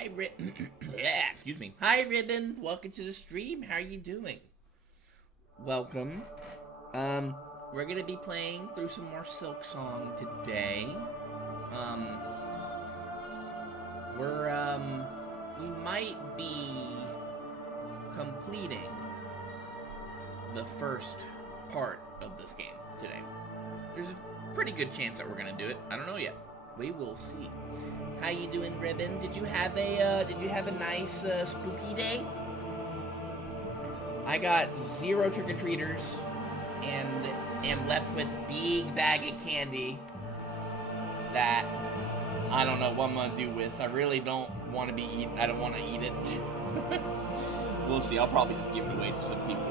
Hi, yeah, excuse me. Hi, Ribbon. Welcome to the stream. How are you doing? Welcome. We're gonna be playing through some more Silksong today. Um, we might be completing the first part of this game today. There's a pretty good chance that we're gonna do it. I don't know yet. We will see. How you doing, Ribbon? Did you have a nice spooky day? I got 0 trick-or-treaters and am left with big bag of candy that I don't know what I'm gonna do with. I really don't want to be eating. I don't want to eat it. We'll see. I'll probably just give it away to some people.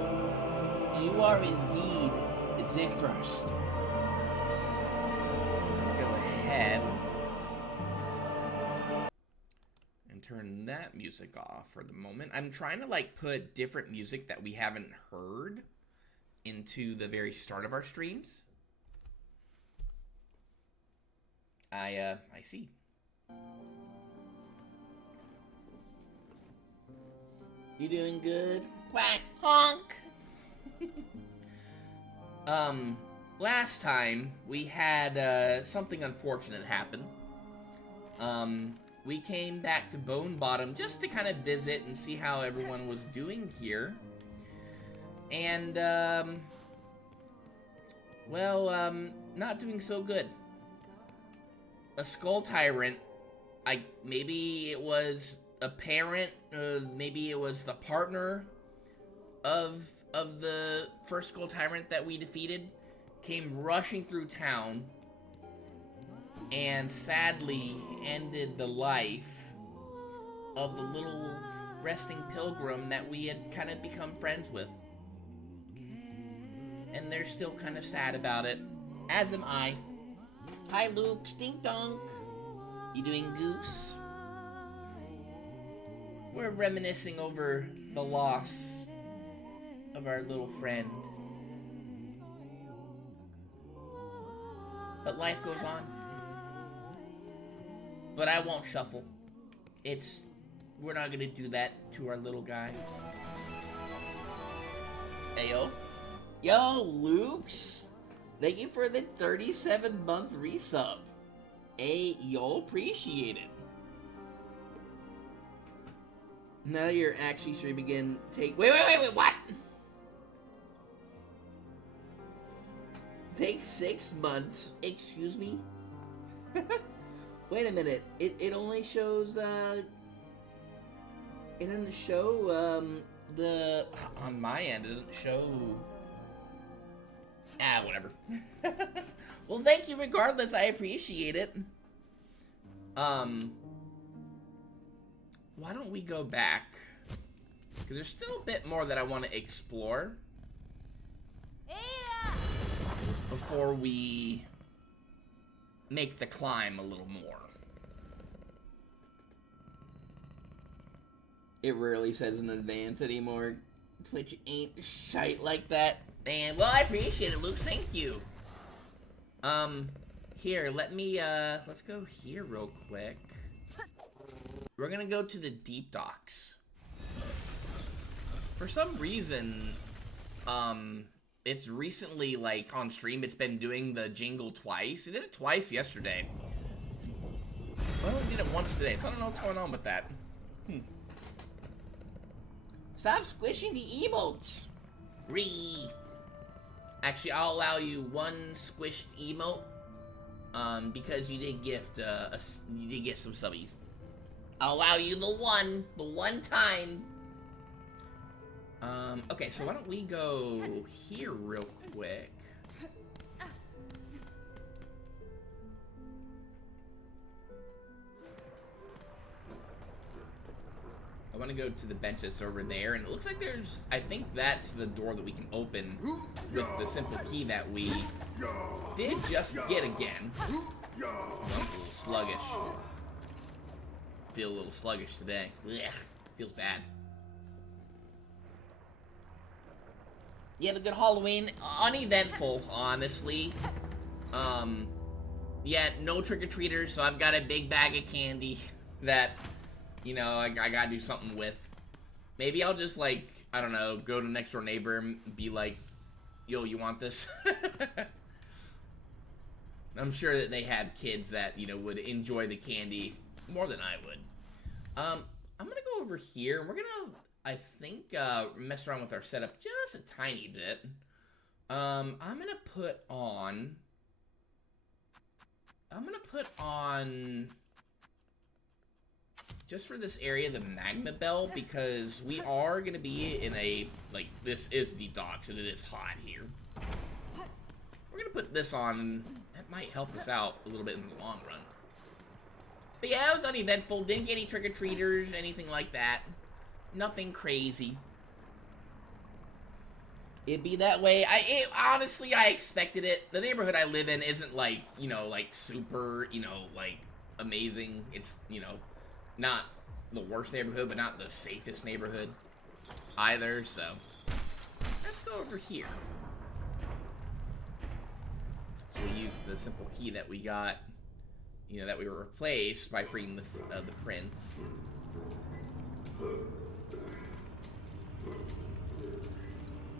You are indeed the first. Let's go ahead and turn that music off for the moment. I'm trying to like put different music that we haven't heard into the very start of our streams. I see. You doing good? Quack, honk. Last time we had something unfortunate happen. We came back to Bone Bottom just to kind of visit and see how everyone was doing here. And, not doing so good. A skull tyrant, maybe it was a parent, maybe it was the partner of the first skull tyrant that we defeated, came rushing through town and sadly ended the life of the little resting pilgrim that we had kind of become friends with. And they're still kind of sad about it, as am I. Hi Luke, stink donk. You doing goose? We're reminiscing over the loss of our little friend. But life goes on. But I won't shuffle. We're not gonna do that to our little guy. Ayo. Yo, Lukes! Thank you for the 37-month resub. Hey, yo, appreciate it. Now you're actually streaming again. Wait, what? Take 6 months. Excuse me? Wait a minute. It only shows, it doesn't show, on my end, it doesn't show... whatever. Well, thank you regardless. I appreciate it. Why don't we go back? Because there's still a bit more that I want to explore before we make the climb a little more. It rarely says in advance anymore. Twitch ain't shite like that. And, well, I appreciate it, Luke. Thank you. Here, let's go here real quick. We're gonna go to the deep docks. For some reason, it's recently, like, on stream, it's been doing the jingle twice. It did it twice yesterday. I only did it once today, so I don't know what's going on with that. Stop squishing the emotes! Actually, I'll allow you one squished emote, because you did gift, you did get some subbies. I'll allow you the one time. Okay, so why don't we go here real quick. I want to go to the bench that's over there, and it looks like I think that's the door that we can open with the simple key that we did just get again. I'm a little sluggish. Feel a little sluggish today. Ugh, feels bad. You have a good Halloween? Uneventful, honestly. Yeah, no trick-or-treaters, so I've got a big bag of candy that you know, I gotta do something with. Maybe I'll just, like, I don't know, go to next door neighbor and be like, yo, you want this? I'm sure that they have kids that, you know, would enjoy the candy more than I would. I'm gonna go over here, and we're gonna, I think, mess around with our setup just a tiny bit. I'm gonna put on, just for this area, the magma bell, because we are gonna be in a, like, this is the docks, and it is hot here. We're gonna put this on, and that might help us out a little bit in the long run. But yeah, it was uneventful. Didn't get any trick-or-treaters, anything like that. Nothing crazy. It'd be that way. Honestly, I expected it. The neighborhood I live in isn't, like, you know, like, super, you know, like, amazing. It's, you know, not the worst neighborhood, but not the safest neighborhood either, so. Let's go over here. So we use the simple key that we got, you know, that we were replaced by freeing the prince.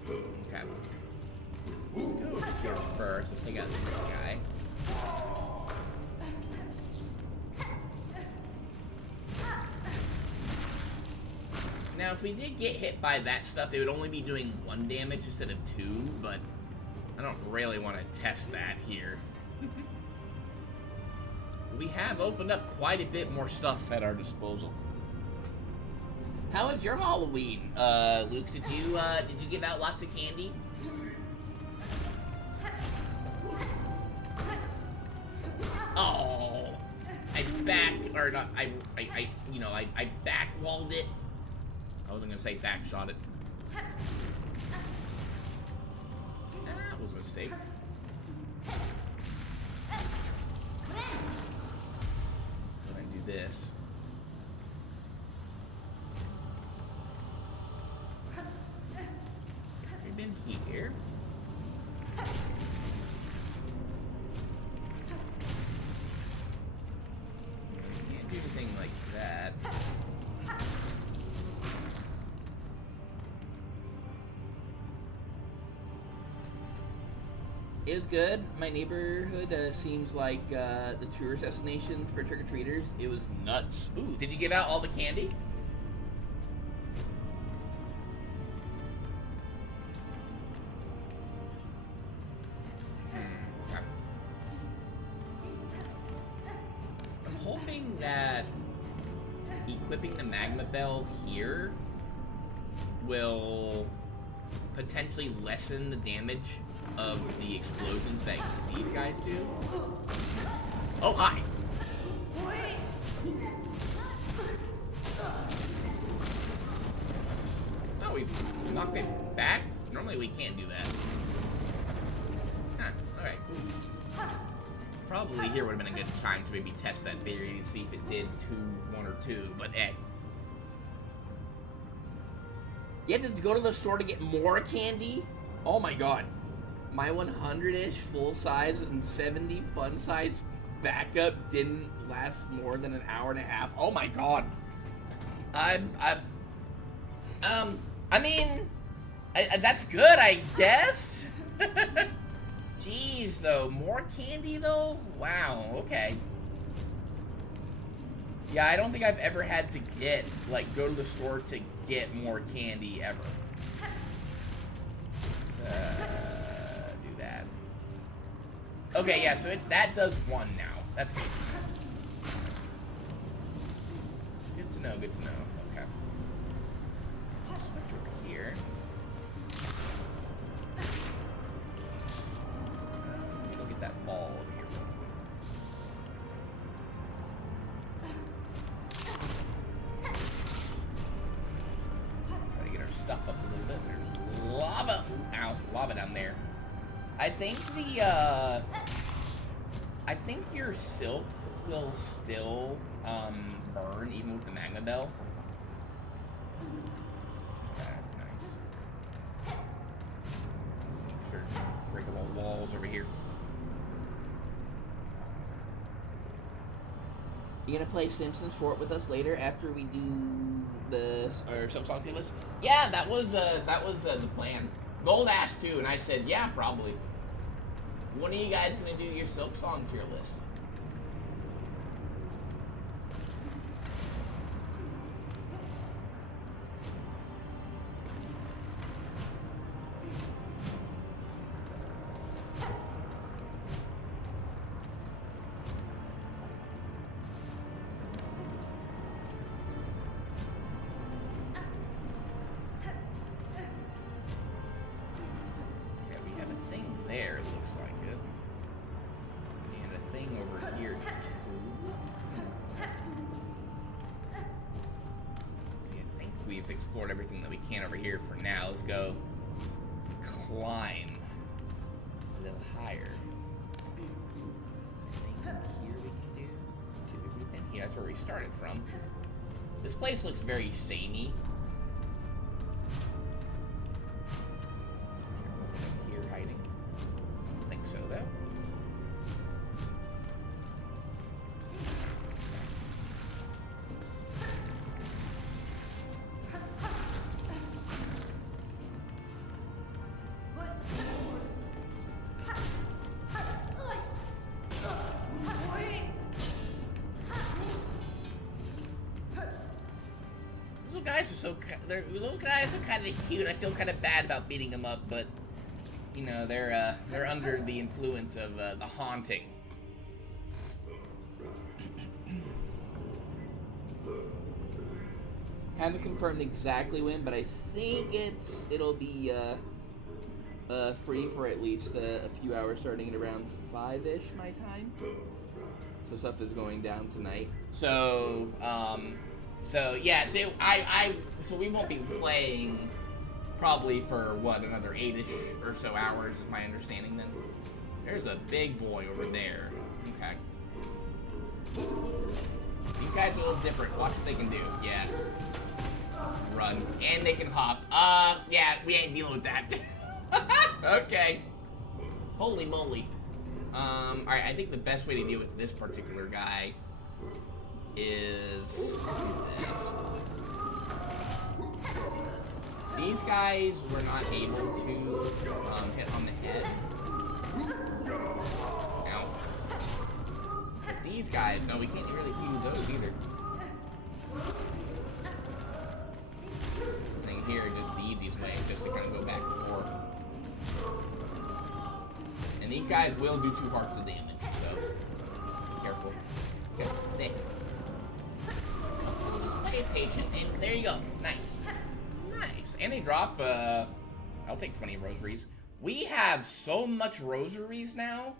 Okay. Let's go over here first and take out this guy. Now, if we did get hit by that stuff, it would only be doing 1 damage instead of 2, but I don't really want to test that here. We have opened up quite a bit more stuff at our disposal. How was your Halloween, Luke? Did you give out lots of candy? Oh, I backwalled it. I wasn't gonna say backshot it. That was a mistake. I'm gonna do this. We've been here. Can't do anything like that. It was good. My neighborhood seems like the tourist destination for trick-or-treaters. It was nuts. Ooh, did you give out all the candy? Okay. I'm hoping that equipping the magma bell here will potentially lessen the damage of the explosions that these guys do. Oh, hi! Oh, we knocked it back? Normally we can't do that. Huh, alright, cool. Probably here would have been a good time to maybe test that theory and see if it did 1 or 2, but eh. You had to go to the store to get more candy? Oh my god. My 100-ish full-size and 70 fun-size backup didn't last more than an hour and a half. Oh my god. I mean, that's good, I guess. Jeez, though. More candy, though? Wow, okay. Yeah, I don't think I've ever had to go to the store to get more candy, ever. Let's, do that. Okay, yeah, so that does 1 now. That's good. Good to know, good to know. Okay. Switch over here. Let me go get that ball over here real quick. Try to get our stuff up a little bit. There's lava. Ow, lava down there. I think I think your silk will still burn even with the magma bell. Okay, nice. Sure, breakable walls over here. You gonna play Simpsons Fort with us later after we do the Silksong tier list? Yeah, that was the plan. Gold asked too, and I said, yeah, probably. When are you guys gonna do your Silksong tier list? There, it looks like it. And a thing over here, too. See, I think we've explored everything that we can over here for now. Let's go climb a little higher. Is there anything here we can do? Let's see, we've been here. That's where we started from. This place looks very samey. Those guys are kind of cute. I feel kind of bad about beating them up, but you know they're under the influence of the haunting. Haven't confirmed exactly when, but I think it'll be free for at least a few hours, starting at around 5-ish my time. So stuff is going down tonight. So yeah, so we won't be playing probably for what, another 8-ish or so hours is my understanding then. There's a big boy over there. Okay. These guys are a little different. Watch what they can do. Yeah. Run. And they can hop. Yeah, we ain't dealing with that. Okay. Holy moly. Alright, I think the best way to deal with this particular guy is this. These guys were not able to hit on the head. Ow. But these guys, no, we can't really use those either. Thing here, just the easiest way, just to kind of go back and forth. And these guys will do 2 hearts of damage, so be careful. Okay, there. Stay patient, and there you go. Nice. Nice. And they drop, I'll take 20 rosaries. We have so much rosaries now.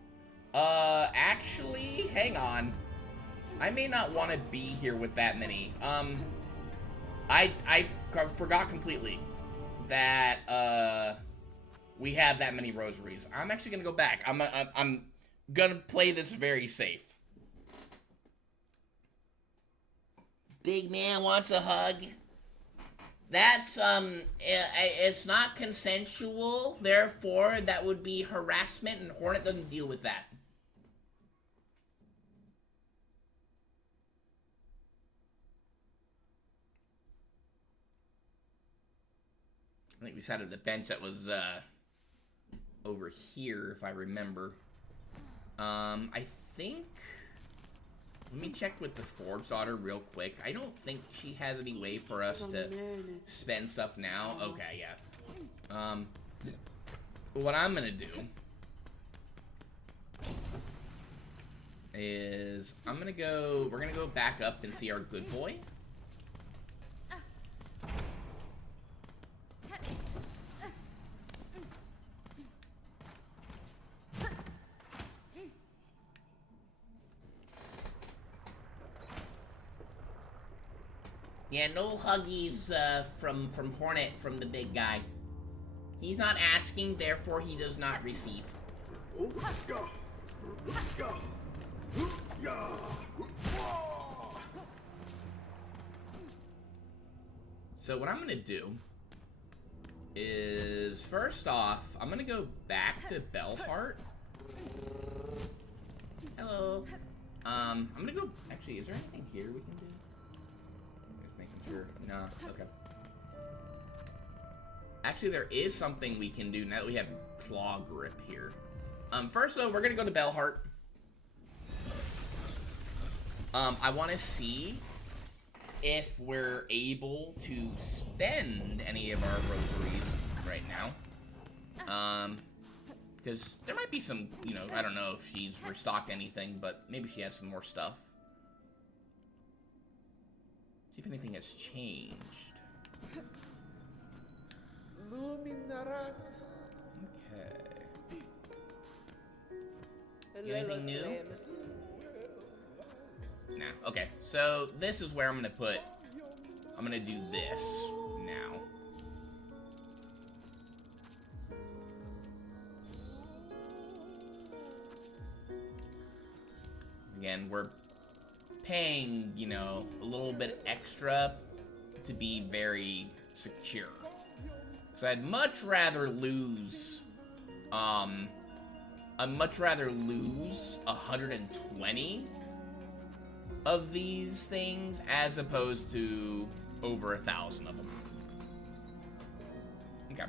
Actually, hang on. I may not want to be here with that many. I forgot completely that, we have that many rosaries. I'm actually gonna go back. I'm gonna play this very safe. Big man wants a hug. That's, it's not consensual, therefore that would be harassment, and Hornet doesn't deal with that. I think we sat at the bench that was, over here, if I remember. I think... Let me check with the Forge Daughter real quick. I don't think she has any way for us to spend stuff now. Okay, yeah. What I'm gonna do is we're gonna go back up and see our good boy. Yeah, no huggies from Hornet, from the big guy. He's not asking, therefore he does not receive. So what I'm gonna do is, first off, I'm gonna go back to Bellheart. Hello. I'm gonna go Actually, is there anything here we can do? Just making sure. No. Okay. Actually, there is something we can do now that we have claw grip here. First though, we're gonna go to Bellheart. I want to see if we're able to spend any of our rosaries right now. Because there might be some, you know, I don't know if she's restocked anything, but maybe she has some more stuff. See if anything has changed. Okay. Anything new? Nah. Okay. So this is where I'm gonna put. I'm gonna do this now. Again, we're paying, you know, a little bit extra to be very secure. So I'd much rather lose, I'd much rather lose 120 of these things as opposed to over 1,000 of them. Okay.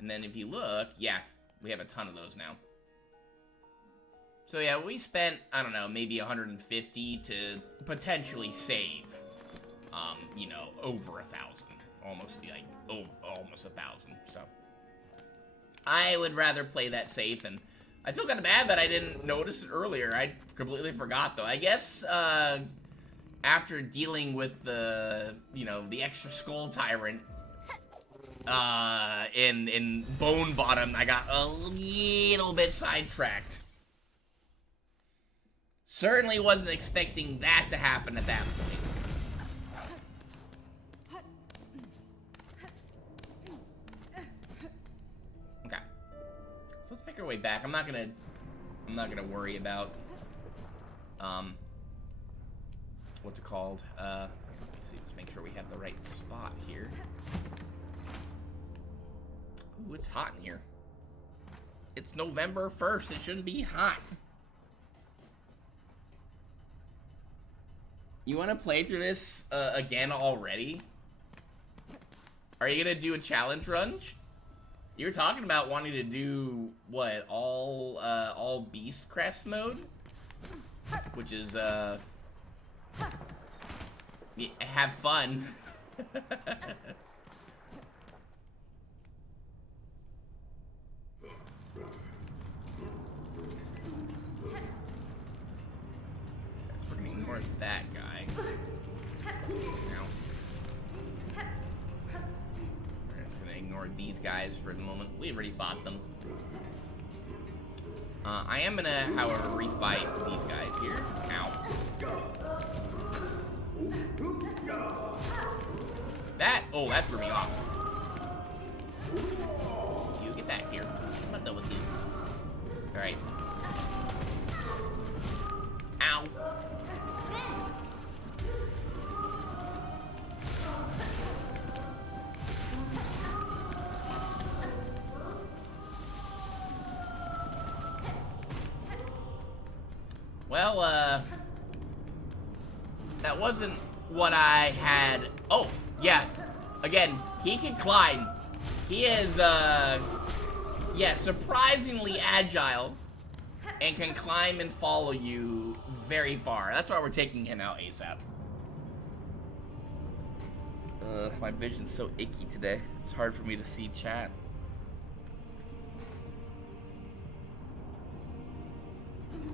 And then if you look, yeah, we have a ton of those now. So yeah, we spent, I don't know, maybe 150 to potentially save, you know, over 1,000. Almost like, oh, almost 1,000, so. I would rather play that safe, and I feel kind of bad that I didn't notice it earlier. I completely forgot, though. I guess, after dealing with the, you know, the extra skull tyrant, in Bone Bottom, I got a little bit sidetracked. Certainly wasn't expecting that to happen at that point. Okay. So let's make our way back. I'm not gonna worry about what's it called? Let's see, just make sure we have the right spot here. Ooh, it's hot in here. It's November 1st. It shouldn't be hot. You want to play through this again already? Are you gonna do a challenge run? You were talking about wanting to do what, all Beast Crest mode, which is have fun. We're gonna ignore that guy. Now, we're just gonna ignore these guys for the moment. We've already fought them. I am gonna, however, refight these guys here. Ow. That, oh, that threw me off. You get back here. I'm not done with you. Alright. Ow. Well, that wasn't what I had. Oh, yeah. Again, he can climb. He is, yeah, surprisingly agile and can climb and follow you very far. That's why we're taking him out ASAP. My vision's so icky today. It's hard for me to see chat.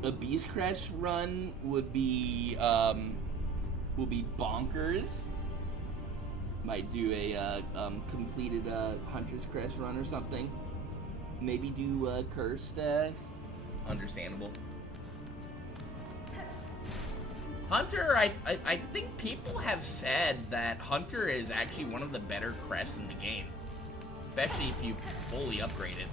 A Beast Crest run would be bonkers. Might do a completed Hunter's Crest run or something. Maybe do Cursed. Understandable. Hunter, I think people have said that Hunter is actually one of the better crests in the game, especially if you fully upgrade it.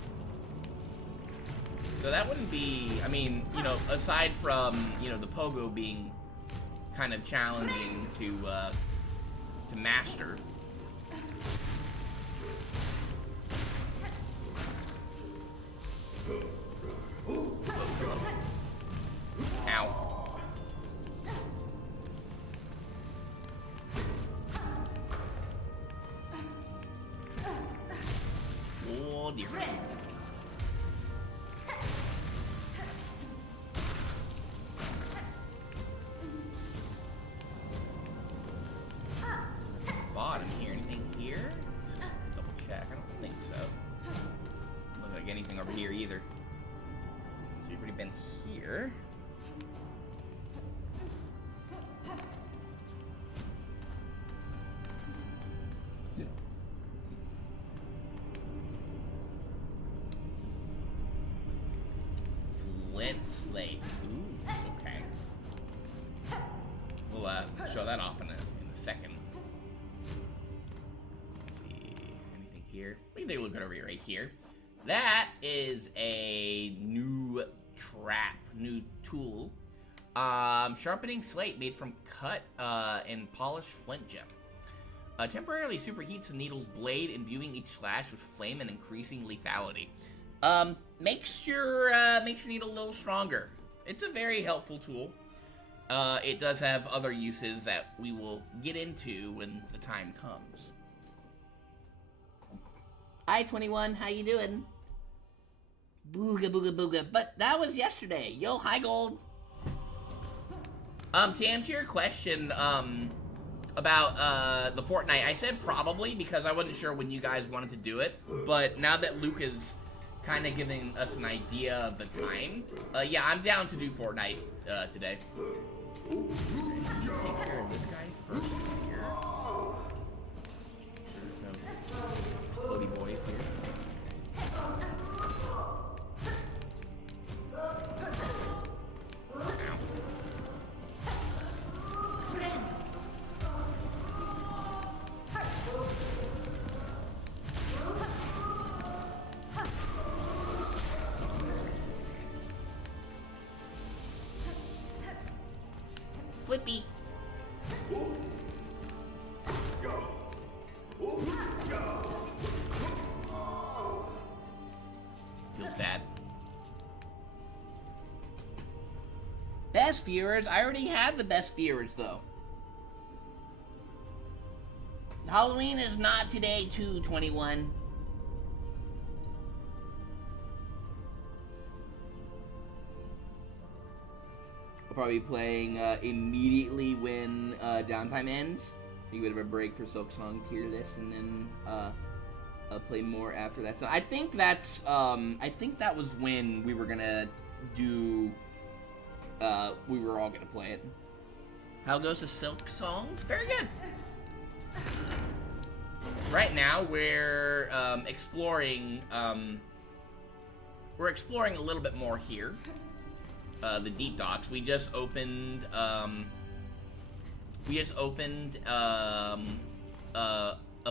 So that wouldn't be, I mean, you know, aside from, you know, the pogo being kind of challenging to master. Ow. dear. Bottom here. Anything here? Double check. I don't think so. Doesn't look like anything over here either. So you've already been here. Flint slate. Ooh, okay. We'll show that off in a second. Let's see, anything here? We can take a look at over here, right here. That is a new trap, new tool. Sharpening slate made from cut and polished flint gem. Temporarily superheats the needle's blade, imbuing each slash with flame and increasing lethality. Makes your needle a little stronger. It's a very helpful tool. It does have other uses that we will get into when the time comes. Hi, 21. How you doing? Booga, booga, booga. But that was yesterday. Yo, hi, Gold. To answer your question, about, the Fortnite, I said probably because I wasn't sure when you guys wanted to do it. But now that Luke is kind of giving us an idea of the time, yeah, I'm down to do Fortnite, today. Take care of this guy first here. There's no floaty boys here. Flippy. Feels bad. Best viewers? I already had the best viewers, though. Halloween is not today, too, 21. Probably playing immediately when downtime ends. Take a bit of a break for Silksong tier list, and then play more after that. So I think that's I think that was when we were gonna do. We were all gonna play it. How goes the Silksong? It's very good. Right now we're exploring. We're exploring a little bit more here. The deep docks. We just opened a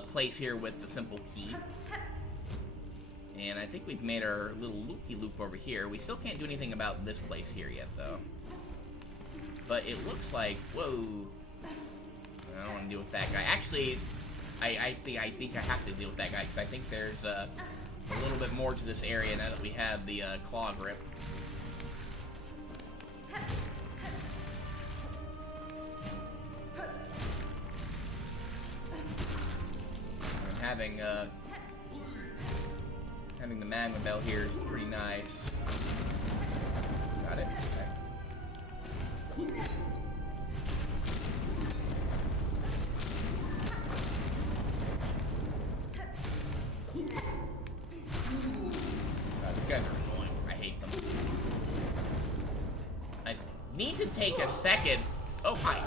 place here with a simple key, and I think we've made our little loopy-loop over here. We still can't do anything about this place here yet, though. But it looks like, whoa! I don't want to deal with that guy. Actually, I think I have to deal with that guy because I think there's a little bit more to this area now that we have the claw grip. Having the magma bell here is pretty nice. Got it. Okay. God, these guys are annoying. I hate them. I need to take a second. Oh, hi.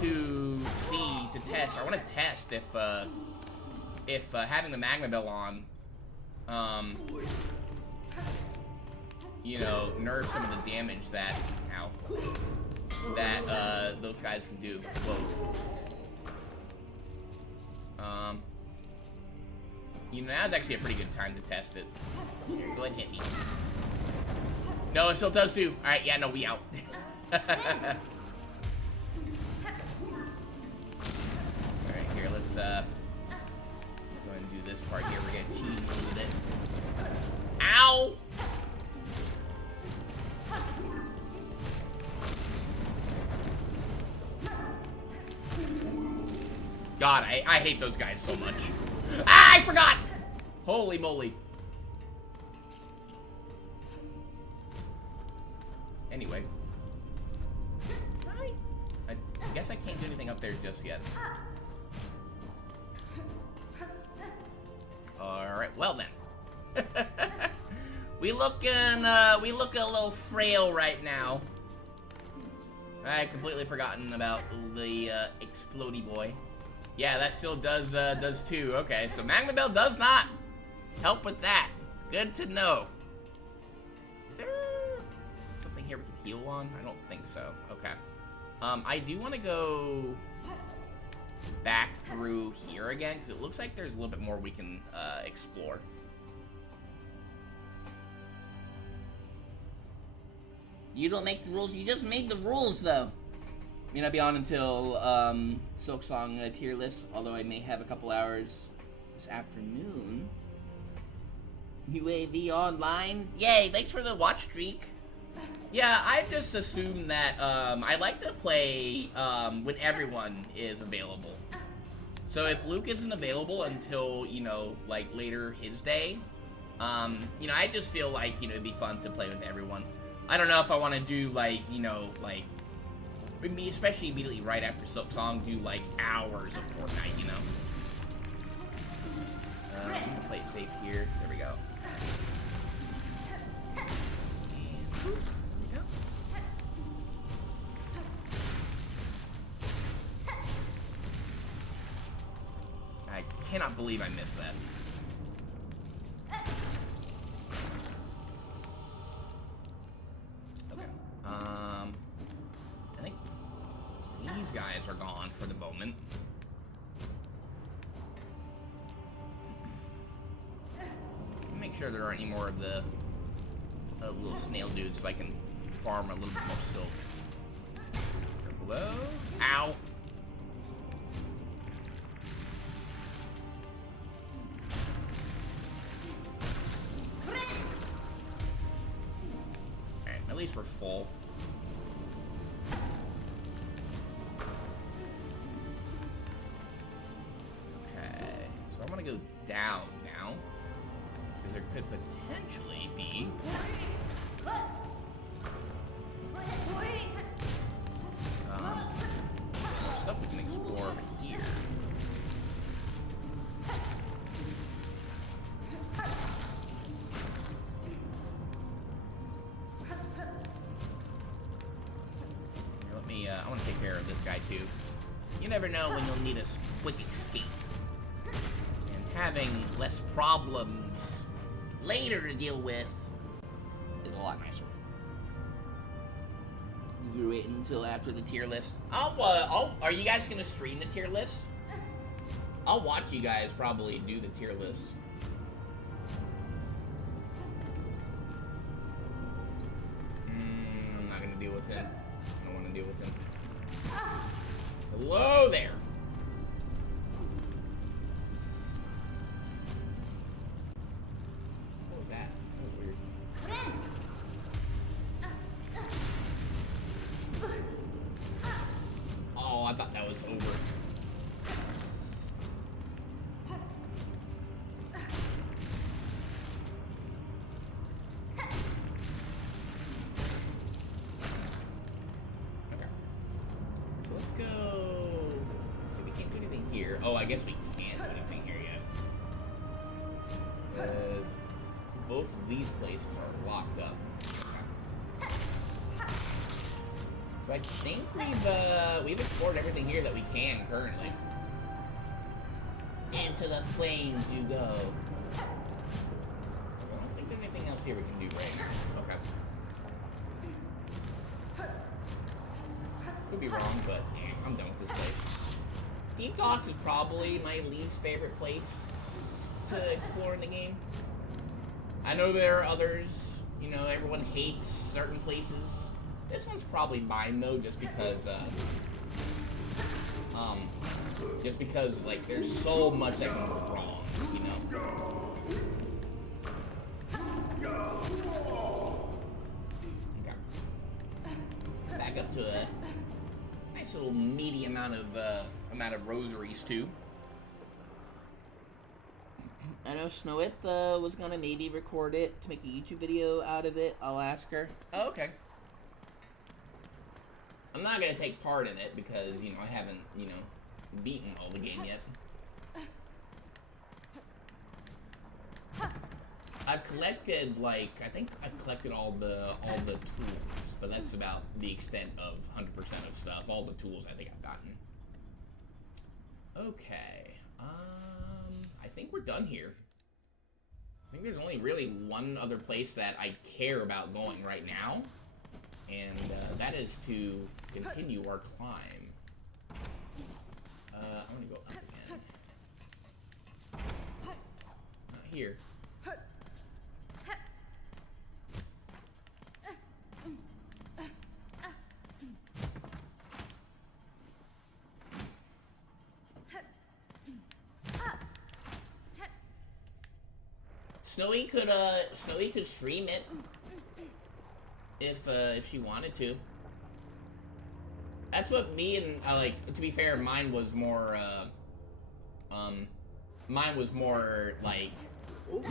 To see, to test. I want to test if having the magma bell on, you know, nerfs some of the damage that, those guys can do. Whoa. You know, now's actually a pretty good time to test it. Here, go ahead and hit me. No, it still does too. Alright, yeah, no, we out. Alright, here, let's, go ahead and do this part here. We're gonna cheese a little bit. Ow! God, I hate those guys so much. Ah, I forgot! Holy moly. Anyway. I guess I can't do anything up there just yet. Alright, well then. we look a little frail right now. I had completely forgotten about the explodey boy. Yeah, that still does too. Okay, so Magma Bell does not help with that. Good to know. Is there something here we can heal on? I don't think so. Okay. I do want to go back through here again, because it looks like there's a little bit more we can explore. You don't make the rules, you just made the rules, though. May not be on until Silksong tier list, although I may have a couple hours this afternoon. UAV online? Yay, thanks for the watch streak. Yeah, I just assumed that I like to play when everyone is available. So if Luke isn't available until, you know, like later his day, you know, I just feel like, you know, it'd be fun to play with everyone. I don't know if I want to do, like, you know, like, especially immediately right after Silksong, do, like, hours of Fortnite, you know? I'm gonna play it safe here. There we go. And, there we go. I cannot believe I missed that. I think these guys are gone for the moment. Make sure there aren't any more of the little snail dudes so I can farm a little bit more silk. Hello? Ow! Alright, at least we're full. So I'm gonna go down now, because there could potentially be more stuff we can explore over here. Here, let me, I want to take care of this guy too. You never know when you'll need a quick escape. Having less problems later to deal with is a lot nicer. You're waiting until after the tier list. Are you guys gonna stream the tier list? I'll watch you guys probably do the tier list. I'm not gonna deal with him. I don't want to deal with him. Hello there. I thought that was over. Okay. So let's go. Let's see, we can't do anything here. Oh, I guess we can't do anything here yet. Because both of these places are locked up. So I think we've explored everything here that we can currently. Into the flames you go. I don't think there's anything else here we can do right now. Okay. Could be wrong, but yeah, I'm done with this place. Deep Docks is probably my least favorite place to explore in the game. I know there are others, you know, everyone hates certain places. This one's probably mine though, just because like there's so much that can go wrong, you know. Okay. Back up to a nice little meaty amount of rosaries too. I know Snowith was gonna maybe record it to make a YouTube video out of it. I'll ask her. Oh, okay. I'm not gonna take part in it because, you know, I haven't, you know, beaten all the game yet. I've collected, like, I think I've collected all the tools, but that's about the extent of 100% of stuff. All the tools I think I've gotten. Okay, I think we're done here. I think there's only really one other place that I care about going right now, and that is to continue our climb. I'm gonna go up again. Not here. Snowy could stream it if she wanted to. That's what me and like, to be fair, mine was more like, you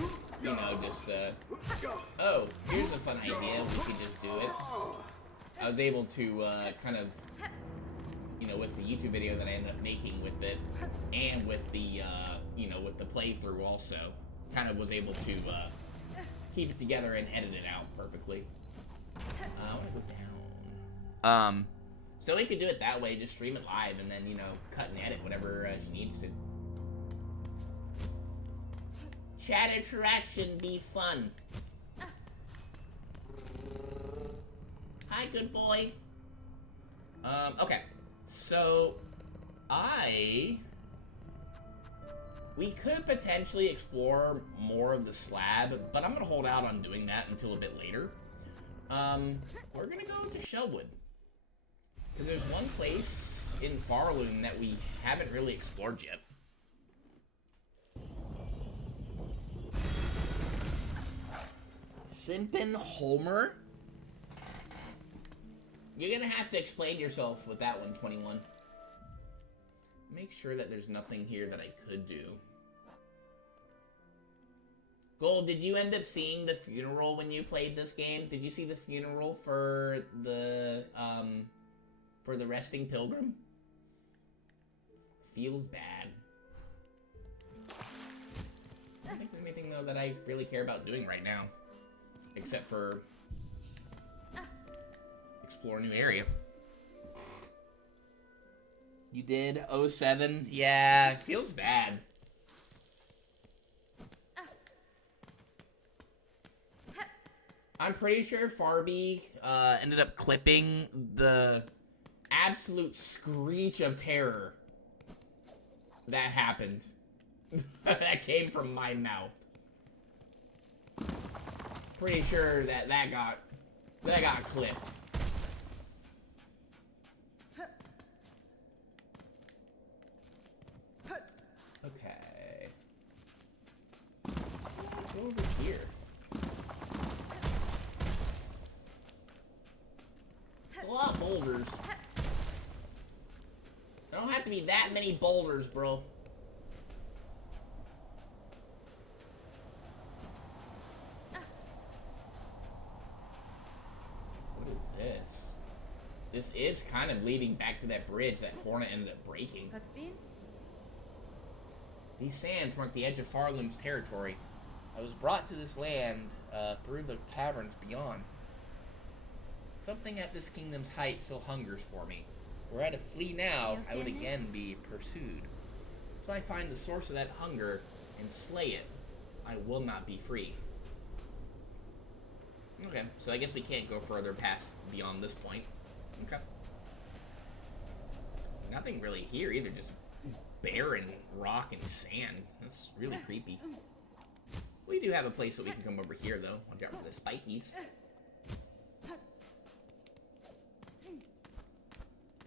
know, just oh, here's a fun idea, we could just do it. I was able to kind of, you know, with the YouTube video that I ended up making with it, and with the you know, with the playthrough also, kind of was able to keep it together and edit it out perfectly. I want to go down. So we could do it that way, just stream it live, and then, you know, cut and edit whatever she needs to. Chat interaction be fun. Hi, good boy. Okay. So, we could potentially explore more of the slab, but I'm gonna hold out on doing that until a bit later. We're gonna go to Shellwood. Because there's one place in Farloon that we haven't really explored yet. Simpin Homer? You're gonna have to explain yourself with that one, 21. Make sure that there's nothing here that I could do. Gold, did you end up seeing the funeral when you played this game? Did you see the funeral for the resting pilgrim? Feels bad. I don't think there's anything, though, that I really care about doing right now. Except for explore a new area. You did 07? Yeah, it feels bad. I'm pretty sure Farby ended up clipping the absolute screech of terror that happened. That came from my mouth. Pretty sure that got clipped. Okay. Go over here. A lot of boulders. There don't have to be that many boulders, bro. What is this? This is kind of leading back to that bridge that Hornet ended up breaking. These sands mark the edge of Farloom's territory. I was brought to this land through the caverns beyond. Something at this kingdom's height still hungers for me. Were I to flee now, I would again be pursued. Till I find the source of that hunger and slay it, I will not be free. Okay, so I guess we can't go further past beyond this point. Okay. Nothing really here either, just barren rock and sand. That's really creepy. We do have a place that we can come over here, though. Watch out for the spikies.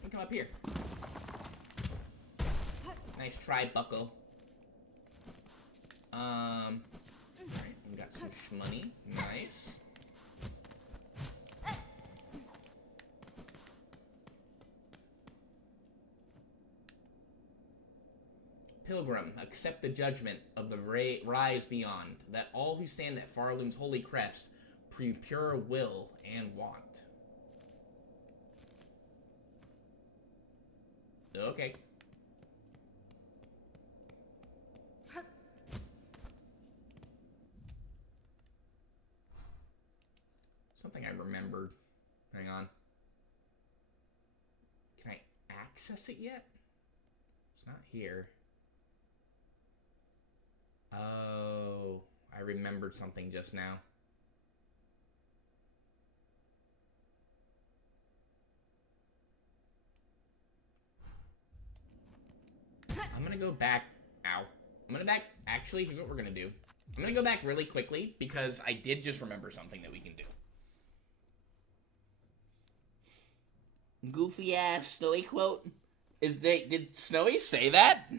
And come up here. Nice try, bucko. Alright, we got some shmoney. Nice. Pilgrim, accept the judgment of the rise beyond, that all who stand at Farlung's holy crest prove pure will and want. Okay. Something I remembered. Hang on. Can I access it yet? It's not here. Oh, I remembered something just now. I'm gonna go back. Ow. I'm gonna back. Actually, here's what we're gonna do. I'm gonna go back really quickly because I did just remember something that we can do. Goofy ass Snowy quote. Did Snowy say that?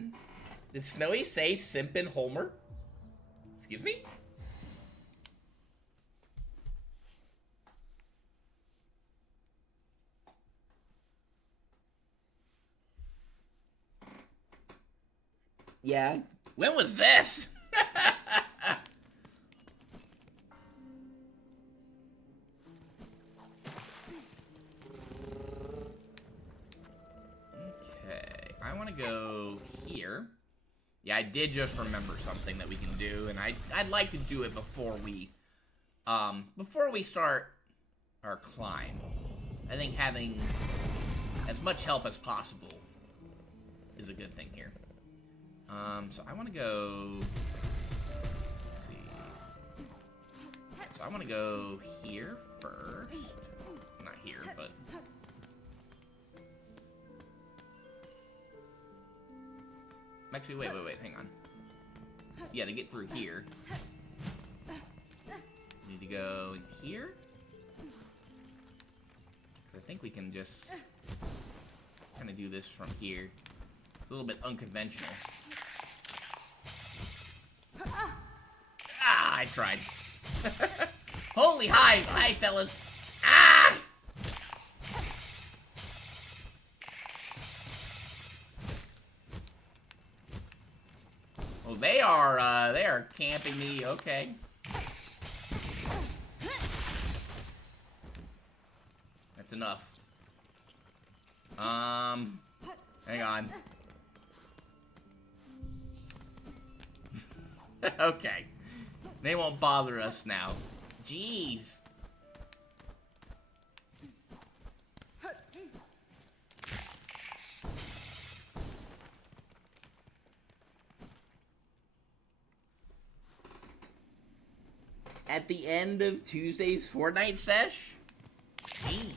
Did Snowy say Simpin' Homer? Excuse me? Yeah. When was this? Okay, I want to go here. Yeah, I did just remember something that we can do, and I'd like to do it before we start our climb. I think having as much help as possible is a good thing here. So I want to go. Let's see. So I want to go here first. Not here, but. Actually, wait, hang on. Yeah, to get through here. Need to go in here. Because I think we can just kind of do this from here. A little bit unconventional. Ah, I tried. Holy hi, fellas. Ah! Oh, they are camping me. Okay. That's enough. Hang on. Okay. They won't bother us now. Jeez. At the end of Tuesday's Fortnite sesh? Jeez.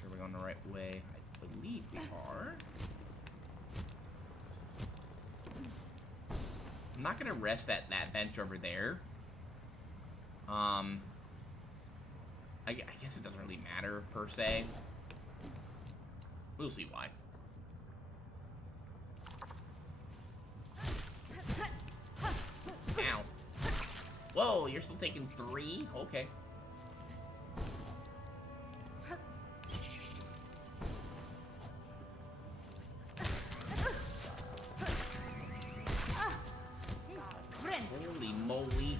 Sure we're going the right way. I believe we are. I'm not gonna rest at that bench over there. I guess it doesn't really matter, per se. We'll see why. Ow. Whoa, you're still taking 3? Okay. Holy moly.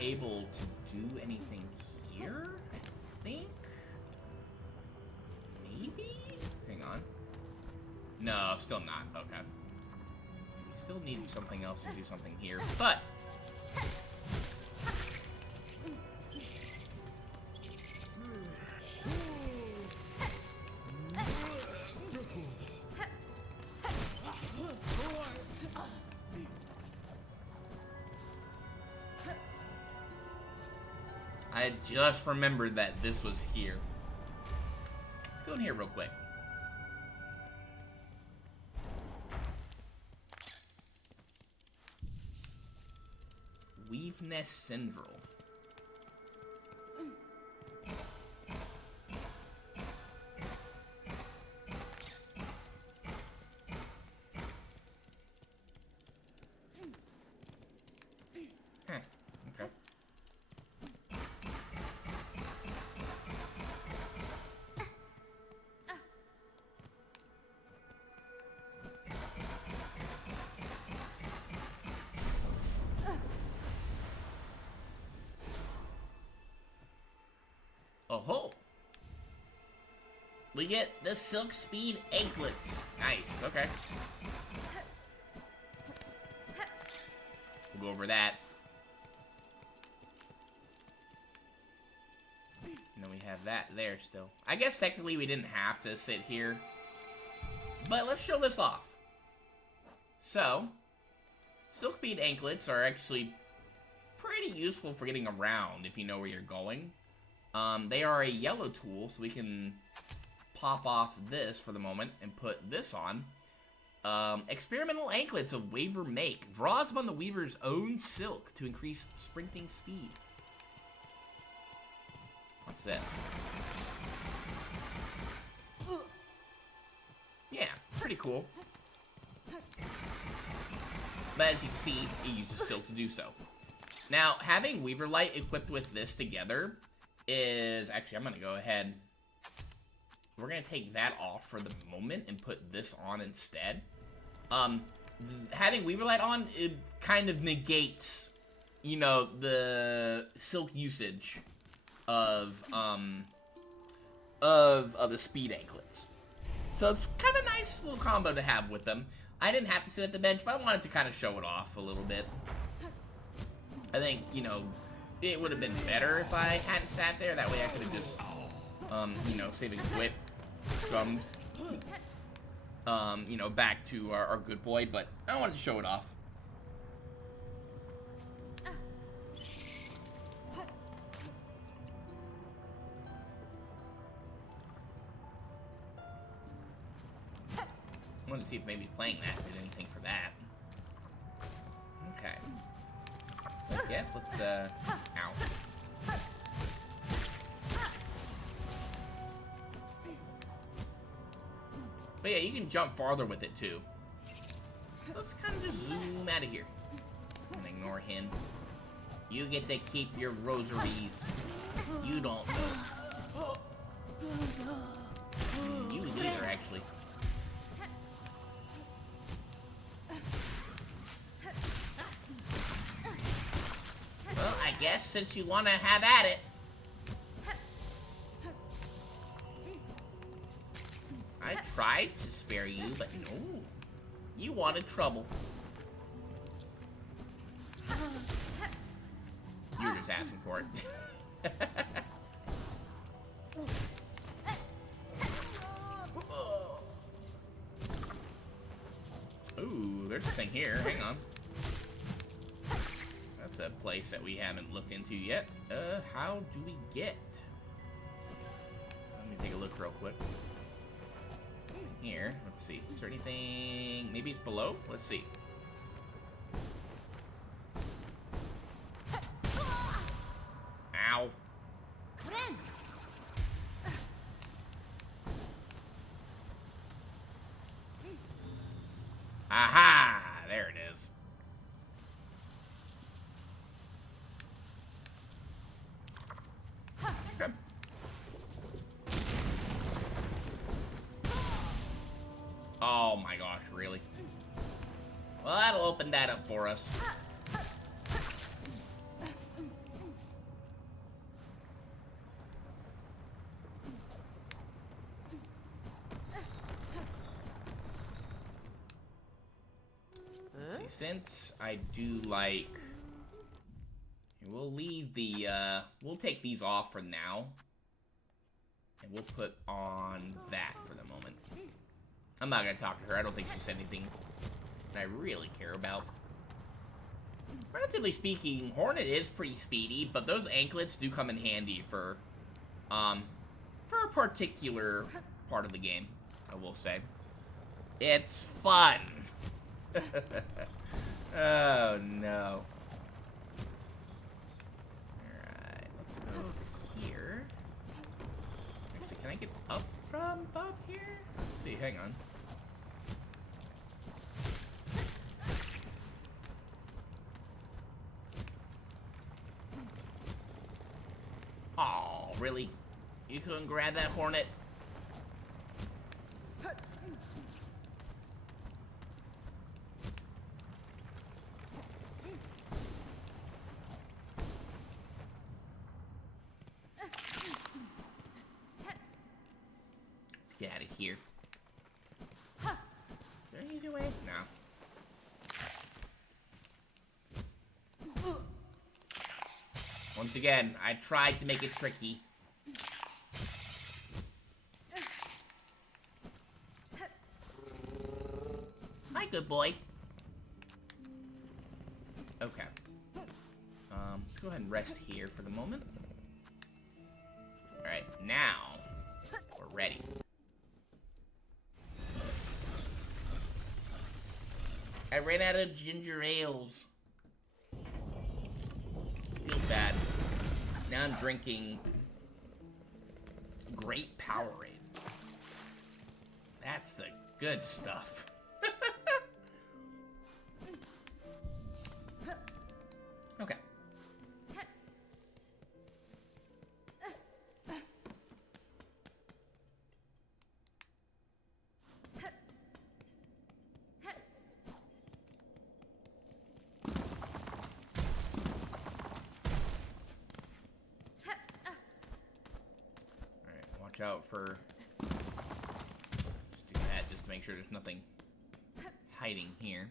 Able to do anything here? I think? Maybe? Hang on. No, still not. Okay. We still need something else to do something here, but... I just remembered that this was here. Let's go in here real quick. Weaveness Syndrome. Okay. Oh-ho! We get the Silk Speed Anklets. Nice, okay. We'll go over that. And then we have that there still. I guess technically we didn't have to sit here. But let's show this off. So, Silk Speed Anklets are actually pretty useful for getting around if you know where you're going. They are a yellow tool, so we can pop off this for the moment and put this on. Experimental anklets of Weaver make. Draws upon the Weaver's own silk to increase sprinting speed. What's this? Yeah, pretty cool. But as you can see, it uses silk to do so. Now, having Weaver Light equipped with this together is... Actually, I'm going to go ahead... We're going to take that off for the moment and put this on instead. Having Weaver Light on, it kind of negates, you know, the silk usage of the speed anklets. So it's kind of nice little combo to have with them. I didn't have to sit at the bench, but I wanted to kind of show it off a little bit. I think, you know, it would have been better if I hadn't sat there. That way I could have just, you know, saving whip, scum, you know, back to our good boy. But I wanted to show it off. I wanted to see if maybe playing that did anything for that. Okay. I guess let's, ow. But yeah, you can jump farther with it too. Let's kind of just zoom out of here. And ignore him. You get to keep your rosaries. You don't know. You either, actually. Well, I guess since you want to have at it. I tried to spare you, but no. You wanted trouble. You were just asking for it. Ooh, there's a thing here. Hang on. That's a place that we haven't looked into yet. How do we get? Let me take a look real quick. Here, let's see. Is there anything? Maybe it's below? Let's see. Ow. Aha! There it is. Okay. Oh my gosh, really? Well, that'll open that up for us. Let's see, since I do like... We'll leave the, we'll take these off for now. And we'll put on that for the moment. I'm not gonna talk to her. I don't think she said anything that I really care about. Relatively speaking, Hornet is pretty speedy, but those anklets do come in handy for a particular part of the game, I will say. It's fun. Oh, no. Alright, let's go over here. Actually, can I get up from above here? Let's see, hang on. Oh, really? You couldn't grab that Hornet? Let's get out of here. Is there an easy way? No. Once again, I tried to make it tricky. Hi, good boy. Okay. Let's go ahead and rest here for the moment. Alright, now we're ready. I ran out of ginger ales. Feels bad. Now I'm drinking Great Powerade. That's the good stuff. Okay. Watch out for... Just do that just to make sure there's nothing hiding here.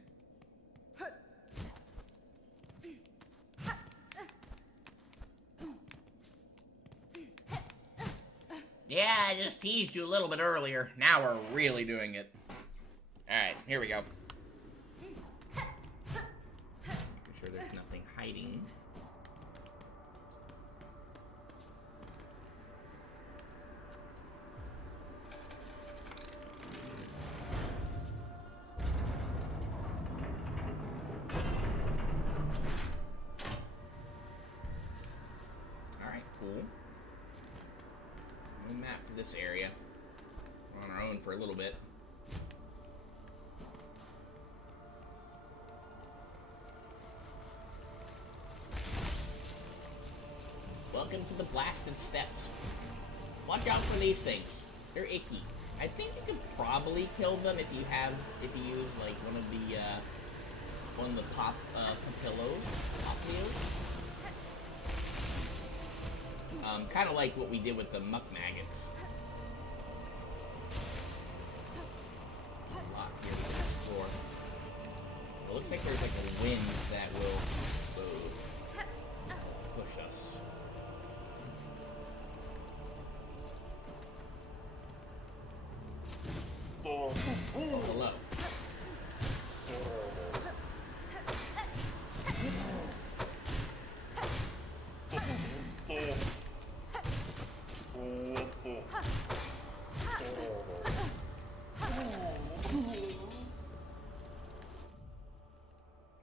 Yeah, I just teased you a little bit earlier. Now we're really doing it. Alright, here we go. Making sure there's nothing hiding. Cool. No map for this area. We're on our own for a little bit. Welcome to the blasted steps. Watch out for these things. They're icky. I think you could probably kill them if you use like one of the papillos. Kind of like what we did with the muck maggots. A lot here on the floor. It looks like there's like a wind that will push us. Oh, hello.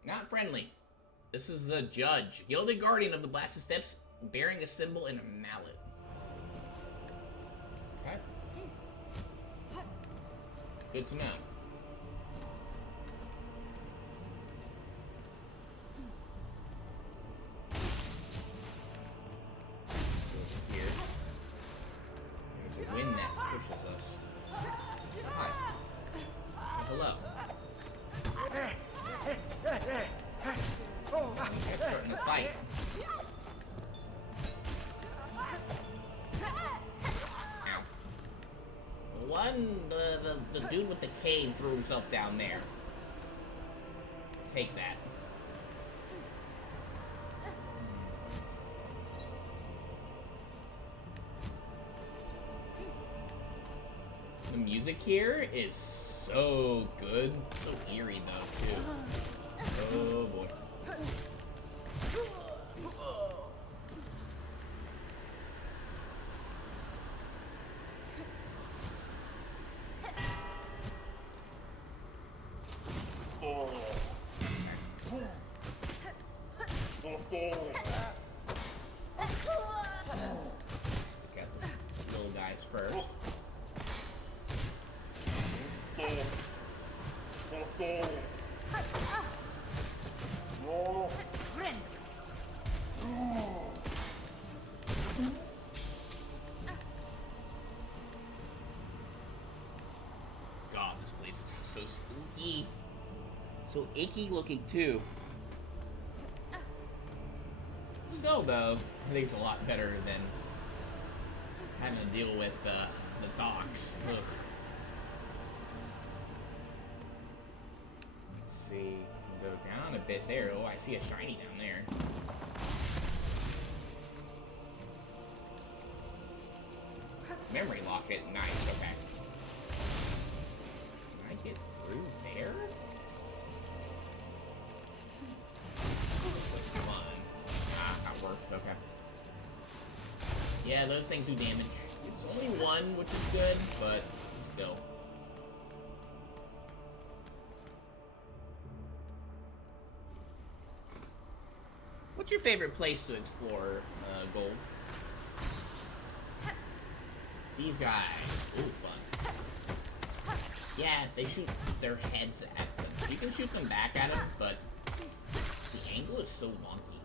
Not friendly. This is the judge, gilded guardian of the blasted steps, bearing a symbol and a mallet. Okay. Good to know. Here. There's a wind that pushes us. Hi. Hello. They're starting to fight. Ow. The dude with the cane threw himself down there. Take that. The music here is so good. So eerie though, too. Oh boy. Get the little guys first. God, this place is so spooky. So icky looking too. Still, though, I think it's a lot better than having to deal with the docks. Ugh. Let's see. We'll go down a bit there. Oh, I see a shiny down there. Memory locket. Nice. Okay. Can I get through there? Come on. Ah, that worked. Okay. Yeah, those things do damage. It's only one, which is good, but still. What's your favorite place to explore, Gold? These guys. Ooh, fun. Yeah, they shoot their heads at them. You can shoot them back at them, but the angle is so wonky.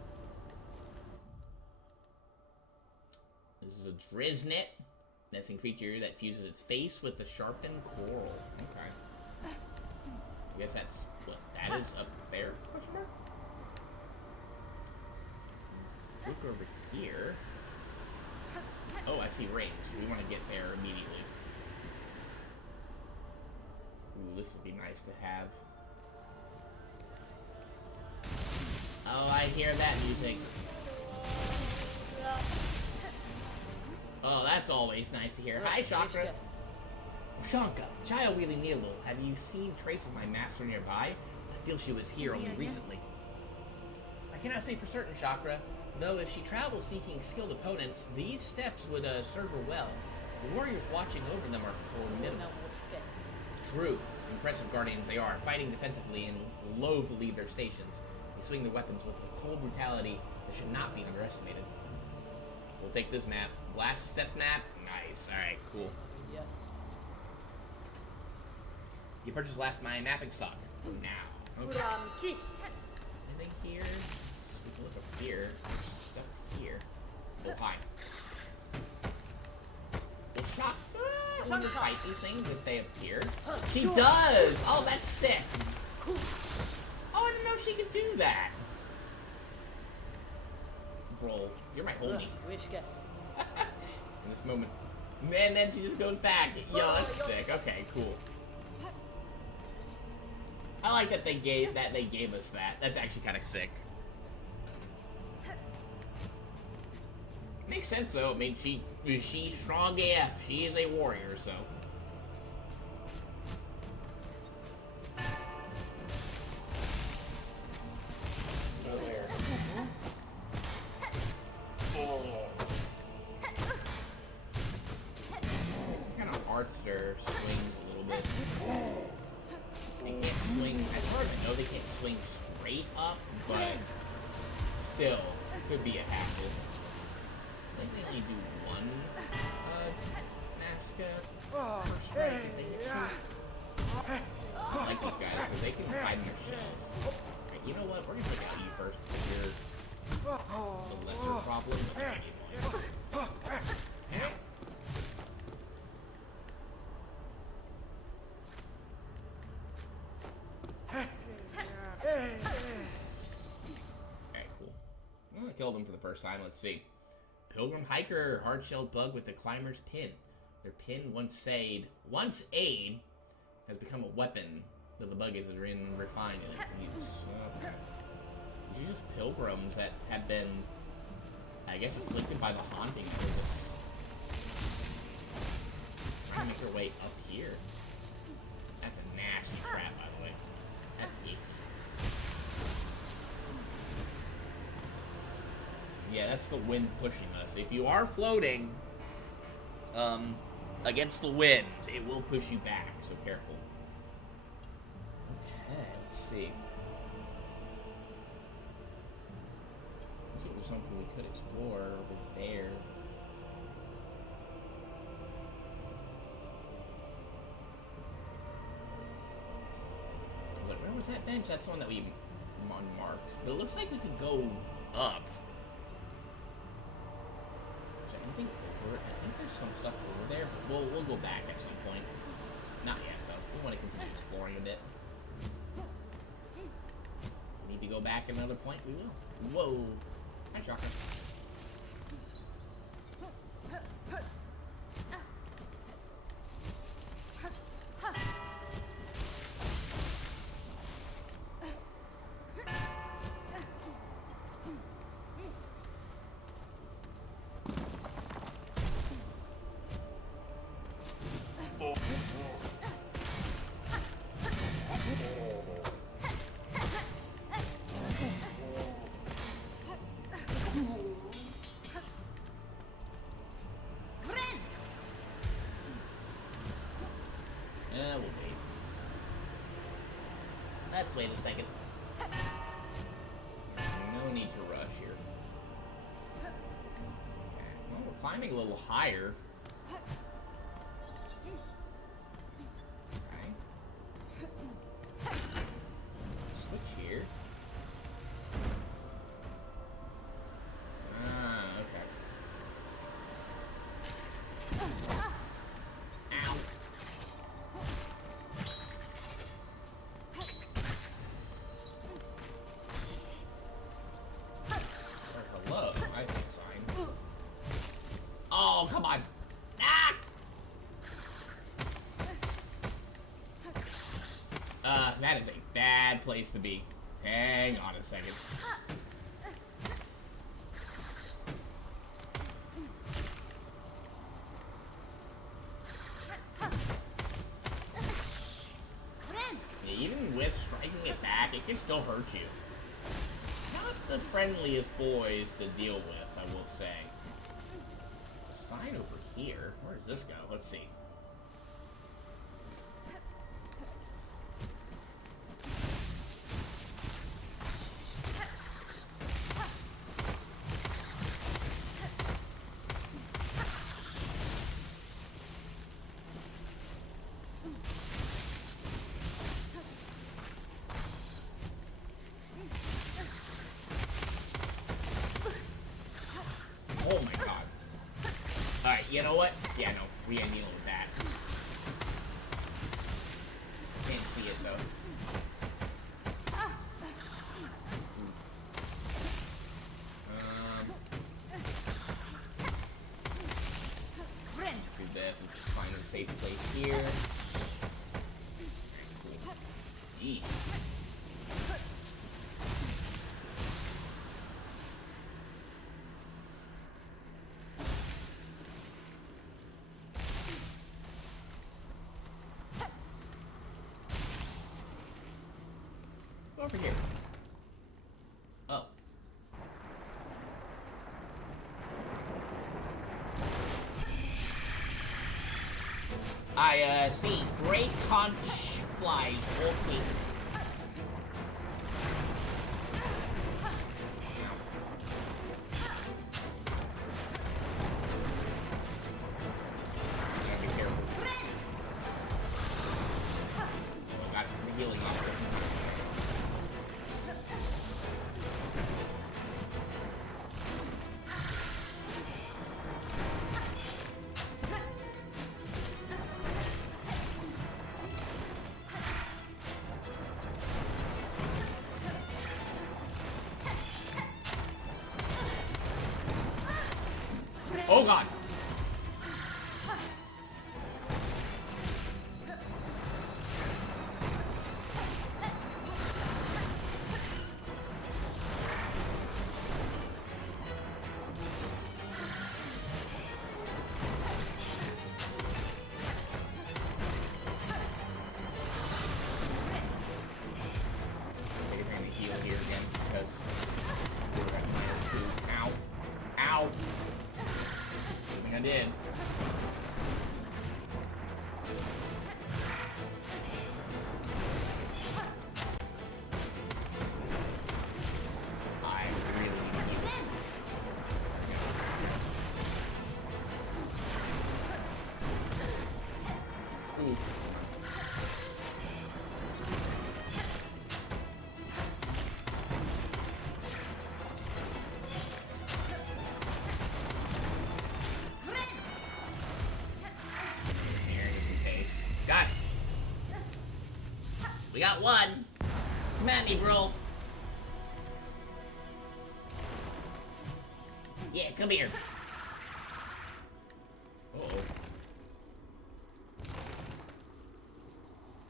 This is a Driznet. Nesting creature that fuses its face with the sharpened coral. Okay. I guess that's what that is up there? Question mark? Look over here. Oh, I see rings. We want to get there immediately. Ooh, this would be nice to have. Oh, I hear that music. Oh, that's always nice to hear. Hi, Chakra. Shanka, child wheeling needle. Have you seen traces of my master nearby? I feel she was here only recently. I cannot say for certain, Chakra. Though if she travels seeking skilled opponents, these steps would serve her well. The warriors watching over them are formidable. True. Impressive guardians they are, fighting defensively and loath to leave their stations. They swing their weapons with a cold brutality that should not be underestimated. We'll take this map. Blast step map? Nice. Alright, cool. Yes. You purchased last my mapping stock. Now. Okay. Anything here? We can look up here. Stuff here. Oh, hi. Well, I wonder if I fight these things if they appear. She does! Oh, that's sick. Oh, I didn't know she could do that. Bro, you're my homie. In this moment. Man, then she just goes back. Yo, that's sick. Okay, cool. I like that they gave us that. That's actually kind of sick. Makes sense though. I mean, she's strong AF. She is a warrior, so. Kind of Heartster swings a little bit. They can't swing, as far as I know, they can't swing straight up, but still, it could be a hassle. I think they only do one Nazca per strike if they hit two. I like these guys because they can hide in their shells. Right, you know what? We're gonna take out you first because you're the lesser problem. Alright, cool. Well, I killed him for the first time. Let's see. Pilgrim Hiker, hard-shelled bug with a climber's pin. Their pin, once aid, has become a weapon that the bug is refined in its use. Okay. These are just pilgrims that have been, I guess, afflicted by the haunting for this. Trying to make their way up here. That's a nasty trap, by the way. That's icky. Yeah, that's the wind pushing us. If you are floating, against the wind, it will push you back, so careful. Okay, let's see. Let's see if there's something we could explore over there. I was like, where was that bench? That's the one that we unmarked. But it looks like we could go up. Is there anything over? I think there's some stuff over there, but we'll go back at some point. Not yet, though. We want to continue exploring a bit. If we need to go back at another point, we will. Whoa. Hi, Shaka. We'll wait. Let's wait a second. No need to rush here. Okay. Well, we're climbing a little higher. Okay. Switch here. Okay. Ow. Hello, I see a sign. Oh, come on. Ah! That is a bad place to be. Hang on a second. Yeah, even with striking it back, it can still hurt you. Not the friendliest boys to deal with, I will say. Sign over here. Where does this go? Let's see. Oh my god. Alright, you know what? Yeah, no, we ain't dealing with that. Can't see it though. Do this and just find a safe place here. Eat. Over here. Oh. I see great conch flies walking. Gotta be careful. Oh, got the healing on it. Oh god! Take a time to heal here again because we're at -2. Ow. I did. I really need you. Oof. Got it. We got one. Come at me, bro. Yeah, come here. Uh-oh.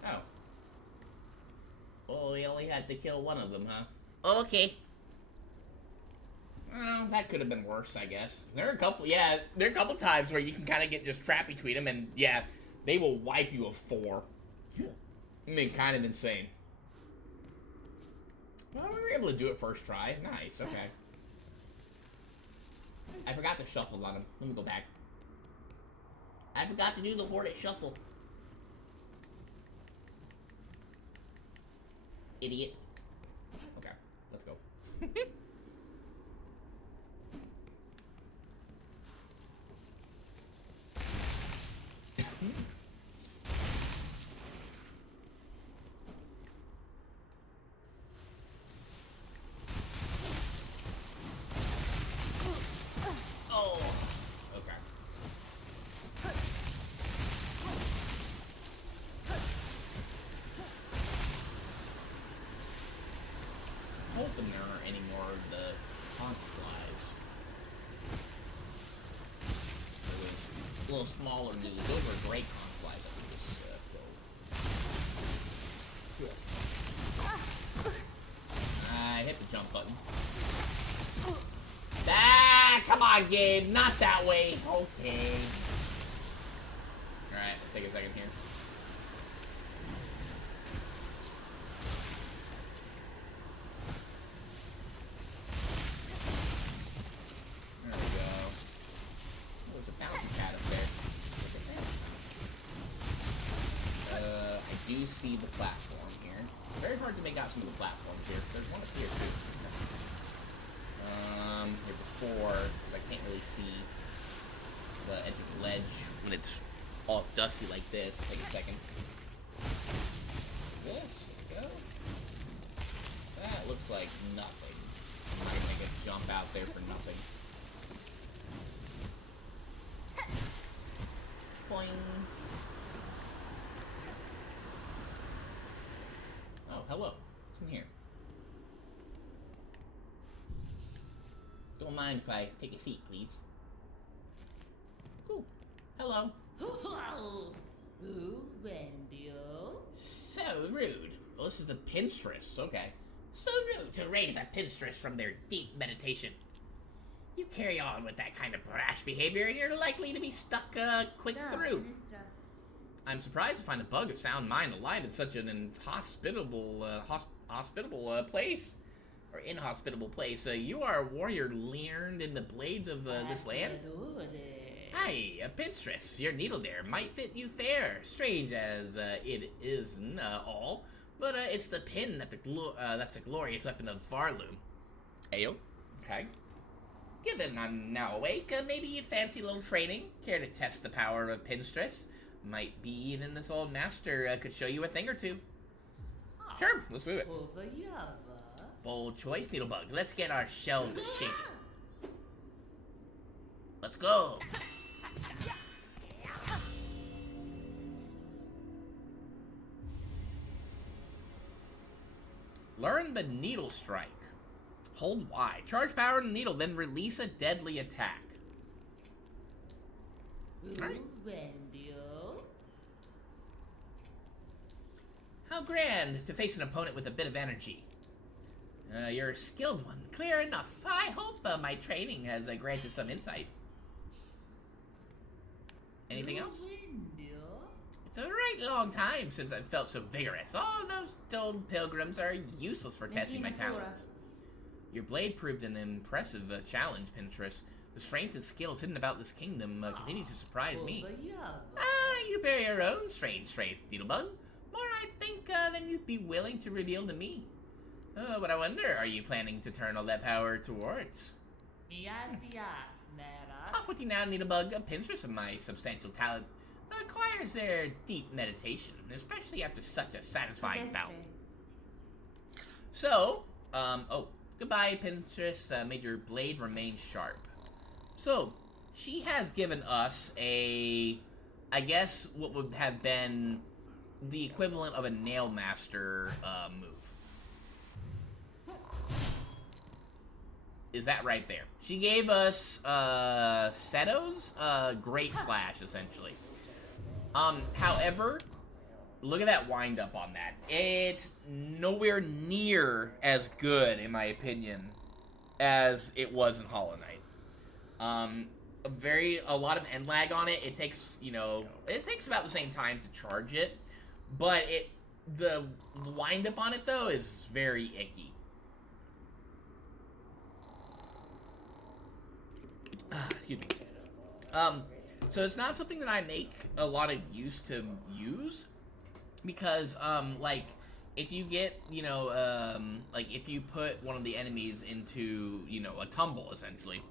Oh. Oh, we only had to kill one of them, huh? Okay. Well, that could have been worse, I guess. There are a couple times where you can kind of get just trapped between them, and yeah, they will wipe you of 4. I mean, kind of insane. Well, we were able to do it first try. Nice, okay. I forgot to shuffle on him. Let me go back. I forgot to do the Hornet shuffle. Idiot. Okay, let's go. Hoping there aren't any more of the conch-flies. A little smaller dudes. Those are great conch-flies that we just killed. I hit the jump button. Ah, come on, Gabe. Not that way. Okay. Alright, let's take a second here. See the platform here. Very hard to make out some of the platforms here. There's one up here too. Here before, because I can't really see the edge of the ledge when it's all dusty like this. Take a second. This, go. That looks like nothing. I'm not gonna make a jump out there for nothing. Boing. Hello. What's in here? Don't mind if I take a seat, please. Cool. Hello. So rude. Well, this is a pinstress. Okay. So rude to raise a pinstress from their deep meditation. You carry on with that kind of brash behavior, and you're likely to be stuck quick through. I'm surprised to find a bug of sound mind alive in such an inhospitable, hospitable place. Or inhospitable place. You are a warrior learned in the blades of this land? Hi, a pinstress. Your needle there might fit you fair. Strange as it isn't all. But it's the pin that's a glorious weapon of Varloom. Ayo. Okay. Given I'm now awake, maybe you'd fancy a little training? Care to test the power of pinstress? Might be even this old master could show you a thing or two. Sure, let's do it. Bold choice, Needlebug. Let's get our shells shaking. Let's go. Learn the Needle Strike. Hold Y. Charge power in the needle, then release a deadly attack. Alright. How grand to face an opponent with a bit of energy. You're a skilled one. Clear enough. I hope my training has granted some insight. Anything else? It's a right long time since I've felt so vigorous. All those dulled pilgrims are useless for testing my talents. Your blade proved an impressive challenge, Pinterest, The strength and skills hidden about this kingdom continue to surprise me. Well, You bear your own strange strength, Needlebug. More, I think, than you'd be willing to reveal to me. Oh, but I wonder, are you planning to turn all that power towards? Off with you now, Needlebug. A pinterest of my substantial talent requires their deep meditation, especially after such a satisfying bout. So, oh, goodbye, Pinterest. May your blade remain sharp. So, she has given us a, I guess, what would have been the equivalent of a Nail Master move. Is that right there? She gave us Seto's Great Slash, essentially. However, look at that wind up on that. It's nowhere near as good, in my opinion, as it was in Hollow Knight. A lot of end lag on it. It takes, it takes about the same time to charge it, but the wind up on it though is very icky. Excuse me. So it's not something that I make a lot of use to use, because, like, if you get, like, if you put one of the enemies into, a tumble, essentially,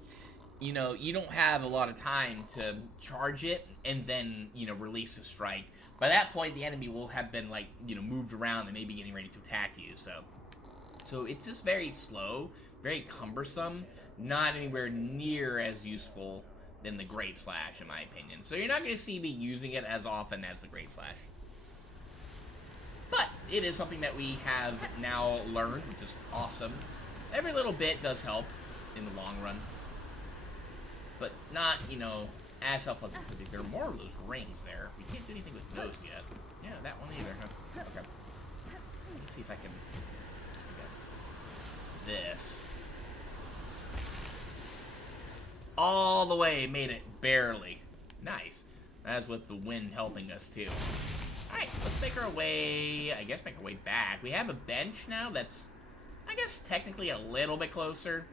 you don't have a lot of time to charge it and then, release a strike. By that point, the enemy will have been, like, moved around and maybe getting ready to attack you, so it's just very slow, very cumbersome, not anywhere near as useful than the Great Slash, in my opinion. So you're not going to see me using it as often as the Great Slash. But it is something that we have now learned, which is awesome. Every little bit does help in the long run. But not, as helpful as it could be. There are more of those rings there. We can't do anything with those yet. Yeah, that one either, huh? Okay. Let's see if I can get this. All the way, made it, barely. Nice. That's with the wind helping us, too. Alright, let's make our way, I guess make our way back. We have a bench now that's, I guess, technically a little bit closer,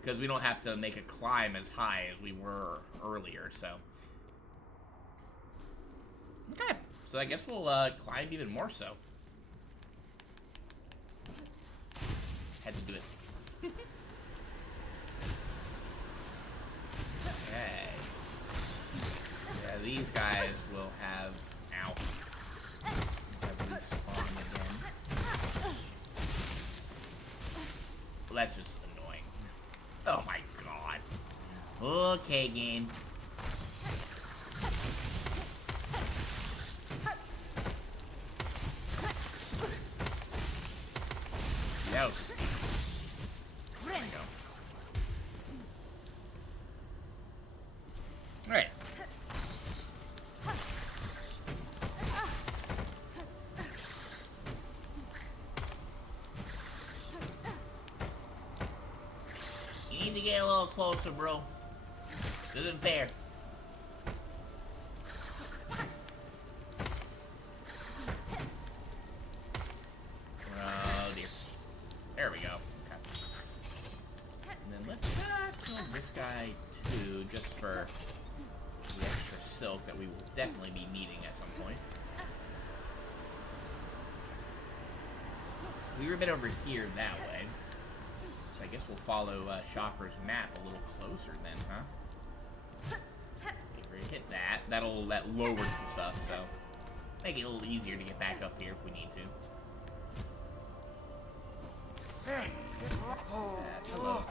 because we don't have to make a climb as high as we were earlier, so. Okay, so I guess we'll climb even more so. Had to do it. Okay. Yeah, these guys will have... Ow. Have respawn again. Well, that's just annoying. Oh my god. Okay, game. No. There we go. Alright. You need to get a little closer, bro. This isn't fair. Oh dear. There we go. Okay. And then let's kill this guy too, just for the extra silk that we will definitely be needing at some point. We were a bit over here that way. So I guess we'll follow Shopper's map a little closer then, huh? If we hit that, that lowers some stuff, so make it a little easier to get back up here if we need to. Hello.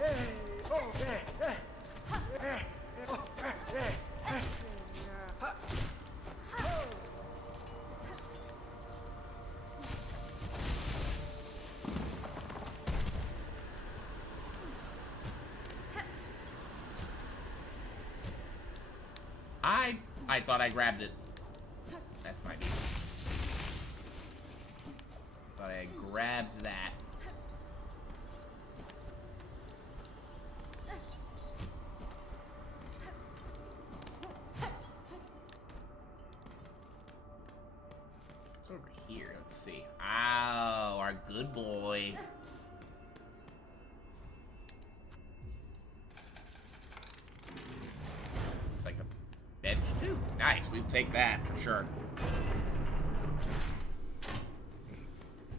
I thought I grabbed it. That's my deal. Thought I grabbed that. It's over here. Let's see. Ow, our good boy. too. Nice, we take that for sure.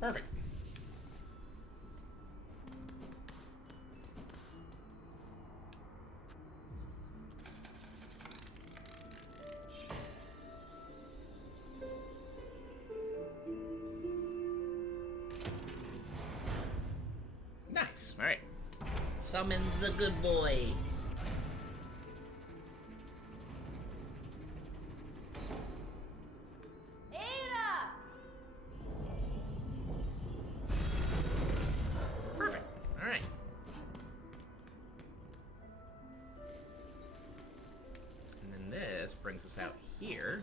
Perfect. Nice, alright. Summons a good boy. Perfect. Alright. And then this brings us out here.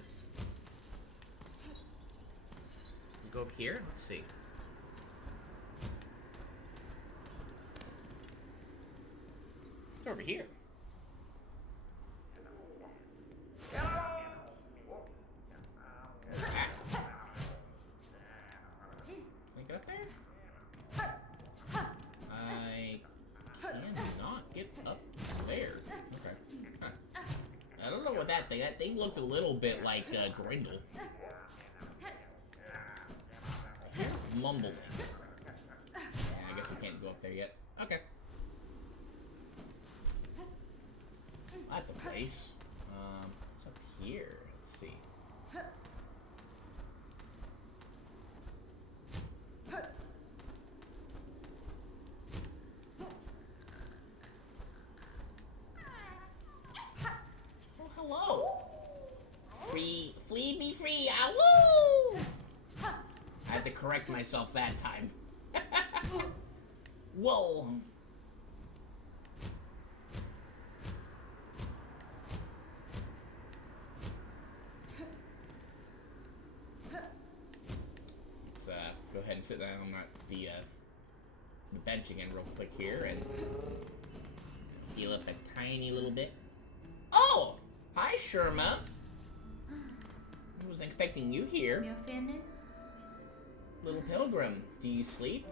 Go up here, let's see. It's over here. Can I get up there? I cannot get up there. Okay. Huh. I don't know what that thing looked a little bit like Grindel. Mumbling. Yeah, I guess we can't go up there yet. Okay. That's a place. What's up here? Let's see. Oh, hello. Free, flee, be free. Ah, woo! I had to correct myself that time. Whoa. Go ahead and sit down on the bench again real quick here and heal up a tiny little bit. Oh! Hi, Sherma. I wasn't expecting you here. Little pilgrim, do you sleep?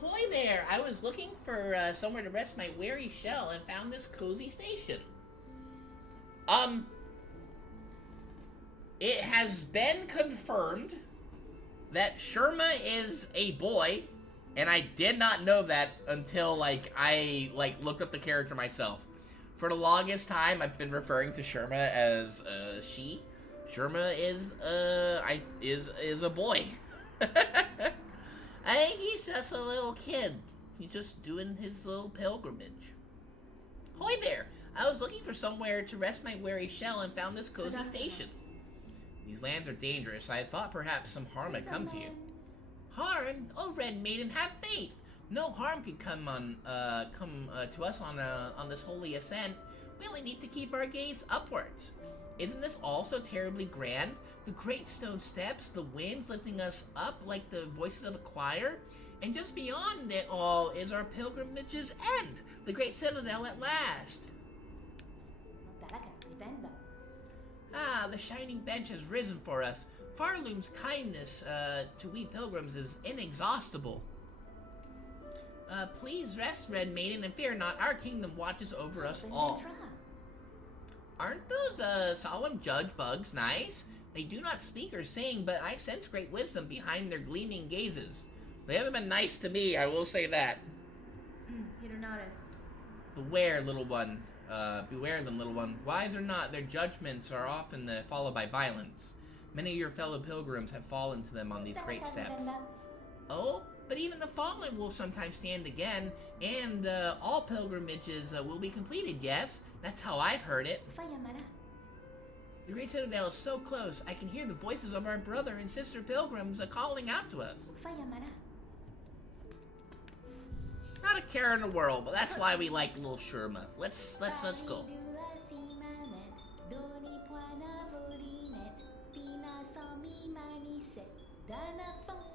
Hoy there! I was looking for somewhere to rest my weary shell and found this cozy station. It has been confirmed that Sherma is a boy, and I did not know that until, I looked up the character myself. For the longest time, I've been referring to Sherma as, she. Sherma is a boy. I think he's just a little kid. He's just doing his little pilgrimage. Hoy there! I was looking for somewhere to rest my weary shell and found this cozy station. These lands are dangerous. I thought perhaps some harm had come to you. Harm? Oh, Red Maiden, have faith. No harm could come to us on this holy ascent. We only need to keep our gaze upwards. Isn't this all so terribly grand? The great stone steps, the winds lifting us up like the voices of a choir, and just beyond it all is our pilgrimage's end, the great citadel at last. Ah, the shining bench has risen for us. Farloom's kindness to we pilgrims is inexhaustible. Please rest, Red Maiden, and fear not, our kingdom watches over us all. Aren't those solemn judge bugs nice? They do not speak or sing, but I sense great wisdom behind their gleaming gazes. They haven't been nice to me, I will say that. Beware, little one. Beware them, little one. Wise or not, their judgments are often followed by violence. Many of your fellow pilgrims have fallen to them on these great steps. Oh, but even the fallen will sometimes stand again, and all pilgrimages will be completed, yes? That's how I've heard it. The great citadel is so close, I can hear the voices of our brother and sister pilgrims calling out to us. Not a care in the world, but that's why we like little Sherma. Let's go.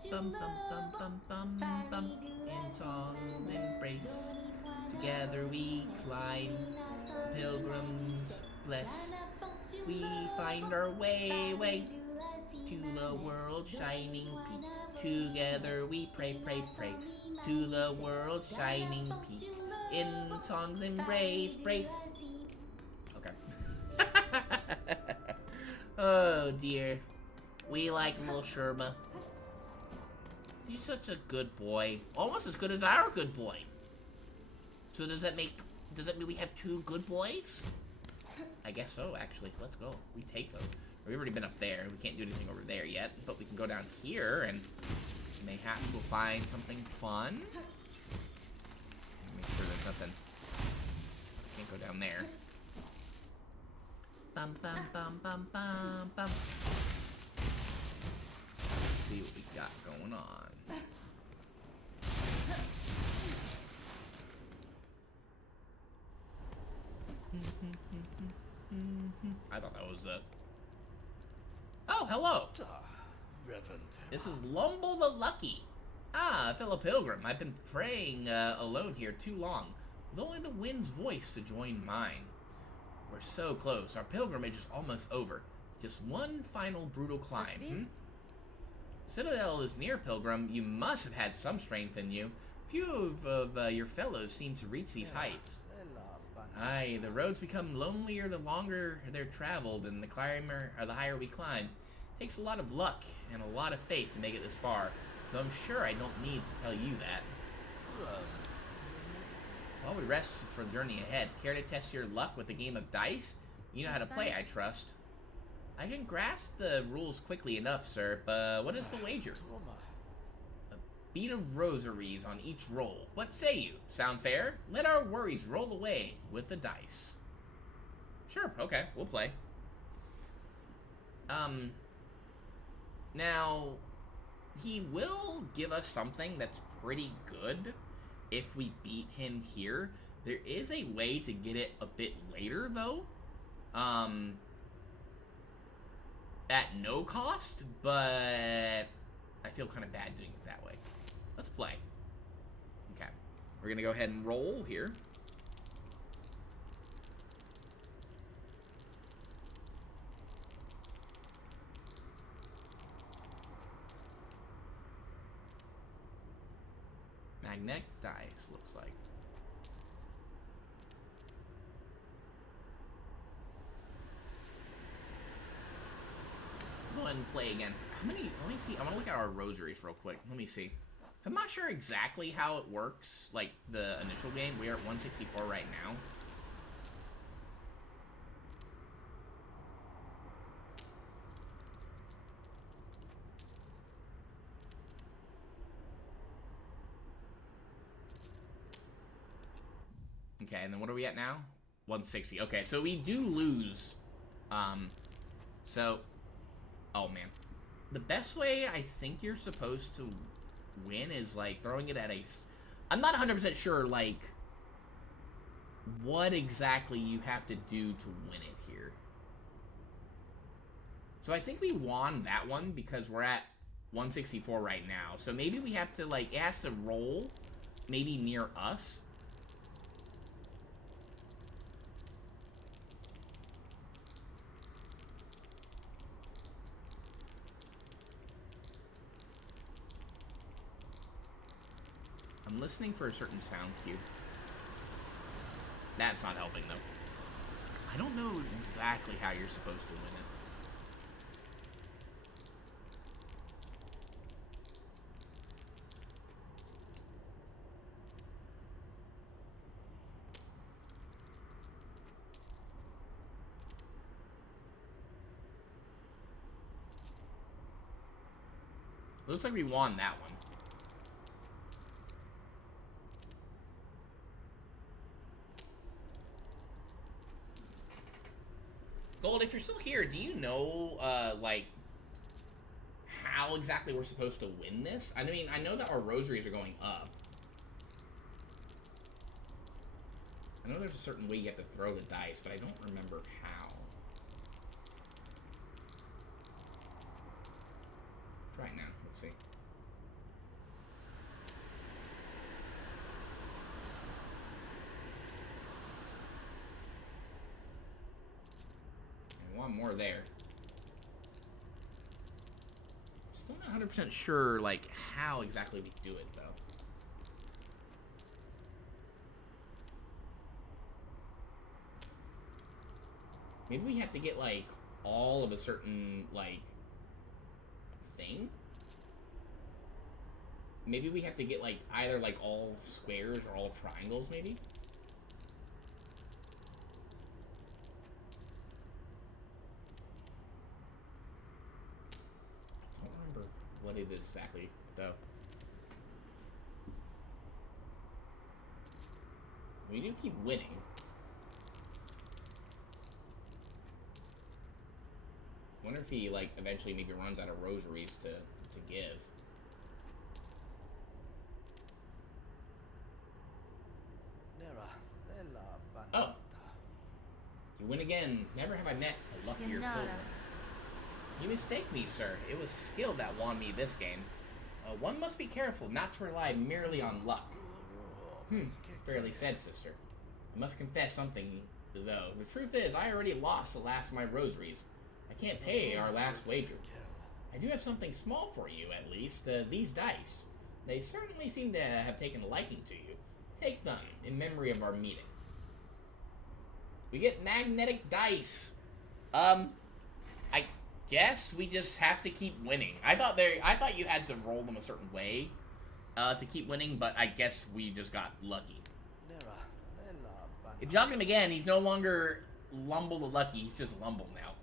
Bum bum bum bum bum bum. In song embrace, together we climb. Pilgrims bless. We find our way to the world shining peak. Together we pray to the world shining peak. In songs embrace. Okay. Oh dear. We like Sherba. He's such a good boy. Almost as good as our good boy. So does that mean we have two good boys? I guess so, actually. Let's go. We take those. We've already been up there. We can't do anything over there yet, but we can go down here and mayhap we'll find something fun. Make sure there's nothing. Can't go down there. Bum bum bum bum bum bum. Let's see what we got going on. I thought that was Oh, hello. Reverend. This is Lumble the Lucky. Ah, a fellow pilgrim. I've been praying alone here too long, with only the wind's voice to join mine. We're so close. Our pilgrimage is almost over. Just one final brutal climb. Citadel is near, pilgrim. You must have had some strength in you. Few of your fellows seem to reach these heights. Aye, the roads become lonelier the longer they're traveled, and the higher we climb. It takes a lot of luck and a lot of faith to make it this far, though I'm sure I don't need to tell you that. While we rest for the journey ahead, care to test your luck with a game of dice? You know how to play, I trust. I can grasp the rules quickly enough, sir, but what is the wager? A beat of rosaries on each roll. What say you? Sound fair? Let our worries roll away with the dice. Sure, okay, we'll play. Now, he will give us something that's pretty good if we beat him here. There is a way to get it a bit later, though. At no cost, but I feel kind of bad doing it that way. Let's play. Okay. We're going to go ahead and roll here. Magnetic dice, looks like. Go ahead and play again. How many? Let me see. I want to look at our rosaries real quick. Let me see. So I'm not sure exactly how it works, like the initial game. We are at 164 right now. Okay, and then what are we at now? 160. Okay, so we do lose. Oh man. The best way I think you're supposed to win is like throwing it at a... I'm not 100% sure, like, what exactly you have to do to win it here. So I think we won that one because we're at 164 right now. So maybe we have to, like, it has to roll maybe near us. I'm listening for a certain sound cue. That's not helping, though. I don't know exactly how you're supposed to win it. Looks like we won that one. Gold, if you're still here, do you know, like, how exactly we're supposed to win this? I mean, I know that our rosaries are going up. I know there's a certain way you have to throw the dice, but I don't remember how. Try it now. Let's see. One more there. Still not 100% sure, like, how exactly we do it, though. Maybe we have to get, like, all of a certain, like, thing. Maybe we have to get, like, either, like, all squares or all triangles, maybe? I don't remember what it is exactly, though. We do keep winning. Wonder if he, like, eventually maybe runs out of rosaries to give. Oh! You win again. Never have I met a luckier pilgrim. You mistake me, sir. It was skill that won me this game. One must be careful not to rely merely on luck. Fairly said, sister. I must confess something, though. The truth is, I already lost the last of my rosaries. I can't pay our last wager. I do have something small for you, at least. These dice. They certainly seem to have taken a liking to you. Take them, in memory of our meeting. We get magnetic dice. I guess we just have to keep winning. I thought you had to roll them a certain way to keep winning, but I guess we just got lucky. If you talk to him again, he's no longer Lumble the Lucky, he's just Lumble now.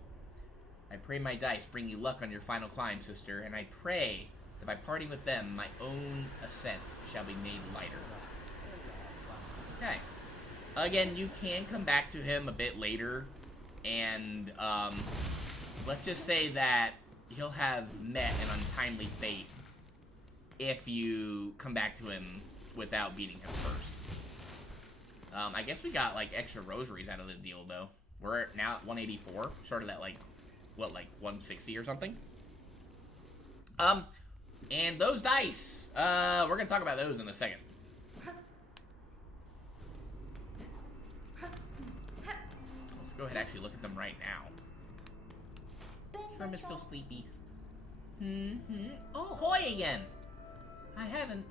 I pray my dice bring you luck on your final climb, sister, and I pray that by parting with them, my own ascent shall be made lighter. Okay. Again, you can come back to him a bit later, and let's just say that he'll have met an untimely fate if you come back to him without beating him first. I guess we got, like, extra rosaries out of the deal, though. We're now at 184. Started at, like, what, like, 160 or something? And those dice, we're gonna talk about those in a second. Let's go ahead and actually look at them right now. Sherm is still sleepy. Oh, hoy again! I hadn't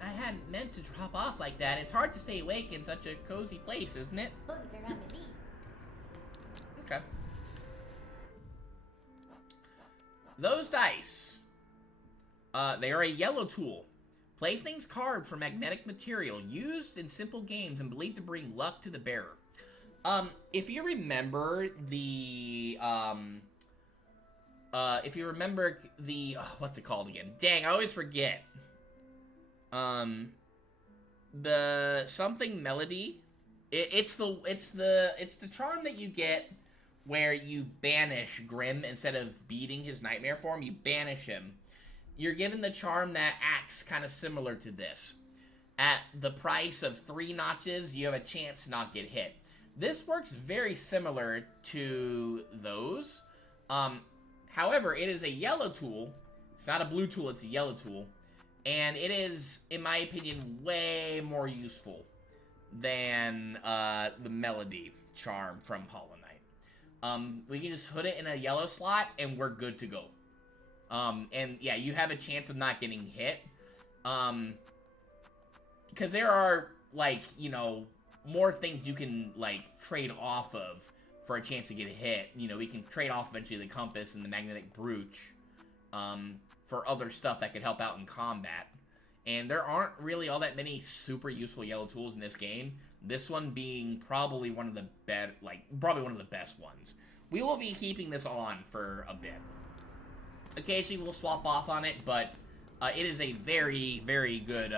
meant to drop off like that. It's hard to stay awake in such a cozy place, isn't it? Okay. Those dice. They are a yellow tool. Playthings carved from magnetic material, used in simple games and believed to bring luck to the bearer. If you remember the, what's it called again? Dang, I always forget. The something melody. It's the charm that you get where you banish Grim instead of beating his nightmare form. You banish him. You're given the charm that acts kind of similar to this. At the price of 3 notches, you have a chance to not get hit. This works very similar to those. However, it is a yellow tool. It's not a blue tool, it's a yellow tool. And it is, in my opinion, way more useful than the melody charm from Hollow Knight. We can just put it in a yellow slot, and we're good to go. And yeah, you have a chance of not getting hit. Because there are, like, you know, more things you can, like, trade off of for a chance to get hit. You know, we can trade off eventually the compass and the magnetic brooch for other stuff that could help out in combat. And there aren't really all that many super useful yellow tools in this game. This one being probably one of the best ones. We will be keeping this on for a bit. Occasionally we'll swap off on it, but it is a very, very good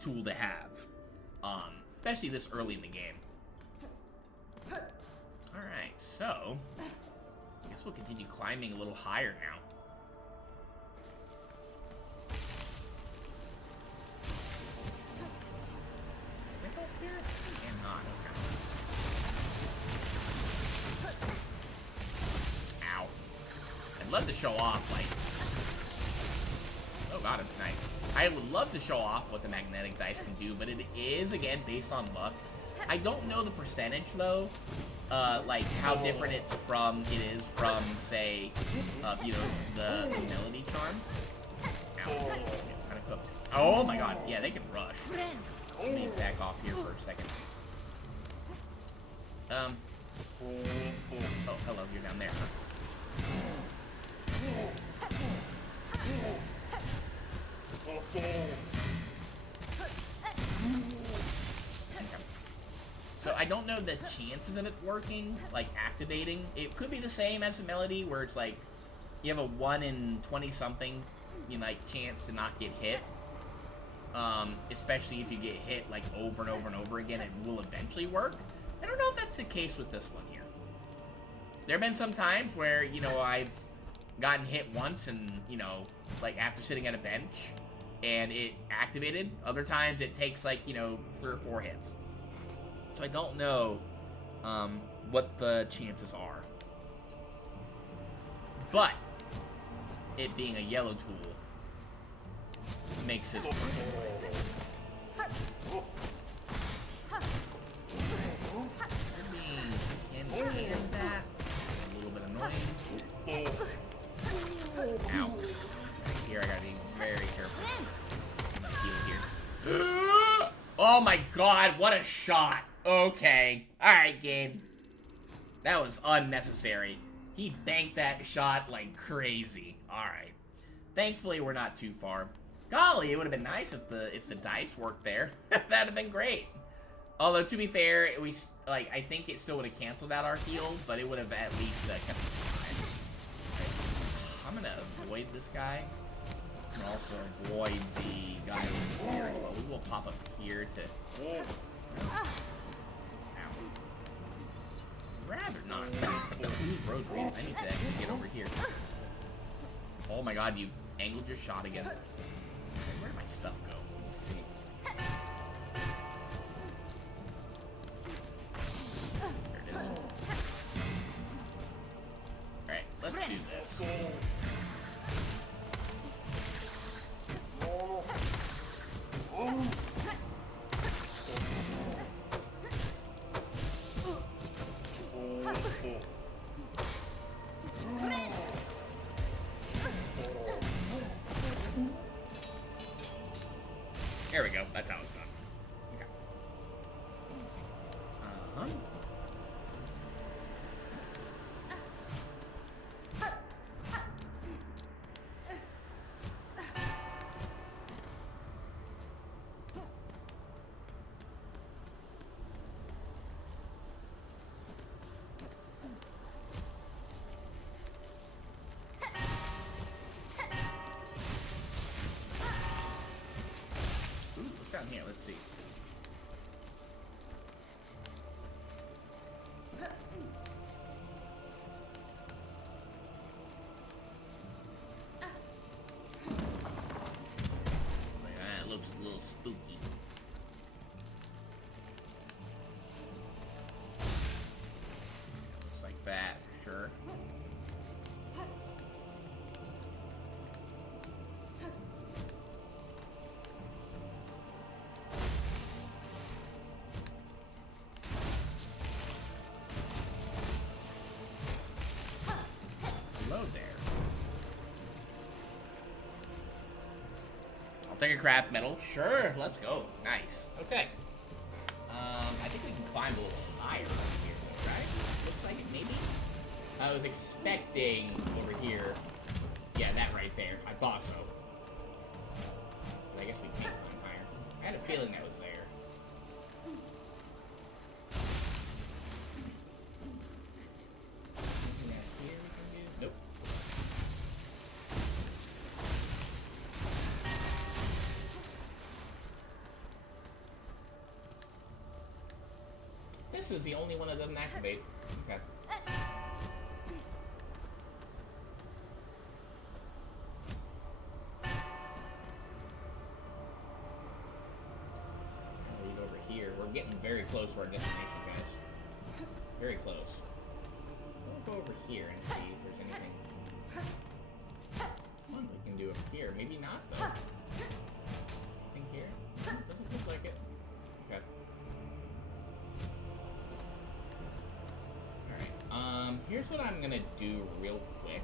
tool to have. Especially this early in the game. Alright, so I guess we'll continue climbing a little higher now. Ow. I'd love to show off, like... Oh god, it's nice. I would love to show off what the magnetic dice can do, but it is, again, based on luck. I don't know the percentage, though, like, how different it is from, say, you know, the melody charm. Ow. Kind of cooked. Oh my god, yeah, they can rush. Let me back off here for a second. Oh, hello, you're down there, huh? So I don't know the chances of it working, like activating. It could be the same as a melody, where it's like you have a 1 in 20 something, chance to not get hit. Especially if you get hit like over and over and over again, it will eventually work. I don't know if that's the case with this one here. There have been some times where, I've gotten hit once and, like after sitting at a bench and it activated. Other times it takes like, 3 or 4 hits. So I don't know what the chances are. But it being a yellow tool makes it and that a little bit annoying. Ow. Here I gotta be very careful. I'm gonna heal here. Oh my god, what a shot. Okay. Alright, game. That was unnecessary. He banked that shot like crazy. Alright. Thankfully, we're not too far. Golly, it would have been nice if the dice worked there. That'd have been great. Although, to be fair, I think it still would have canceled out our heal, but it would have at least kept us alive. I'm gonna avoid this guy. And also avoid the guy over here as well. We will pop up here to... Ow. Rather not use rosaries. I need to actually get over here. Oh my god, you angled your shot again. Okay, where did my stuff go? Let me see. There it is. Alright, let's do this. There we go. That's how it's done. Okay. Down here, let's see. That looks a little spooky. Looks like that, for sure. Take a craft metal. Sure, let's go. Nice. Okay. I think we can climb a little higher over here, right? Looks like it, maybe? I was expecting over here. Yeah, that right there. I thought so. But I guess we can't climb higher. I had a feeling that was there. Nope. This is the only one that doesn't activate. Okay. I'll leave over here. We're getting very close to our destination, guys. Very close. So we'll go over here and see if there's anything fun we can do up here. Maybe not, though. Anything here? Doesn't look like it. Okay. Here's what I'm gonna do real quick.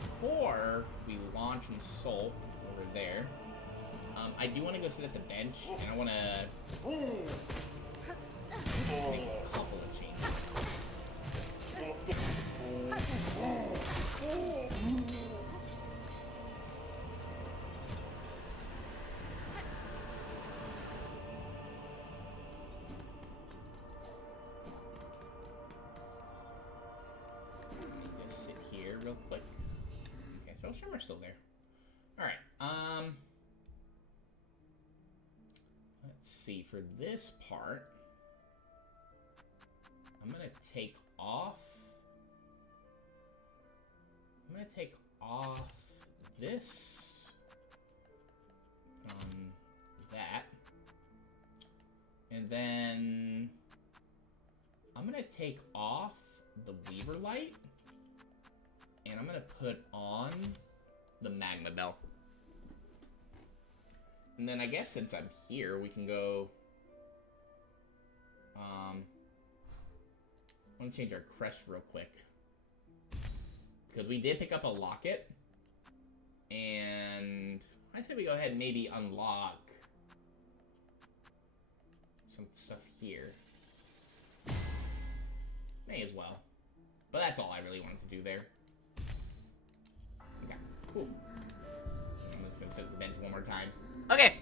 Before we launch and Soul over there, I do want to go sit at the bench, and I want to make a couple of changes. real quick. Okay, so Shimmer's still there. Alright, let's see, for this part, I'm gonna take off this, that, and then I'm gonna take off the Weaver light, and I'm gonna put on the Magma Bell. And then I guess since I'm here, we can go, I'm gonna change our crest real quick. Because we did pick up a locket, and I'd say we go ahead and maybe unlock some stuff here. May as well. But that's all I really wanted to do there. Okay, cool. I'm just gonna sit at the bench one more time. Okay.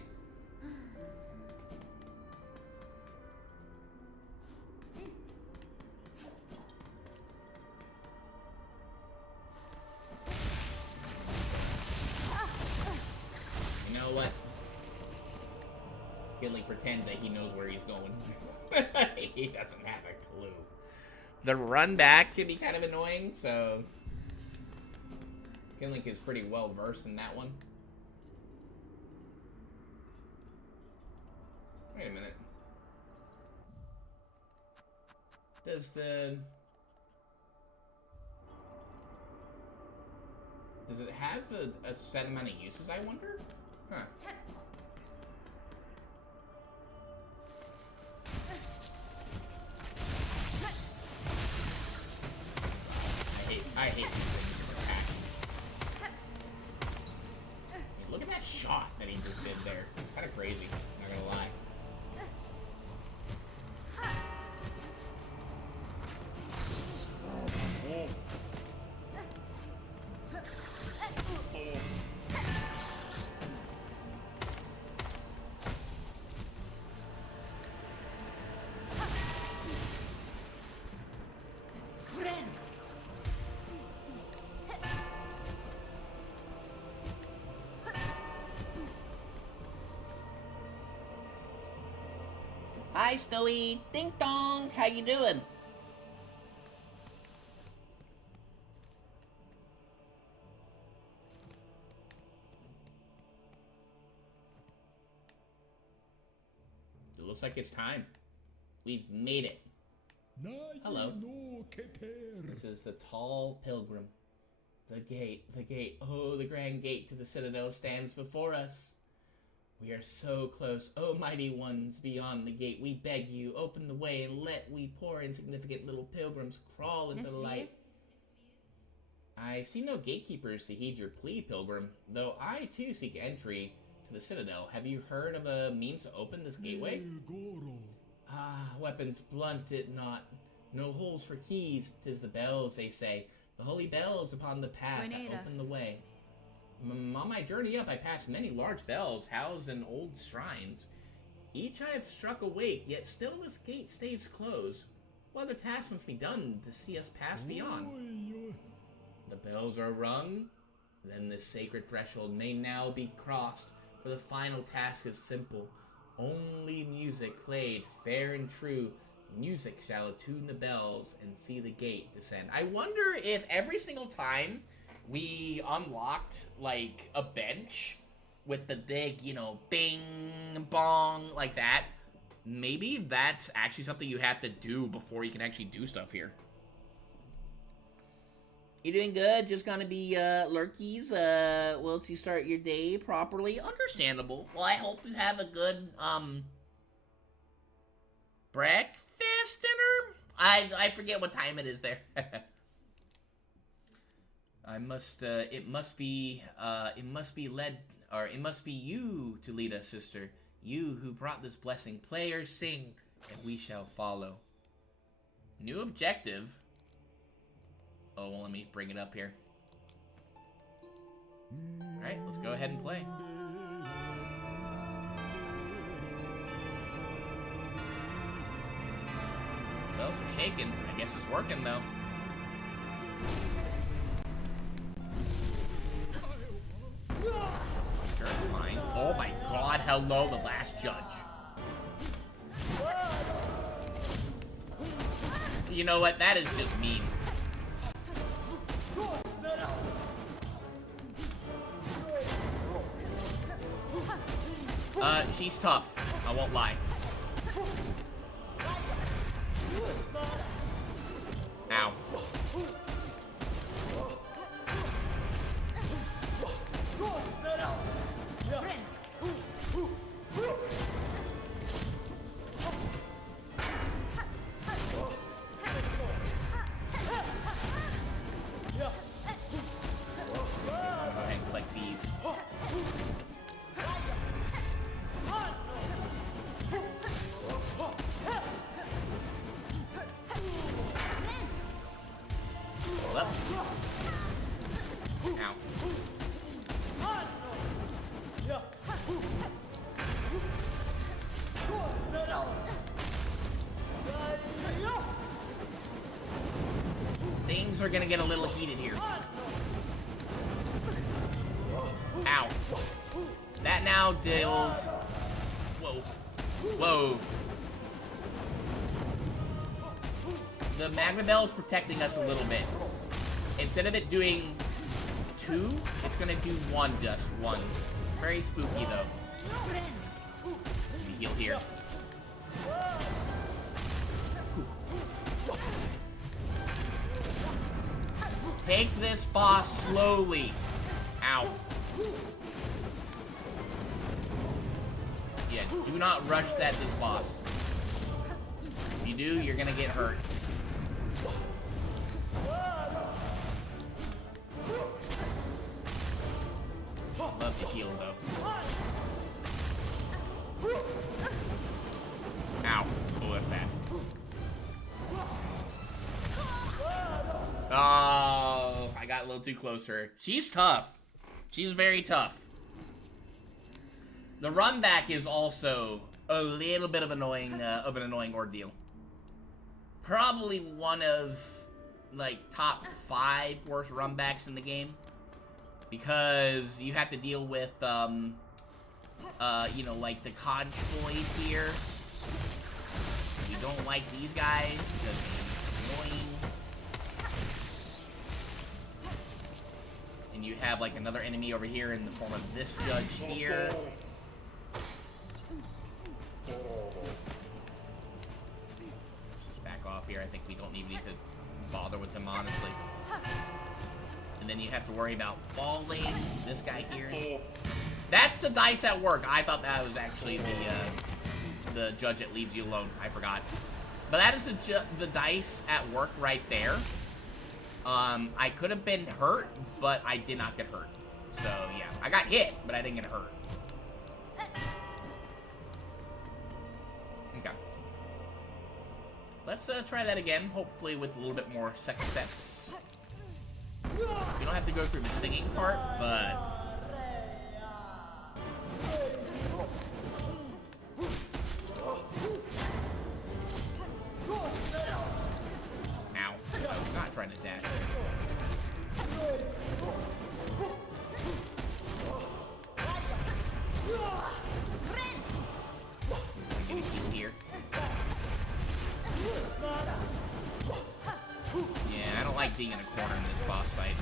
You know what? Kinley pretends that he knows where he's going. He doesn't have a clue. The run back can be kind of annoying, so Kinley is pretty well versed in that one. Wait a minute. Does it have a set amount of uses, I wonder? Huh. I hate these things in attack. I mean, look at that shot that he just did there. Kind of crazy, not gonna lie. Hi, Snowy. Ding dong. How you doing? It looks like it's time. We've made it. Hello. This is the tall pilgrim. The gate. Oh, the grand gate to the citadel stands before us. We are so close, oh mighty ones beyond the gate. We beg you, open the way and let we poor insignificant little pilgrims crawl into the light. I see no gatekeepers to heed your plea, pilgrim, though I too seek entry to the citadel. Have you heard of a means to open this gateway? Ah, weapons blunt it not. No holes for keys. 'Tis the bells, they say. The holy bells upon the path that open the way. On my journey up, I passed many large bells housed in old shrines. Each I have struck awake, yet still this gate stays closed. What other task must be done to see us pass beyond? The bells are rung, then this sacred threshold may now be crossed, for the final task is simple. Only music played, fair and true. Music shall attune the bells and see the gate descend. I wonder if every single time we unlocked, like, a bench with the big, you know, bing, bong, like that, maybe that's actually something you have to do before you can actually do stuff here. You doing good? Just gonna be, lurkies, once you start your day properly. Understandable. Well, I hope you have a good, breakfast dinner? I forget what time it is there. It must be you to lead us, sister. You who brought this blessing. Players sing, and we shall follow. New objective. Oh, well, let me bring it up here. Alright, let's go ahead and play. Bells are shaking. I guess it's working, though. how low the last judge. You know what? That is just mean. She's tough. I won't lie. Ow. Things are gonna get a little heated here. Ow. That now deals... Whoa. Whoa. The Magma Bell is protecting us a little bit. Instead of it doing 2, it's gonna do 1, just 1. Very spooky, though. Let me heal here. Take this boss slowly. Ow. Yeah, do not rush this boss. If you do, you're gonna get hurt. Love to heal, though. Ow. Oh, that's bad. Oh, I got a little too close to her. She's tough. She's very tough. The run back is also a little bit of an annoying ordeal. Probably one of like top 5 worst run backs in the game, because you have to deal with you know, like the conch boys here. You don't like these guys because they're annoying. And you have like another enemy over here in the form of this judge here. Just back off here. I think we don't even need to bother with them, honestly. And then you have to worry about falling. This guy here. That's the dice at work. I thought that was actually the judge that leaves you alone. I forgot. But that is the dice at work right there. I could have been hurt, but I did not get hurt. So, yeah. I got hit, but I didn't get hurt. Okay. Let's try that again, hopefully with a little bit more success. You don't have to go through the singing part, but... Ow. I was not trying to dash. I'm gonna heal here. Yeah, I don't like being in a corner in this boss fight.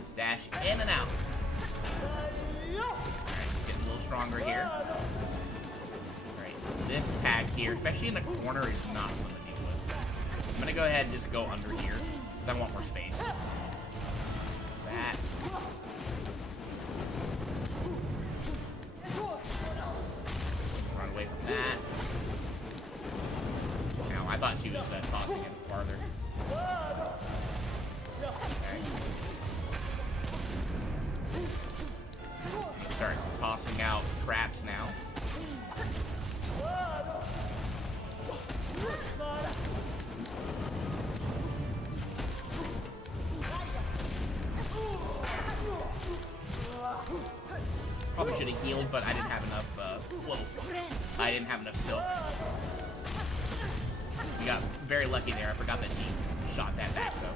Just dash in and out. Alright, getting a little stronger here. Alright, this attack here, especially in the corner, is not fun to deal with. I'm gonna go ahead and just go under here, because I want more space. That. Run away from that. Now, I thought she was tossing him farther. Okay. Start tossing out traps now. Probably should have healed, but I didn't have enough, whoa. I didn't have enough silk. We got very lucky there. I forgot that he shot that back, though.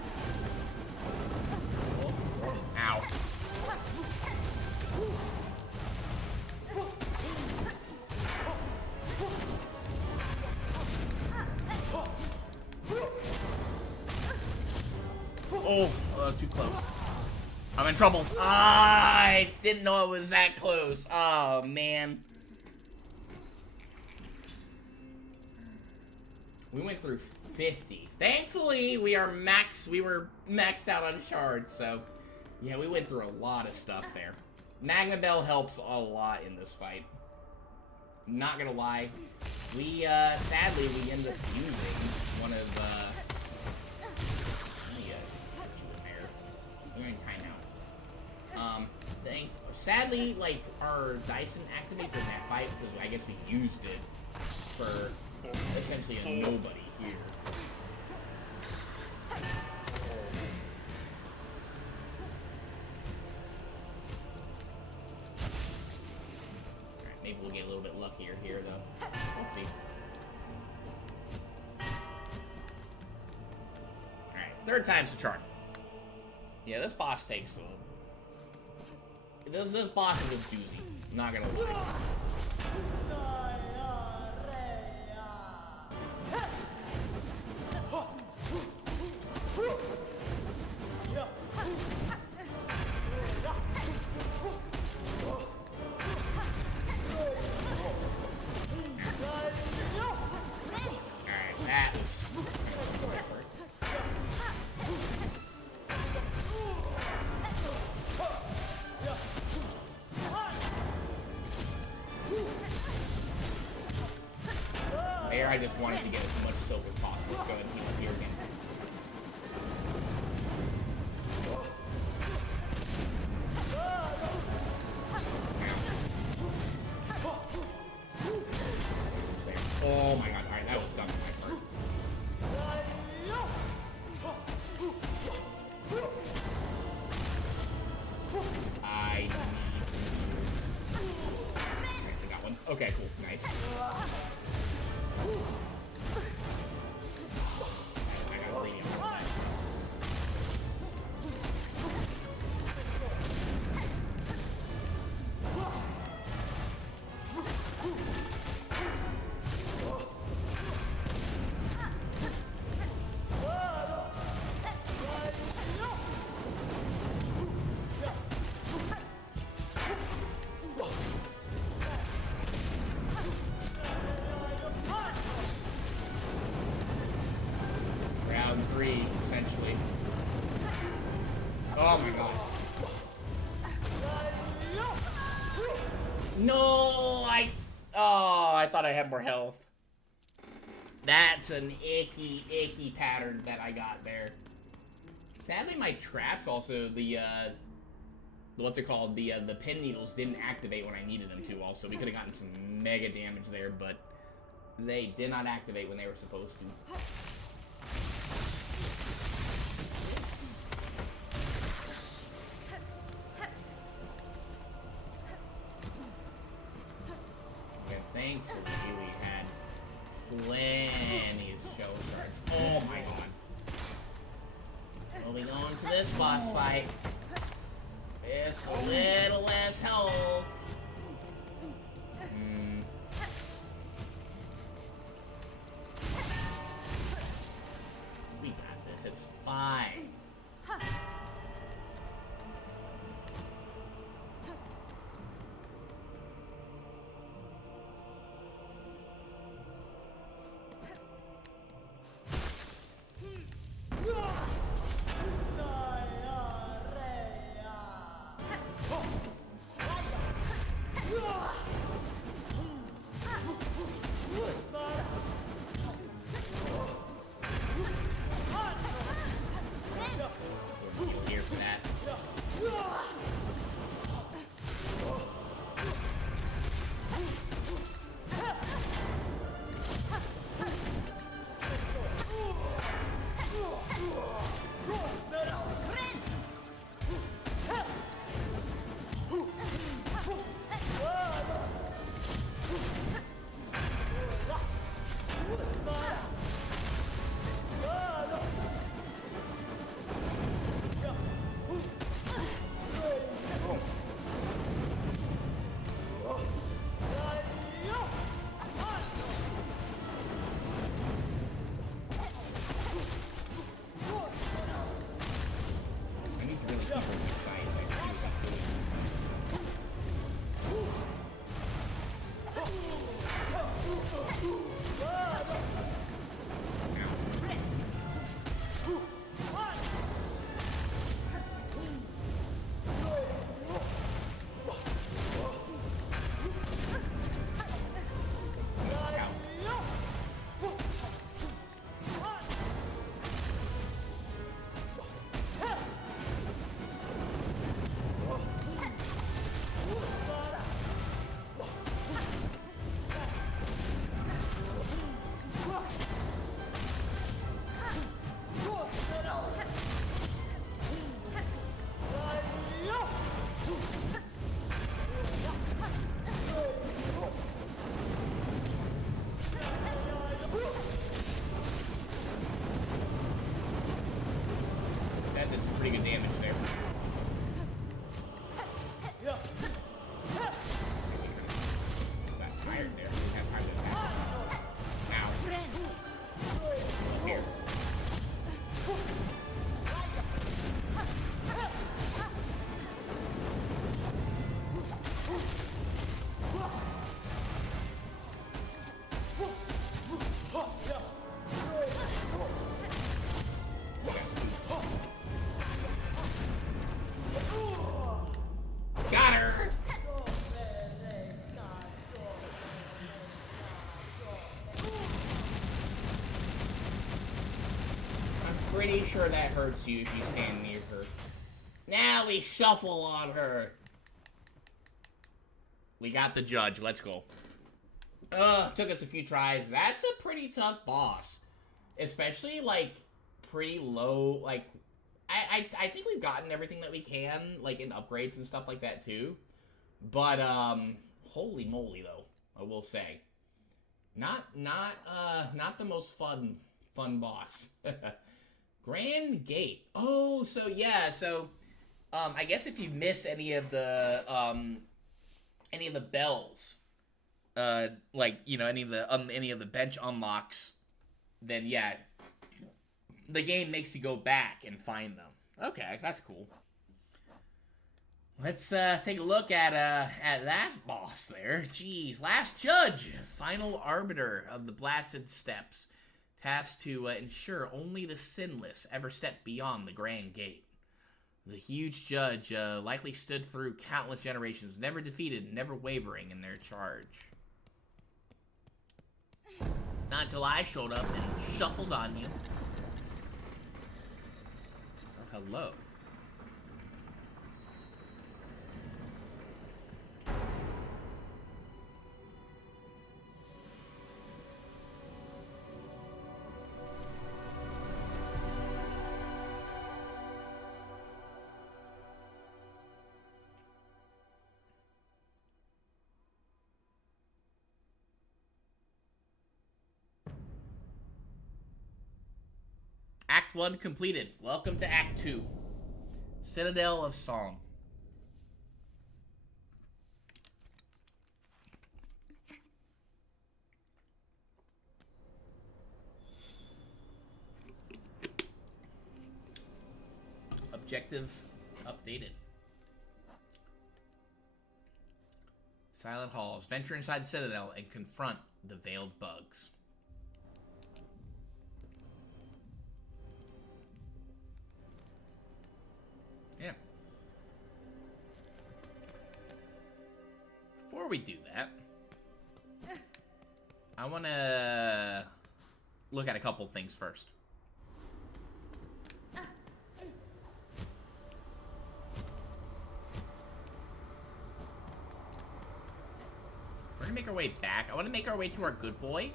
Ow. Oh, too close. I'm in trouble. Ah, I didn't know it was that close. Oh, man. We went through 50. Thankfully, we were maxed out on shards, so yeah, we went through a lot of stuff there. Magma Bell helps a lot in this fight. Not gonna lie, we sadly we ended up using one of we're in timeout. Sadly, like, our dice didn't activate during that fight because I guess we used it for essentially a nobody here. Alright, maybe we'll get a little bit luckier here, though. We'll see. Alright, third time's the charm. Yeah, this boss takes a... This boss is a doozy. Not gonna lie. Alright, that was... There, I just wanted to get as much silver as possible. Let's go ahead and heal up here again. Oh my god, alright, that was dumb on my part. I got one. Okay, cool, nice. Three, essentially. Oh my god. No, I thought I had more health. That's an icky pattern that I got there. Sadly, my traps also, what's it called? The pin needles didn't activate when I needed them to also. We could have gotten some mega damage there, but they did not activate when they were supposed to. Thankfully, we had plenty of show cards. Oh my god. We'll be going to this boss fight with a little less health. We got this. It's fine. sure that hurts you if you stand near her. Now we shuffle on her. We got the judge. Let's go. Took us a few tries. That's a pretty tough boss. Especially, like, pretty low, like... I think we've gotten everything that we can, like, in upgrades and stuff like that, too. But, holy moly, though, I will say. Not the most fun boss. Grand Gate. Oh, so, yeah, so, I guess if you missed any of the bells, like, you know, any of the bench unlocks, then, yeah, the game makes you go back and find them. Okay, that's cool. Let's take a look at that boss there. Jeez, last judge, final arbiter of the blasted steppes, tasked to ensure only the sinless ever step beyond the Grand Gate. The huge judge likely stood through countless generations, never defeated, never wavering in their charge. Not until I showed up and shuffled on you. Oh, hello. Act 1 completed. Welcome to Act 2. Citadel of Song. Objective updated. Silent halls. Venture inside the Citadel and confront the veiled bugs. Yeah. Before we do that, I want to look at a couple things first. We're going to make our way back. I want to make our way to our good boy.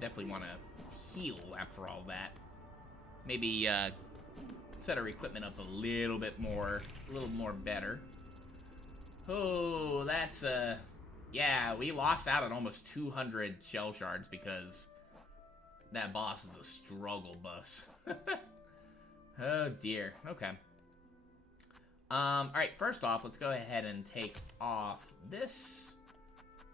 Definitely want to heal after all that. Maybe set our equipment up a little more better. Oh, that's yeah, we lost out on almost 200 shell shards because that boss is a struggle bus. Oh dear. Okay. All right. First off, let's go ahead and take off this.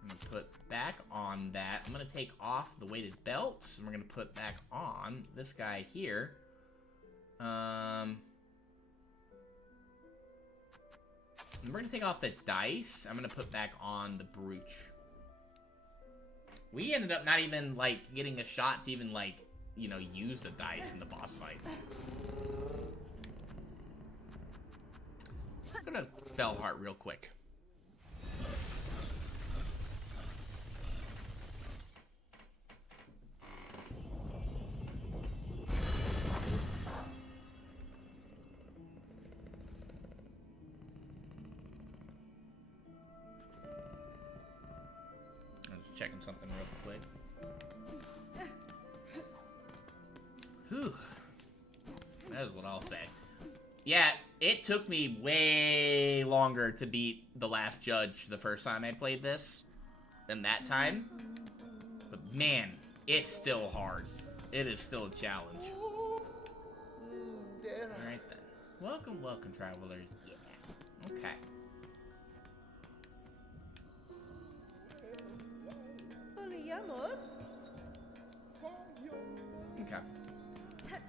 I'm going to put back on that. I'm going to take off the weighted belts, and we're going to put back on this guy here. And we're going to take off the dice. I'm going to put back on the brooch. We ended up not even, like, getting a shot to even, like, you know, use the dice in the boss fight. I'm going to Bellheart real quick. Checking something real quick. Whew. That is what I'll say. Yeah, it took me way longer to beat the last judge the first time I played this than that time. But man, it's still hard. It is still a challenge. Alright then. Welcome, welcome, travelers. Yeah. Okay. Okay.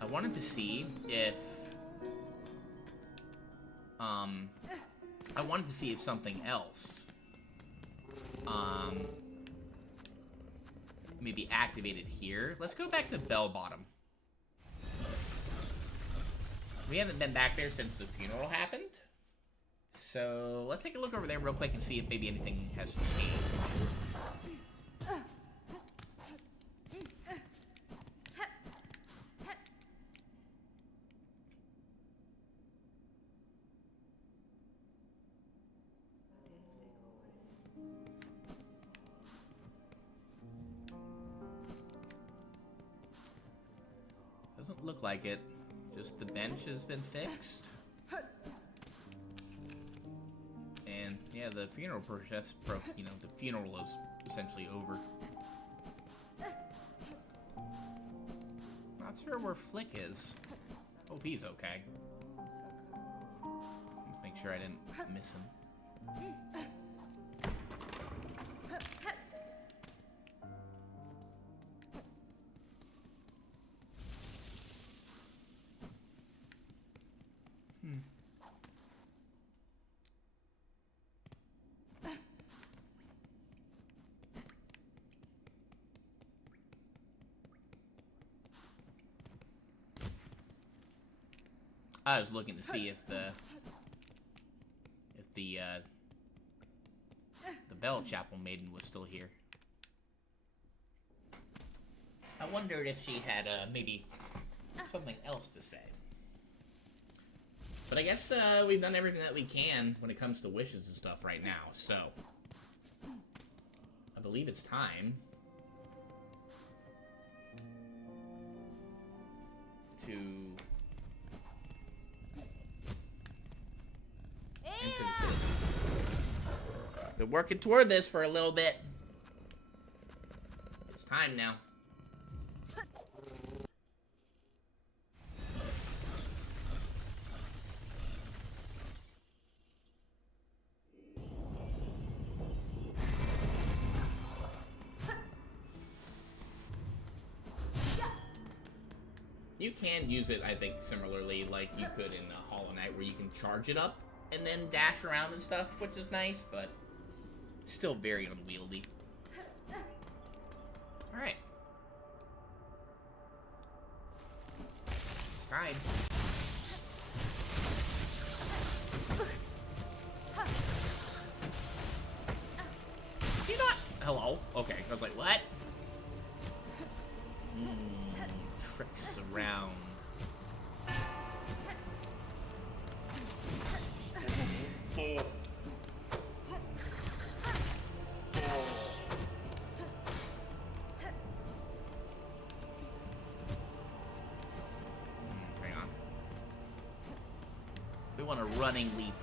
I wanted to see if something else maybe activated here. Let's go back to Bell Bottom. We haven't been back there since the funeral happened. so let's take a look over there real quick and see if maybe anything has changed. Doesn't look like it. Just the bench has been fixed. And yeah, the funeral process, the funeral is essentially over. Not sure where Flick is. Hope he's okay. Let's make sure I didn't miss him. I was looking to see if the Bell Chapel Maiden was still here. I wondered if she had maybe something else to say. But I guess we've done everything that we can when it comes to wishes and stuff right now, so I believe it's time to enter the city. Been working toward this for a little bit. It's time now. You can use it, I think, similarly like you could in Hollow Knight, where you can charge it up and then dash around and stuff, which is nice, but still very unwieldy. Alright. Let's ride. You not? Hello? Okay, I was like, what? Tricks around. Hang on. We want a running leap.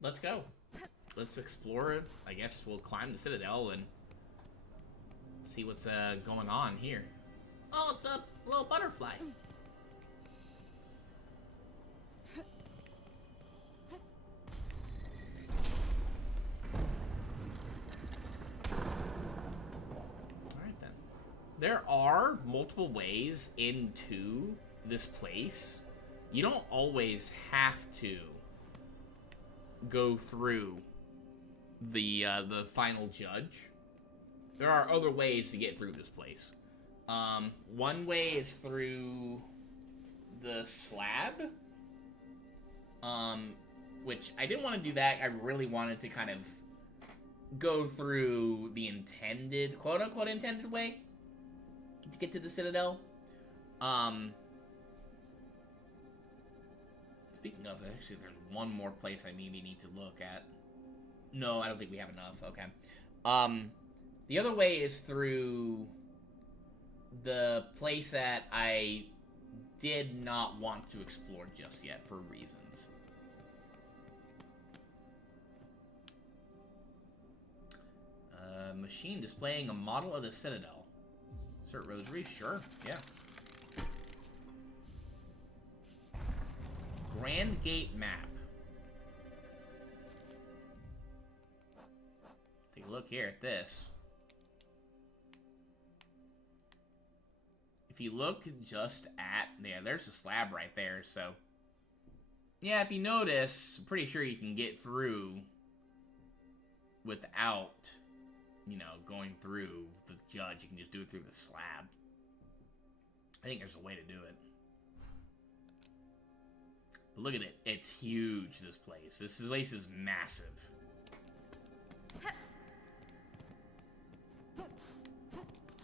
Let's go. Let's explore it. I guess we'll climb the Citadel and see what's going on here. Oh, it's a little butterfly. Alright then. There are multiple ways into this place. You don't always have to go through the final judge. There are other ways to get through this place. One way is through the slab, which I didn't want to do that. I really wanted to kind of go through the intended, quote-unquote intended way to get to the Citadel. Speaking of, actually, there's one more place I maybe need to look at. No, I don't think we have enough. Okay. The other way is through the place that I did not want to explore just yet for reasons. Machine displaying a model of the Citadel. Insert rosary? Sure. Yeah. Grand Gate map. Take a look here at this. if you look just at... Yeah, there's a slab right there, so... Yeah, if you notice, I'm pretty sure you can get through without, you know, going through the judge. You can just do it through the slab. I think there's a way to do it. But look at it. It's huge, this place. This place is massive. Can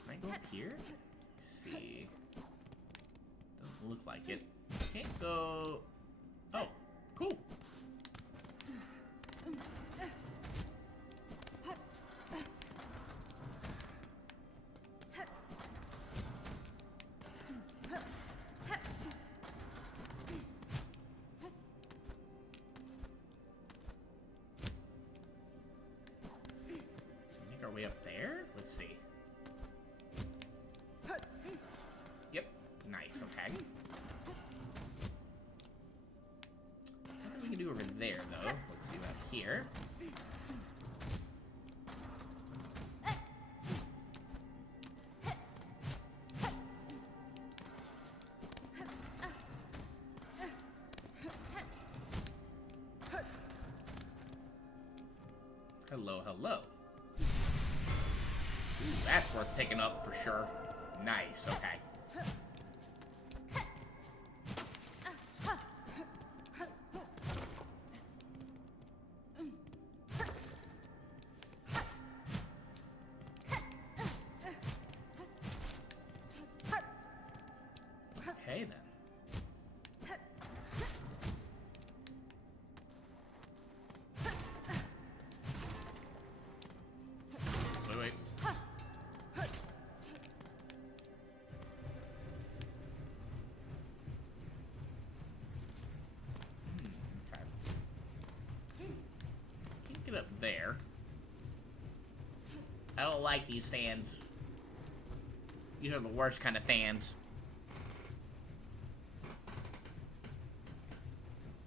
I go up here? Let's see. Doesn't look like it. Can't go... Oh, cool. Make our way up there? Let's see. Yep. Nice, okay. What we can do over there, though? Let's see about here. Hello, hello. Ooh, that's worth picking up for sure. Nice, okay. Okay, then. Wait. Okay. Can't get up there. I don't like these fans. These are the worst kind of fans.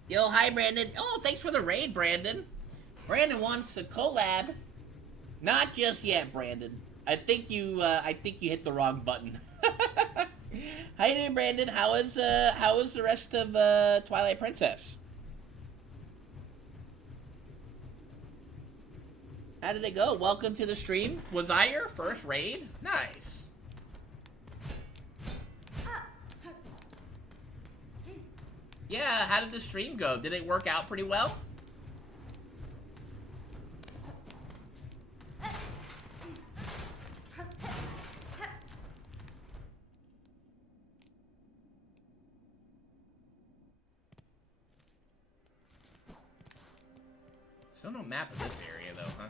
Yo, hi, Brandon. Oh, thanks for the raid, Brandon. Brandon wants to collab. Not just yet, Brandon. I think you hit the wrong button. How you doing, Brandon? How is the rest of Twilight Princess? How did it go? Welcome to the stream. Was I your first raid? Nice. Yeah, how did the stream go? Did it work out pretty well? Still no map of this area, though, huh?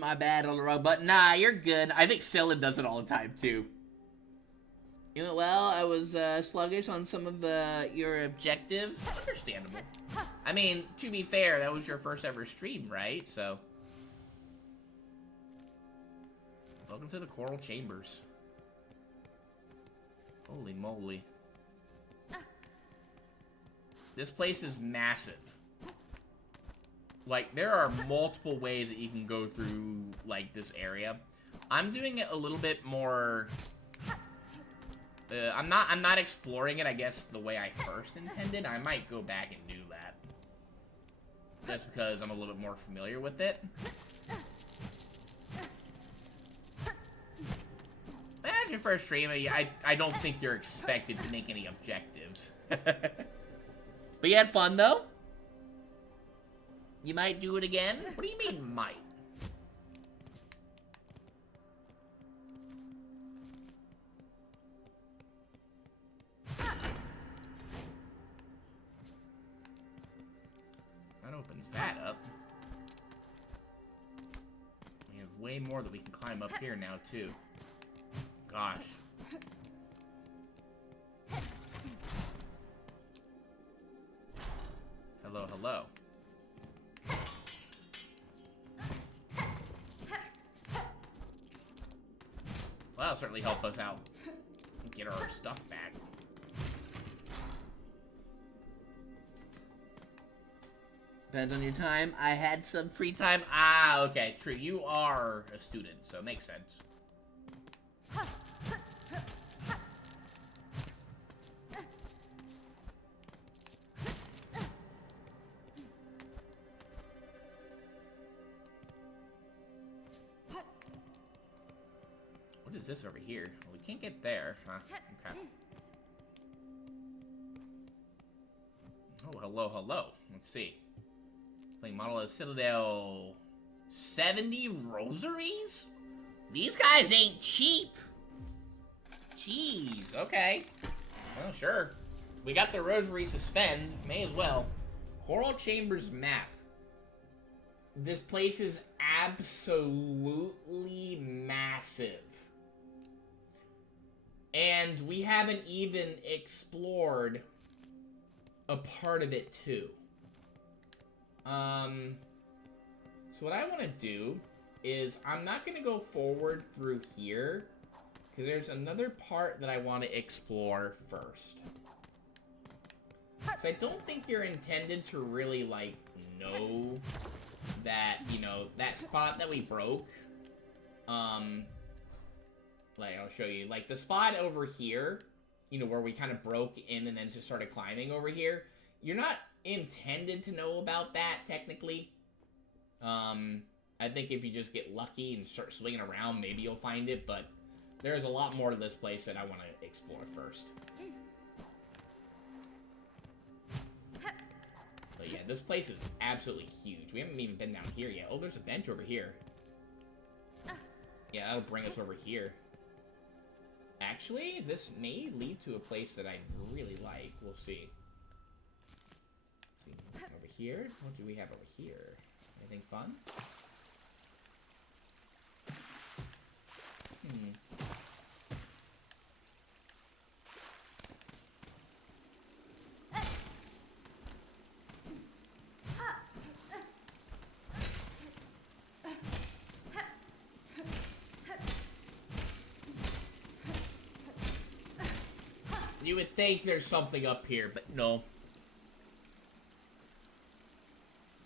My bad on the wrong button. Nah, you're good. I think Scylla does it all the time, too. You know, well, I was sluggish on some of your objectives. Understandable. I mean, to be fair, that was your first ever stream, right? So... Welcome to the Coral Chambers. Holy moly. This place is massive. Like, there are multiple ways that you can go through, like, this area. I'm doing it a little bit more... I'm not exploring it, I guess, the way I first intended. I might go back and do that. Just because I'm a little bit more familiar with it. That's your first stream. I don't think you're expected to make any objectives. But you had fun, though? You might do it again? What do you mean, might? That opens that up. We have way more that we can climb up here now, too. Gosh. Hello, hello. Well, that'll certainly help us out and get our stuff back. Depends on your time. I had some free time. Ah, okay, true. You are a student, so it makes sense. What is this over here? Well, we can't get there. Huh? Okay. Oh, hello, hello. Let's see. Playing model of Citadel. 70 rosaries? These guys ain't cheap. Jeez, okay. Well, sure. We got the rosaries to spend. May as well. Coral Chambers map. This place is absolutely massive. And we haven't even explored a part of it too. So what I want to do is I'm not going to go forward through here because there's another part that I want to explore first. So I don't think you're intended to really like know that, you know, that spot that we broke. Like I'll show you, like the spot over here, you know, where we kind of broke in and then just started climbing over here. You're not intended to know about that, technically. I think if you just get lucky and start swinging around, maybe you'll find it, but there's a lot more to this place that I want to explore first. But yeah, this place is absolutely huge. We haven't even been down here yet. Oh, there's a bench over here. Yeah, that'll bring us over here. Actually, this may lead to a place that I really like. We'll see. Over here? What do we have over here? Anything fun? You would think there's something up here, but no.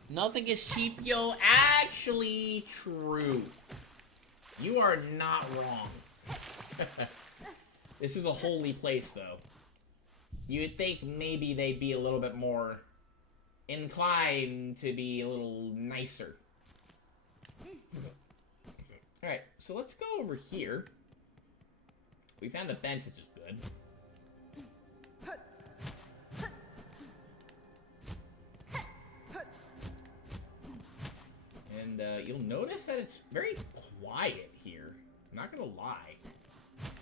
Nothing is cheap, yo. Actually, true. You are not wrong. This is a holy place, though. You would think maybe they'd be a little bit more inclined to be a little nicer. Alright, so let's go over here. We found a bench, which is good. And you'll notice that it's very quiet here. I'm not gonna lie.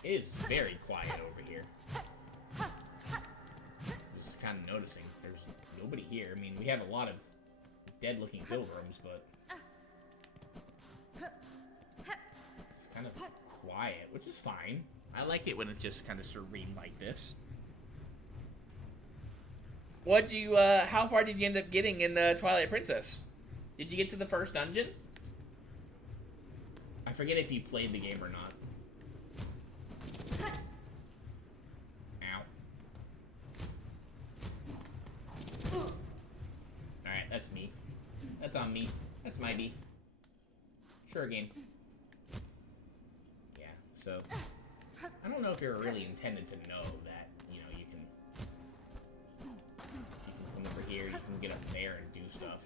It is very quiet over here. Just kind of noticing there's nobody here. I mean, we have a lot of dead-looking pilgrims, but it's kind of quiet, which is fine. I like it when it's just kind of serene like this. What'd you, how far did you end up getting in Twilight Princess? Did you get to the first dungeon? I forget if you played the game or not. Ow. Alright, that's me. That's on me. That's my B. Sure, game. Yeah, so I don't know if you're really intended to know that, you know, you can come over here, you can get up there and do stuff.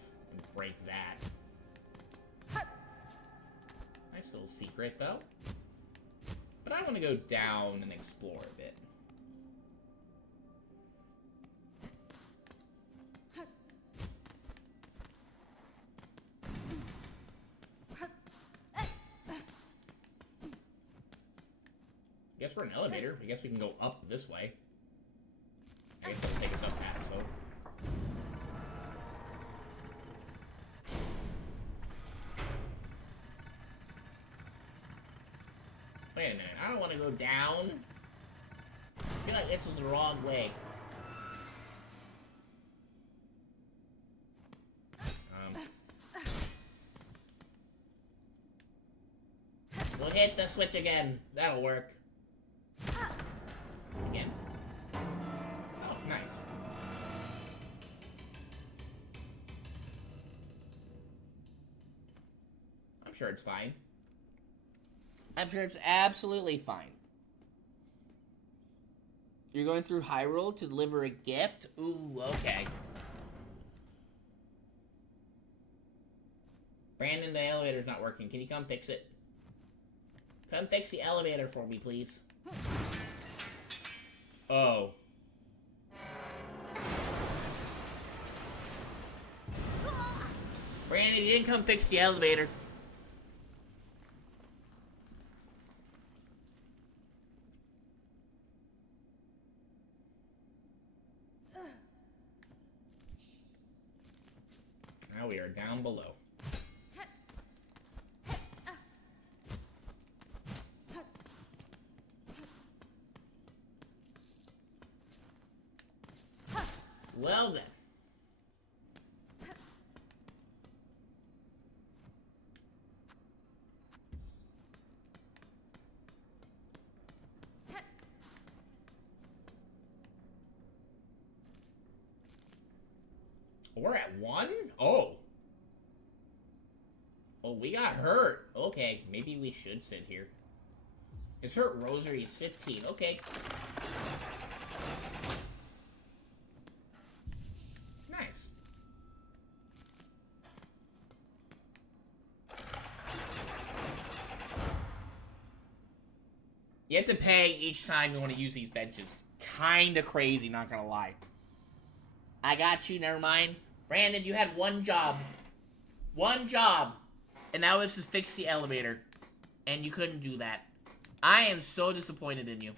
Break that. Nice little secret, though. But I want to go down and explore a bit. Guess we're an elevator. I guess we can go up this way. I guess that'll take us up that, so... Wait a minute, I don't want to go down. I feel like this is the wrong way. We'll hit the switch again. That'll work. Again. Oh, nice. I'm sure it's fine. I'm sure it's absolutely fine. You're going through Hyrule to deliver a gift? Ooh, okay. Brandon, the elevator's not working. Can you come fix it? Come fix the elevator for me, please. Oh. Brandon, you didn't come fix the elevator. Now we are down below. Well then. We're at 1? Oh. Oh, we got hurt. Okay, maybe we should sit here. It's hurt Rosary is 15. Okay. Nice. You have to pay each time you want to use these benches. Kinda crazy, not gonna lie. I got you, never mind. Brandon, you had one job. One job. And that was to fix the elevator. And you couldn't do that. I am so disappointed in you.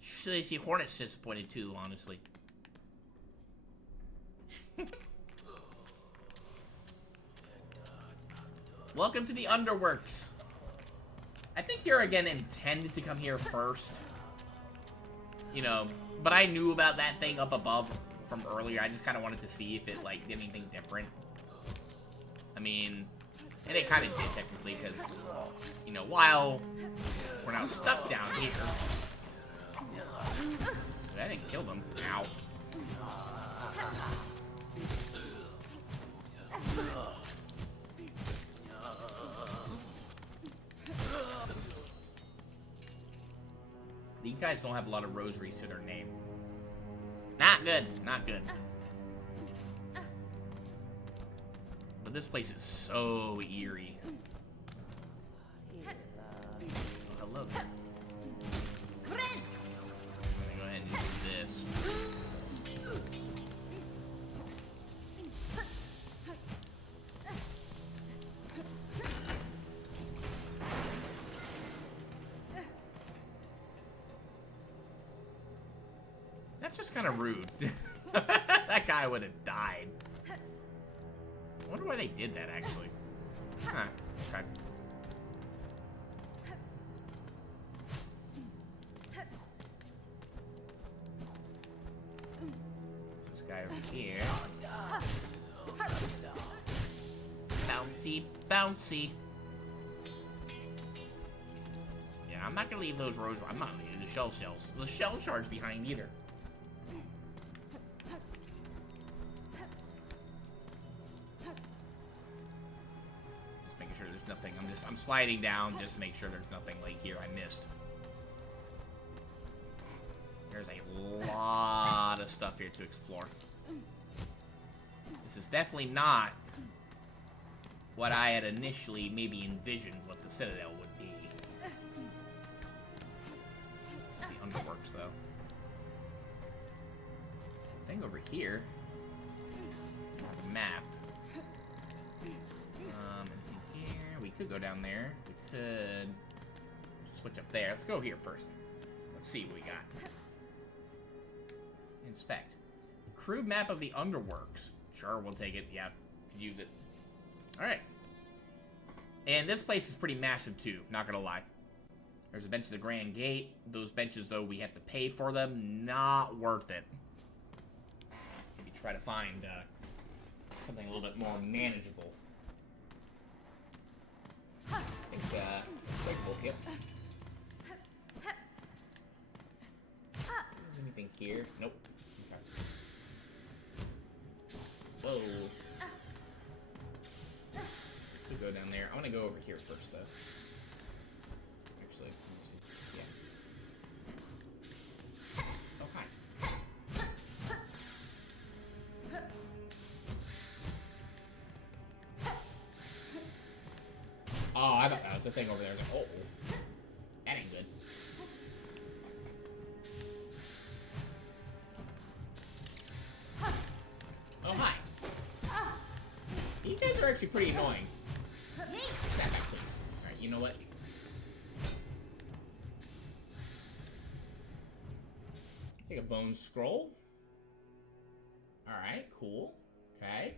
Should see Hornet's disappointed too, honestly. Welcome to the Underworks. I think you're again intended to come here first. You know, but I knew about that thing up above from earlier. I just kind of wanted to see if it, like, did anything different. I mean, and it kind of did, technically, because, you know, while we're now stuck down here... I didn't kill them. Ow. These guys don't have a lot of rosaries to their name. Not good. Not good. But this place is so eerie. Oh, hello there. I'm gonna go ahead and use this. That's just kind of rude. That guy would have died. I wonder why they did that, actually. Huh. Okay. This guy over here. Bouncy, bouncy. Yeah, I'm not gonna leave those rose. I'm not leaving the shell shells. The shell shards behind either. Nothing. I'm sliding down just to make sure there's nothing like here I missed. There's a lot of stuff here to explore. This is definitely not what I had initially maybe envisioned what the Citadel would be. This is the Underworks, though. The thing over here, I have a map. We could go down there. We could switch up there. Let's go here first. Let's see what we got. Inspect. Crude map of the Underworks. Sure, we'll take it. Yeah, use it. Alright. And this place is pretty massive, too. Not gonna lie. There's a bench at the Grand Gate. Those benches, though, we have to pay for them. Not worth it. Maybe try to find something a little bit more manageable. I think, yep. Is anything here? Nope. Okay. Whoa. We'll go down there. I want to go over here first, though. Actually, let me see. Yeah. Oh, hi. Oh, I thought that was the thing over there. I was like, oh, that ain't good. Oh, hi. These guys are actually pretty annoying. Snap back, please. Alright, you know what? Take a bone scroll. Alright, cool. Okay.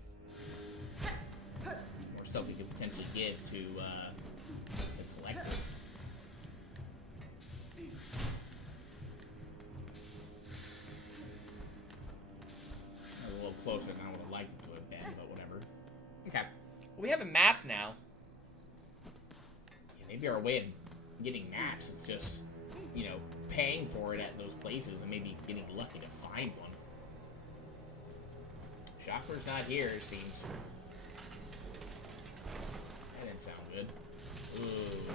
More stuff we could potentially get to collect it. A little closer than I would have liked it to have been, but whatever. Okay. Well, we have a map now. Yeah, maybe our way of getting maps is just, you know, paying for it at those places and maybe getting lucky to find one. Shopper's not here, it seems. That didn't sound good. Ooh.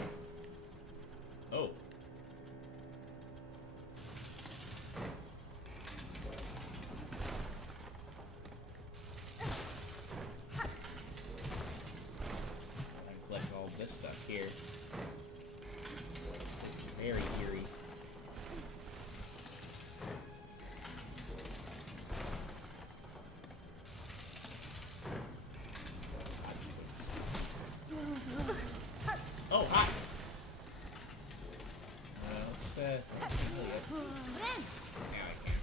Oh. I can collect all this stuff here. Very eerie. Oh, hi! Let's, now I can.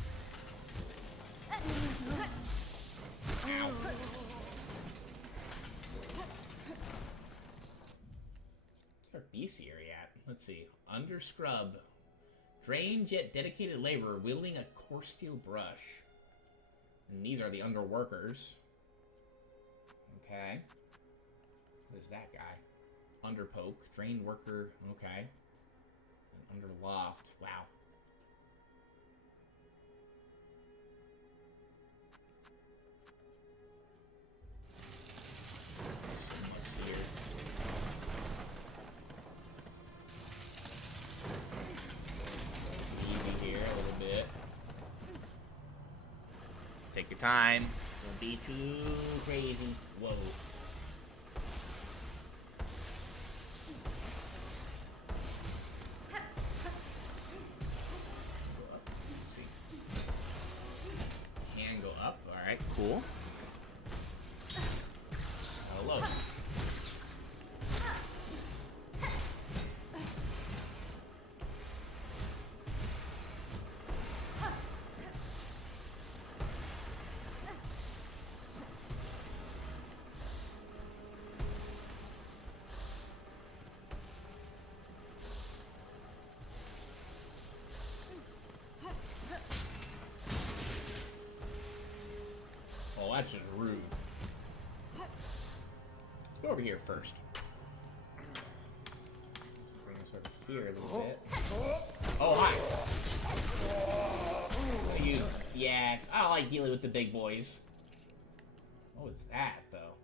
Ow. Where's our BC area at? Let's see. Under scrub. Drained yet dedicated laborer wielding a coarse steel brush. And these are the under workers. Okay. What is that guy? Underpoke, drained worker, okay. And under loft, wow. So much here. Easy here a little bit. Take your time. Don't be too crazy. Whoa. Cool. Hello. Oh, that's just rude. Let's go over here first. Bring us over here a little bit. Oh, hi. Yeah, I don't like dealing with the big boys. What was that, though?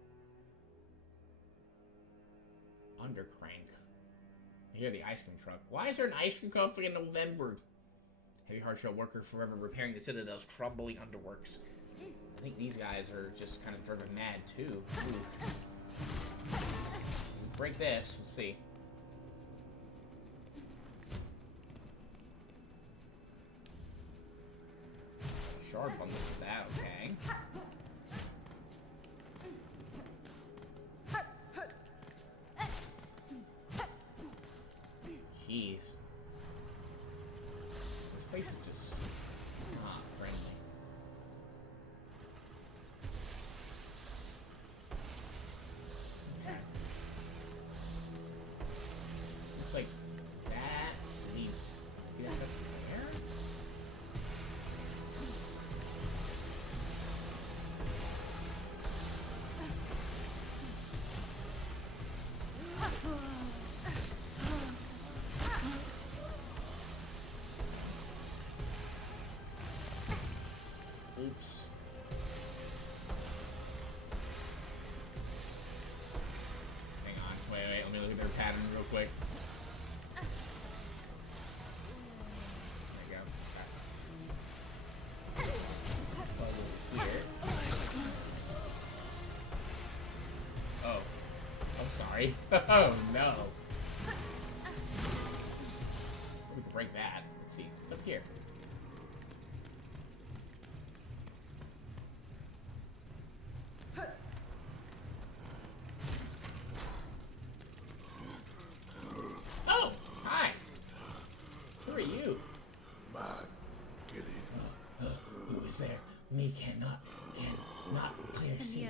Undercrank. I hear the ice cream truck. Why is there an ice cream truck in November? Heavy hardshell worker forever repairing the Citadel's crumbling underworks. I think these guys are just kind of driven mad, too. Ooh. Break this. Let's see. Shard bundle with that, okay. Jeez. This place is just not friendly. Okay. Looks like that leads. Get up there? sorry. Oh no. We can break that. Let's see. What's up here? Oh! Hi! Who are you? Who is there? Me cannot clear see.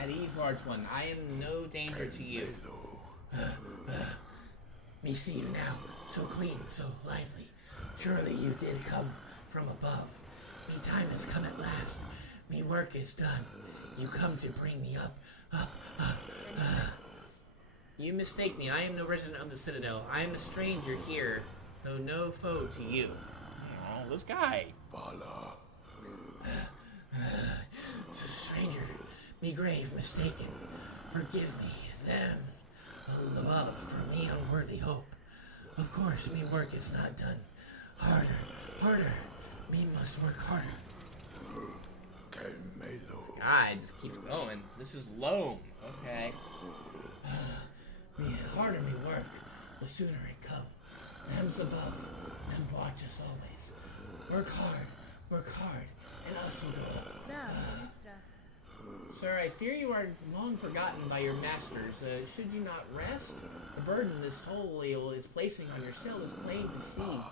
At ease, large one. I am no danger to you. Me see you now, so clean, so lively. Surely you did come from above. Me time has come at last. Me work is done. You come to bring me up. You mistake me. I am no resident of the Citadel. I am a stranger here, though no foe to you. Oh, this guy. Stranger, me grave mistaken. Forgive me, them above, for me unworthy hope. Of course, me work is not done. Harder. Me must work harder. This guy just keeps going. This is Loam. Okay. Me harder me work, the sooner it come. Them's above, them watch us always. Work hard, and us will go up. Sir, I fear you are long forgotten by your masters. Should you not rest? The burden this toll is placing on your still is plain to see.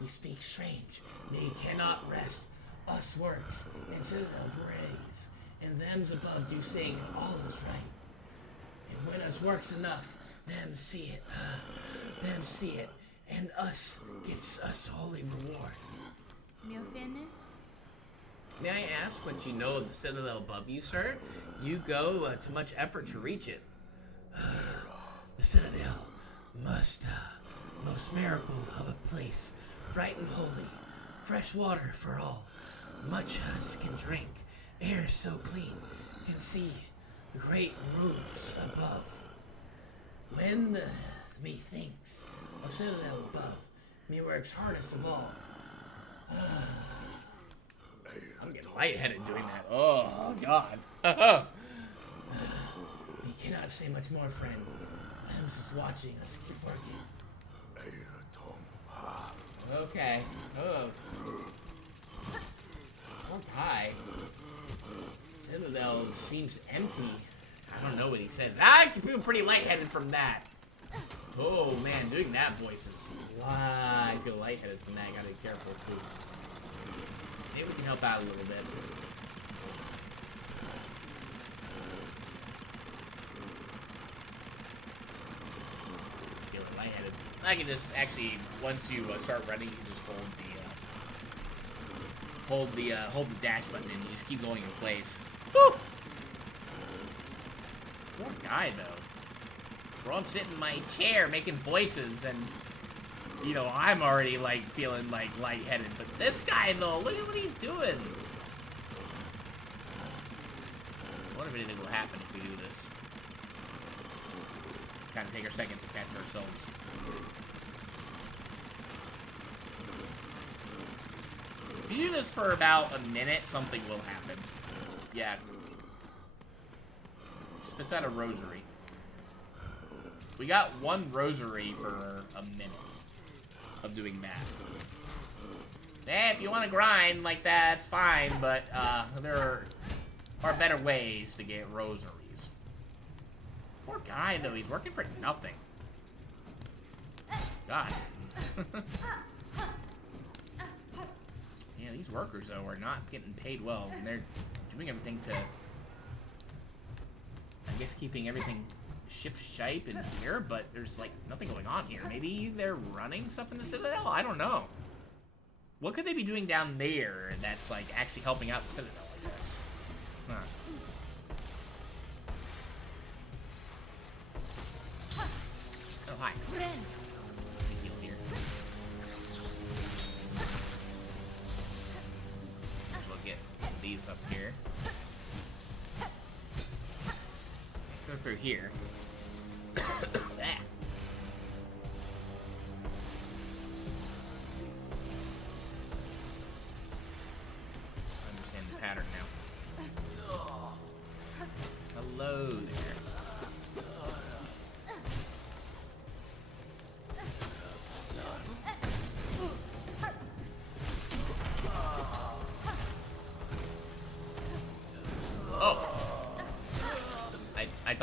You speak strange. Me cannot rest. Us works, and Citadel prays, and them's above do sing, all is right. And when us works enough, them see it, and us gets us holy reward. May I ask what you know of the Citadel above you, sir? You go to much effort to reach it. The Citadel most miracle of a place, bright and holy, fresh water for all. Much us can drink, air so clean, can see great roofs above. When me thinks of Citadel above, me works hardest of all. I'm getting lightheaded doing that. Oh, God. You cannot say much more, friend. Them's is watching us keep working. Okay. Oh. Hi. Citadel seems empty. I don't know what he says. I can feel pretty lightheaded from that. Oh, man, doing that voice is... I feel lightheaded from that. Gotta be careful, too. Maybe we can help out a little bit. Feeling lightheaded. I can just actually, once you start running, you just hold the dash button and you just keep going in place. Woo! Poor guy though. Bro, I'm sitting in my chair making voices and you know, I'm already like feeling like lightheaded, but this guy though, look at what he's doing. I wonder if anything will happen if we do this. Kind of take our second to catch ourselves. If you do this for about a minute, something will happen. Yeah. Spits out a rosary. We got one rosary for a minute of doing that. If you want to grind like that, it's fine, but there are better ways to get rosaries. Poor guy, though. He's working for nothing. God. Yeah, these workers, though, are not getting paid well. And they're doing everything to, I guess, keeping everything ship-shape in here, but there's, like, nothing going on here. Maybe they're running stuff in the Citadel? I don't know. What could they be doing down there that's, like, actually helping out the Citadel, I guess? Huh. Oh, hi. Heal here. We'll get these up here. Go through here. That. I understand the pattern now. Oh. Hello.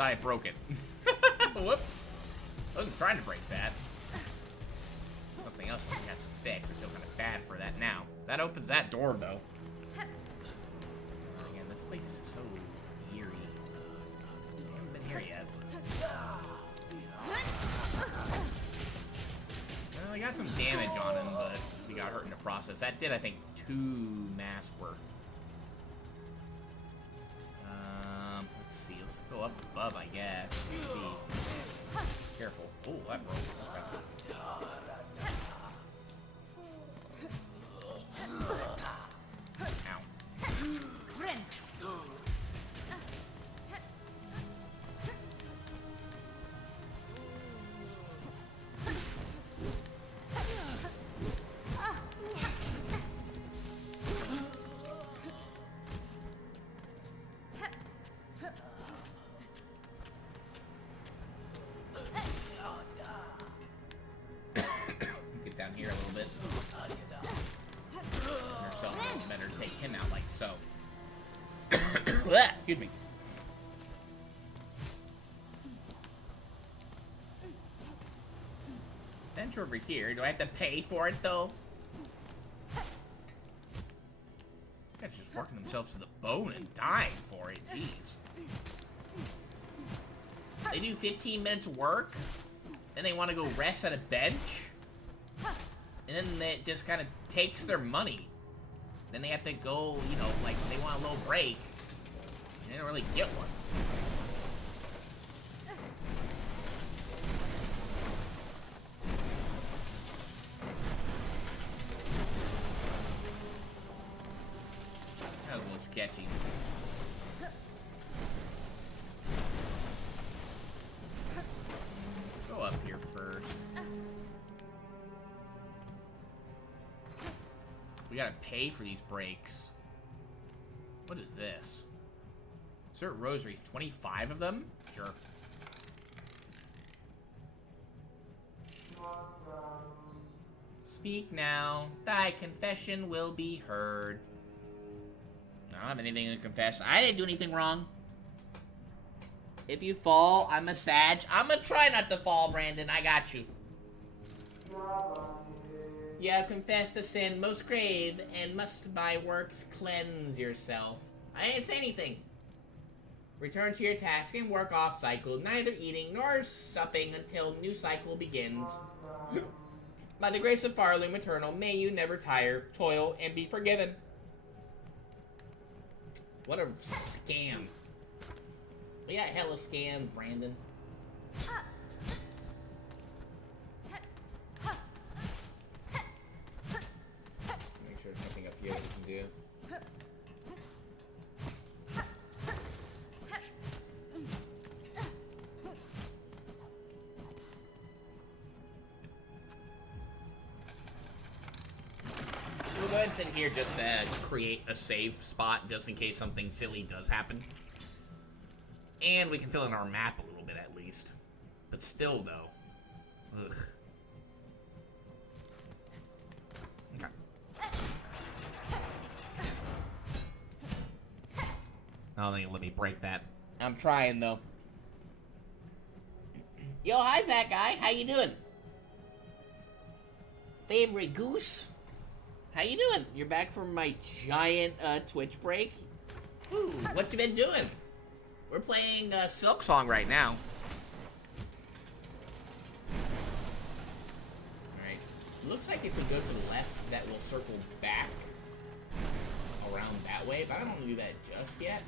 thought I broke it. Whoops. I wasn't trying to break that. Something else we have to fix. I feel kind of bad for that now. That opens that door, though. Again, this place is so eerie. I haven't been here yet. Well, we got some damage on him, but we got hurt in the process. That did, I think, 2 mass work. Let's see. Let's go up above, I guess. Let's see. Careful. Oh, that broke. Ow. Get down here a little bit. Ourselves better take him out like so. Excuse me. Bench over here. Do I have to pay for it though? Guys just working themselves to the bone and dying for it. Jeez. They do 15 minutes work, then they want to go rest at a bench, and then it just kind of takes their money. Then they have to go, you know, like they want a little break, and they don't really get one. That was a little sketchy. Let's go up here first. We gotta pay for these breaks. What is this? Insert rosary. 25 of them? Sure. Speak now. Thy confession will be heard. I don't have anything to confess. I didn't do anything wrong. If you fall, I'm a sag. I'm gonna try not to fall, Brandon. I got you. You have confessed a sin most grave, and must by works cleanse yourself. I didn't say anything. Return to your task and work off cycle, neither eating nor supping until new cycle begins. By the grace of Farloom Eternal, may you never tire, toil, and be forgiven. What a scam. We got hella scammed, Brandon. Make sure there's nothing up here that we can do. We'll go ahead and sit here just to create a safe spot just in case something silly does happen. And we can fill in our map a little bit at least. But still, though. Ugh. Okay. I don't think it'll let me break that. I'm trying, though. Yo, hi, that guy. How you doing? Favorite goose? How you doing? You're back from my giant Twitch break? Ooh, what you been doing? We're playing Silksong right now. Alright. Looks like if we go to the left, that will circle back around that way, but I don't want to do that just yet.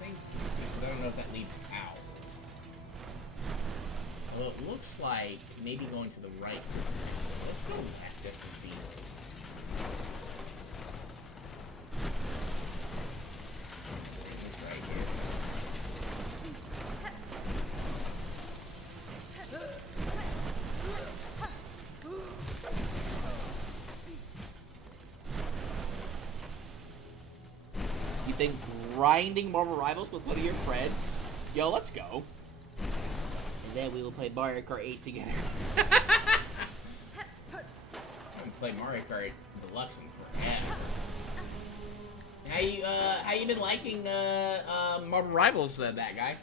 I think, I don't know if that leads out. Well, it looks like maybe going to the right. Let's go back just to see. Right here. You think grinding Marvel Rivals with one of your friends? Yo, let's go. And then we will play Mario Kart 8 together. I haven't played Mario Kart Deluxe in forever. How you been liking Marvel Rivals, that guy?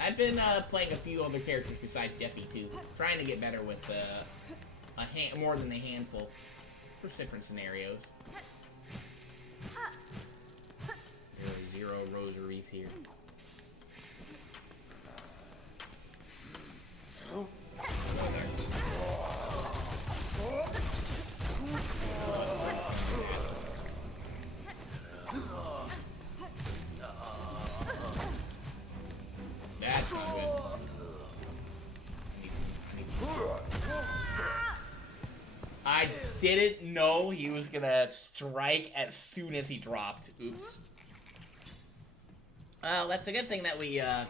I've been playing a few other characters besides Jeffy too, trying to get better with more than a handful for different scenarios. There are 0 rosaries here. Oh. That's not good. I didn't know he was gonna strike as soon as he dropped. Oops. Well, that's a good thing that we, at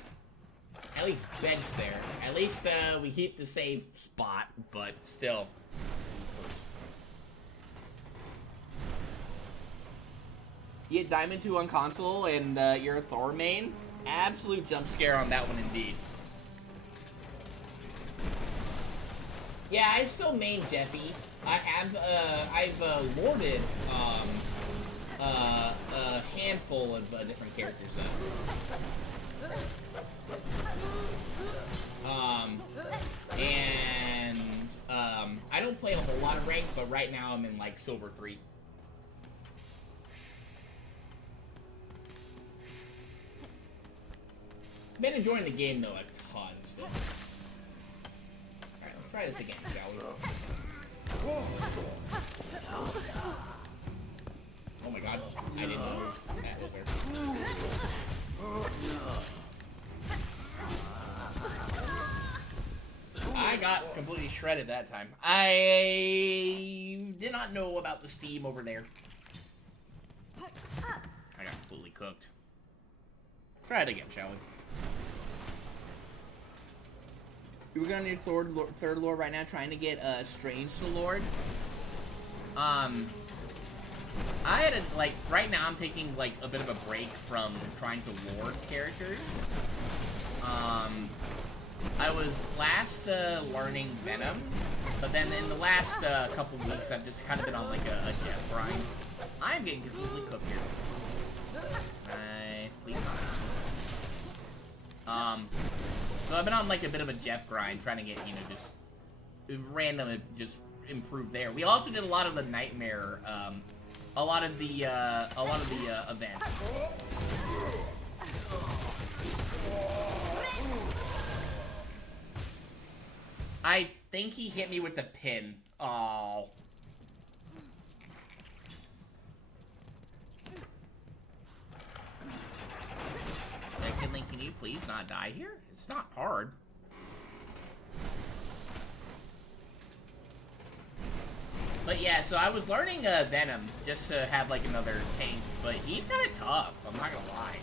least bench there. At least, we keep the safe spot, but still. You get Diamond 2 on console, and, you're a Thor main? Absolute jump scare on that one, indeed. Yeah, I still main Jeffy. I have, I've, lorded, a handful of, different characters, though. And, I don't play a whole lot of rank, but right now I'm in, like, Silver 3. Been enjoying the game, though, a ton, still. Alright, let's try this again, shall we? Oh my god, I didn't know that was there. I got completely shredded that time. I did not know about the steam over there. I got completely cooked. Try it again, shall we? We're going to your third lord right now, trying to get Strange to Lord. I had like, right now I'm taking, like, a bit of a break from trying to lord characters. I was last learning Venom, but then in the last couple weeks I've just kind of been on, like, a death grind. I'm getting completely cooked here. Please not. So I've been on, like, a bit of a Jeff grind, trying to get, you know, just random, just improve there. We also did a lot of the Nightmare, a lot of the events. I think he hit me with the pin. Oh. Can you please not die here? It's not hard. But yeah, so I was learning Venom just to have like another tank, but he's kind of tough, I'm not gonna lie.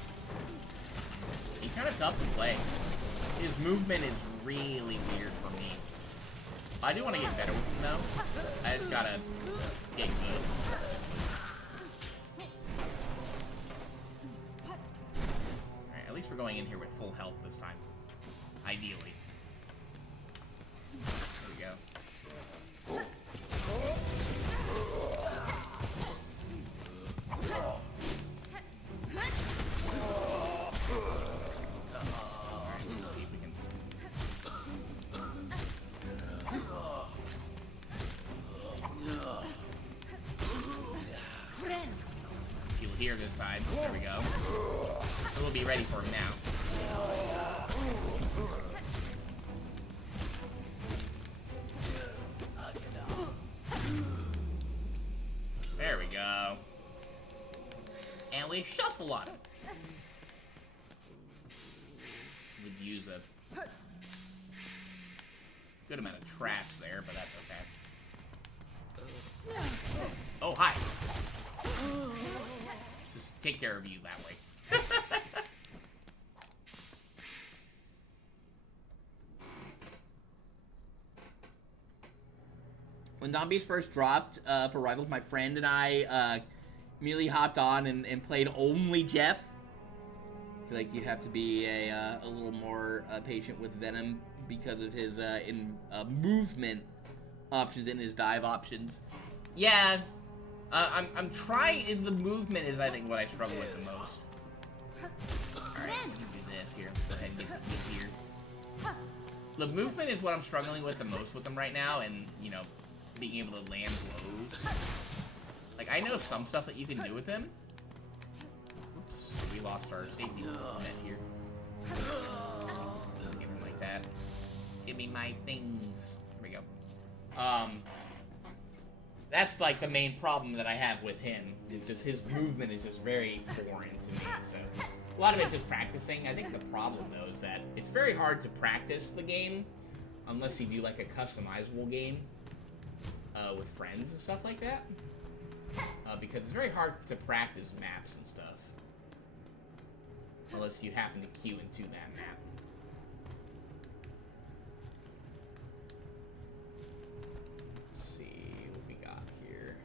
He's kind of tough to play. His movement is really weird for me. I do want to get better with him though. I just gotta get good. Alright, at least we're going in here with full health this time. Ideally. There we go. Here this time. There we go. So we'll be ready for him now. There we go. And we shuffle on him. We'd use a good amount of traps there, but that's okay. Oh, hi. Just take care of you that way. When Zombies first dropped for Rivals, my friend and I immediately hopped on and played only Jeff. I feel like you have to be a little more patient with Venom because of his movement options and his dive options. Yeah. I'm trying. The movement is, I think, what I struggle with the most. Alright, I'm gonna do this here. Go ahead and get here. The movement is what I'm struggling with the most with them right now, and, you know, being able to land blows. Like, I know some stuff that you can do with them. Oops, we lost our safety net here. Give him like that. Give me my things. Here we go. That's like the main problem that I have with him. It's just his movement is just very foreign to me. So a lot of it's just practicing. I think the problem though is that it's very hard to practice the game unless you do like a customizable game with friends and stuff like that. Because it's very hard to practice maps and stuff unless you happen to queue into that map. Let's see what we got here.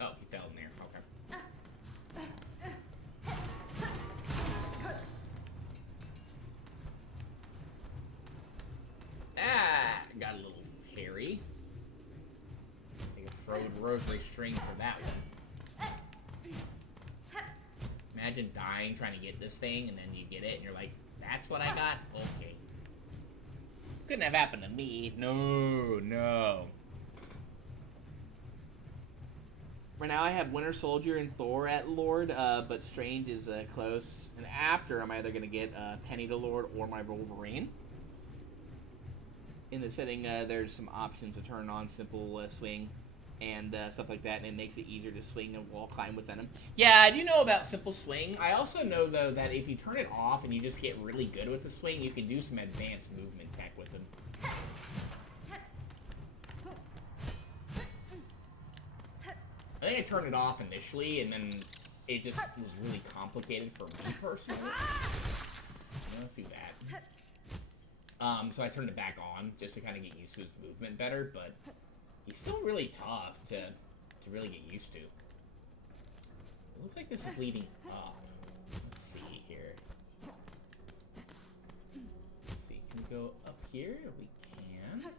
Oh, he fell in there. Okay. Ah, got a little hairy. I can throw a rosary string for that one. Imagine dying trying to get this thing, and then you get it, and you're like, that's what I got? Okay. Couldn't have happened to me. No, no. Right now I have Winter Soldier and Thor at Lord, but Strange is close. And after, I'm either going to get Penny to Lord or my Wolverine. In the setting, there's some options to turn on simple swing and stuff like that, and it makes it easier to swing and wall climb with Venom. Yeah, I do know about simple swing. I also know, though, that if you turn it off and you just get really good with the swing, you can do some advanced movement tech with them. I think I turned it off initially, and then it just was really complicated for me personally. Not too bad. So I turned it back on just to kind of get used to his movement better, but he's still really tough to really get used to. It looks like this is leading up. Let's see here. Let's see, can we go up here? We can.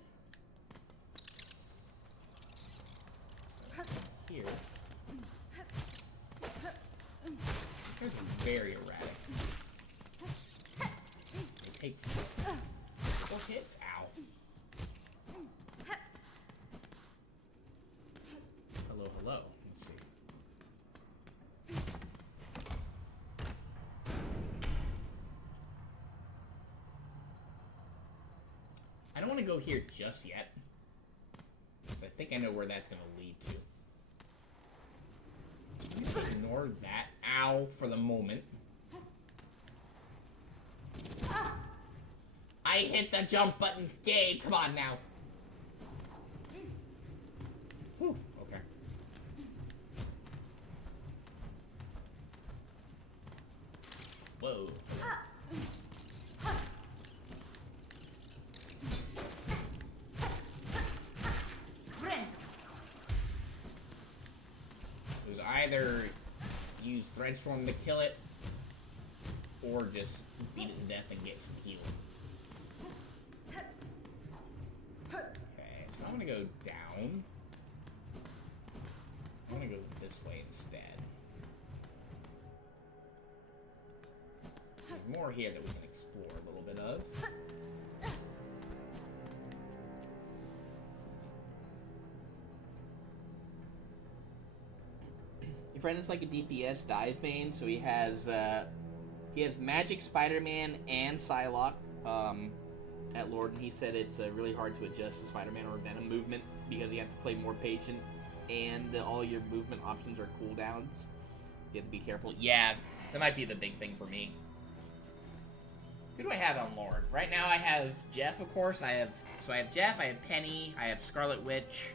Here. These guys are very erratic. They take 4 hits. Ow. Hello, hello. Let's see. I don't want to go here just yet. I think I know where that's going to lead to. Ignore that ow for the moment. I hit the jump button. Gabe, come on now. Whew, okay. Whoa. It was either use Threadstorm to kill it, or just beat it to death and get some heal. Okay, so I'm gonna go down. I'm gonna go this way instead. There's more here that we can explore a little bit of. Your friend is like a DPS dive main, so he has Magic, Spider-Man, and Psylocke at Lord, and he said it's really hard to adjust the Spider-Man or Venom movement because you have to play more patient, and all your movement options are cooldowns. You have to be careful. Yeah, that might be the big thing for me. Who do I have on Lord? Right now I have Jeff, of course. I have Jeff, I have Penny, I have Scarlet Witch,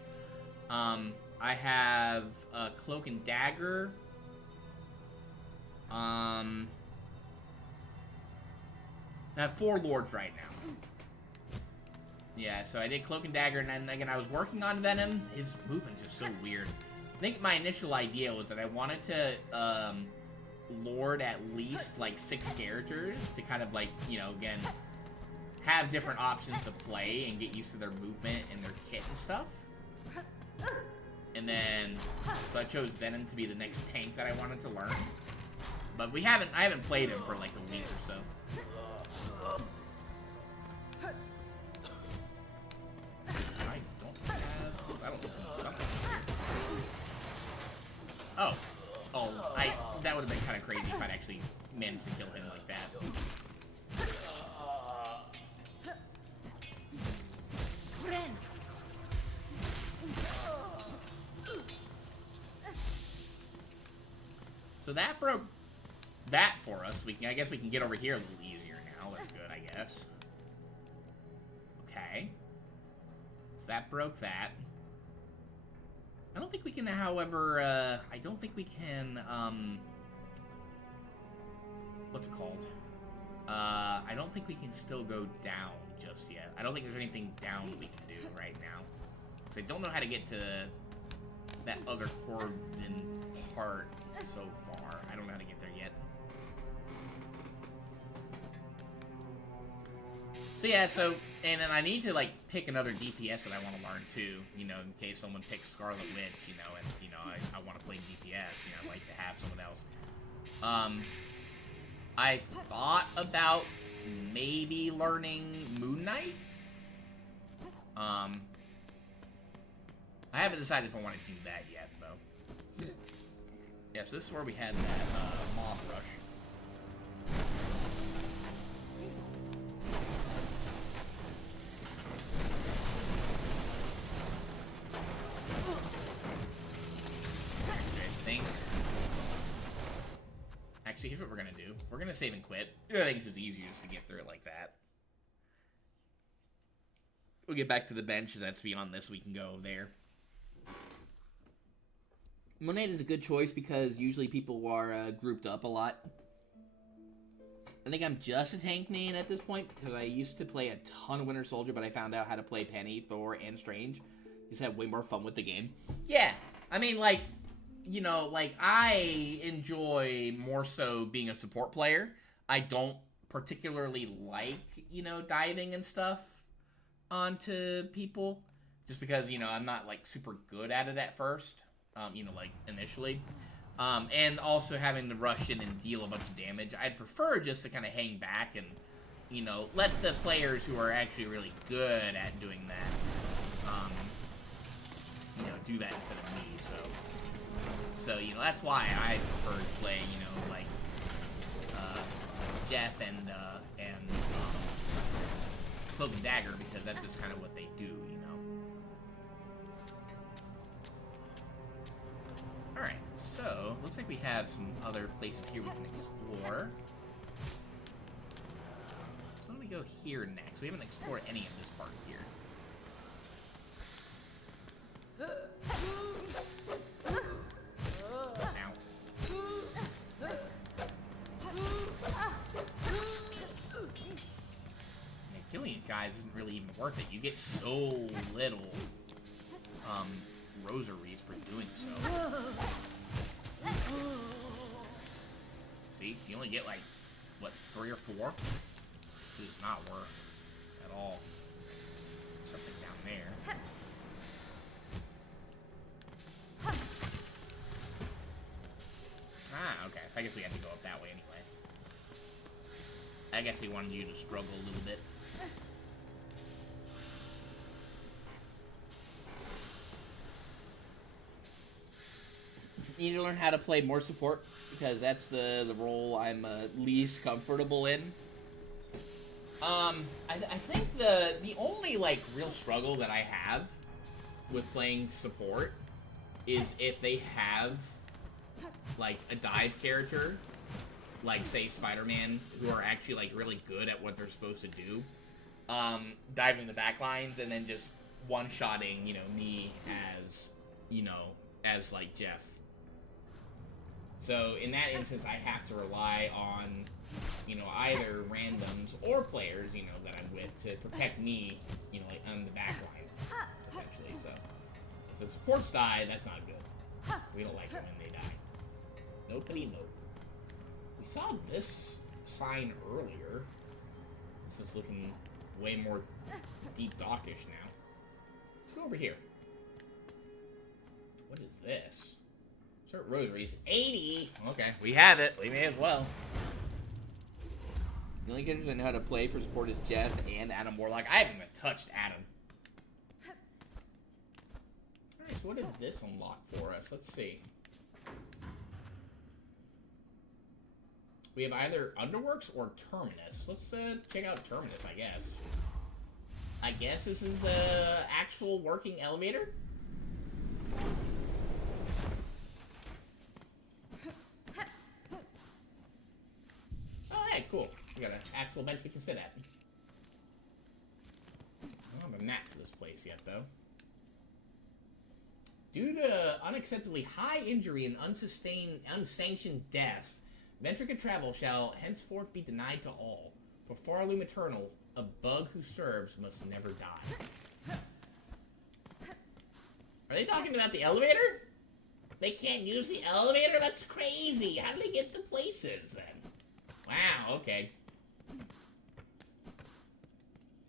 I have Cloak and Dagger. I have 4 Lords right now. Yeah, so I did Cloak and Dagger, and then again I was working on Venom. His movement's just so weird. I think my initial idea was that I wanted to Lord at least like 6 characters to kind of like, you know, again, have different options to play and get used to their movement and their kit and stuff. And then, so I chose Venom to be the next tank that I wanted to learn. But I haven't played him for like a week or so. I don't know something here. Oh, that would have been kind of crazy if I'd actually managed to kill him like that. So that broke that for us. I guess we can get over here a little easier now. That's good, I guess. Okay. So that broke that. I don't think we can, however, I don't think we can, what's it called? I don't think we can still go down just yet. I don't think there's anything down we can do right now. So I don't know how to get to that other cordon part so far. I don't know how to get there yet. So yeah, and then I need to, like, pick another DPS that I want to learn, too, you know, in case someone picks Scarlet Witch, you know, and, you know, I want to play DPS, you know, I'd like to have someone else. I thought about maybe learning Moon Knight. I haven't decided if I want to do that yet, though. Yeah, so this is where we had that, mob rush. Actually, here's what we're gonna do. We're gonna save and quit. I think it's just easier just to get through it like that. We'll get back to the bench, and that's beyond this. We can go there. Moon Knight is a good choice because usually people are grouped up a lot. I think I'm just a tank main at this point because I used to play a ton of Winter Soldier, but I found out how to play Penny, Thor, and Strange. Just had way more fun with the game. Yeah, I mean, like, you know, like, I enjoy more so being a support player. I don't particularly like, you know, diving and stuff onto people. Just because, you know, I'm not, like, super good at it at first. You know, like, initially. And also having to rush in and deal a bunch of damage. I'd prefer just to kind of hang back and, you know, let the players who are actually really good at doing that, you know, do that instead of me, so, you know, that's why I prefer to play, you know, like, Jeff and Cloak and Dagger, because that's just kind of what they do, you know. Alright, so, looks like we have some other places here we can explore. So I'm gonna go here next. We haven't explored any of this part here. Killing these guys isn't really even worth it. You get so little rosaries for doing so. See, you only get like, what, 3 or 4? This is not worth at all. Something down there. Ah, okay. I guess we had to go up that way anyway. I guess he wanted you to struggle a little bit. You need to learn how to play more support because that's the role I'm least comfortable in. I think the only, like, real struggle that I have with playing support is if they have, like, a dive character, like, say, Spider-Man, who are actually, like, really good at what they're supposed to do, diving the back lines and then just one-shotting, you know, me as, you know, as, like, Jeff. So, in that instance, I have to rely on, you know, either randoms or players, you know, that I'm with to protect me, you know, like, on the back line, essentially. So, if the supports die, that's not good. We don't like it when they die. Nobody knows. We saw this sign earlier. This is looking way more deep dockish now. Let's go over here. What is this? Start rosaries. 80! Okay, we have it. We may as well. The only characters I know how to play for support is Jeff and Adam Warlock. I haven't even touched Adam. Alright, so what did this unlock for us? Let's see. We have either Underworks or Terminus. Let's check out Terminus, I guess. I guess this is a actual working elevator? Oh, hey, cool. We got an actual bench we can sit at. I don't have a map for this place yet, though. Due to unacceptably high injury and unsanctioned deaths, Ventrica travel shall henceforth be denied to all. For Farloom Eternal, a bug who serves must never die. Are they talking about the elevator? They can't use the elevator? That's crazy. How do they get to places, then? Wow, okay.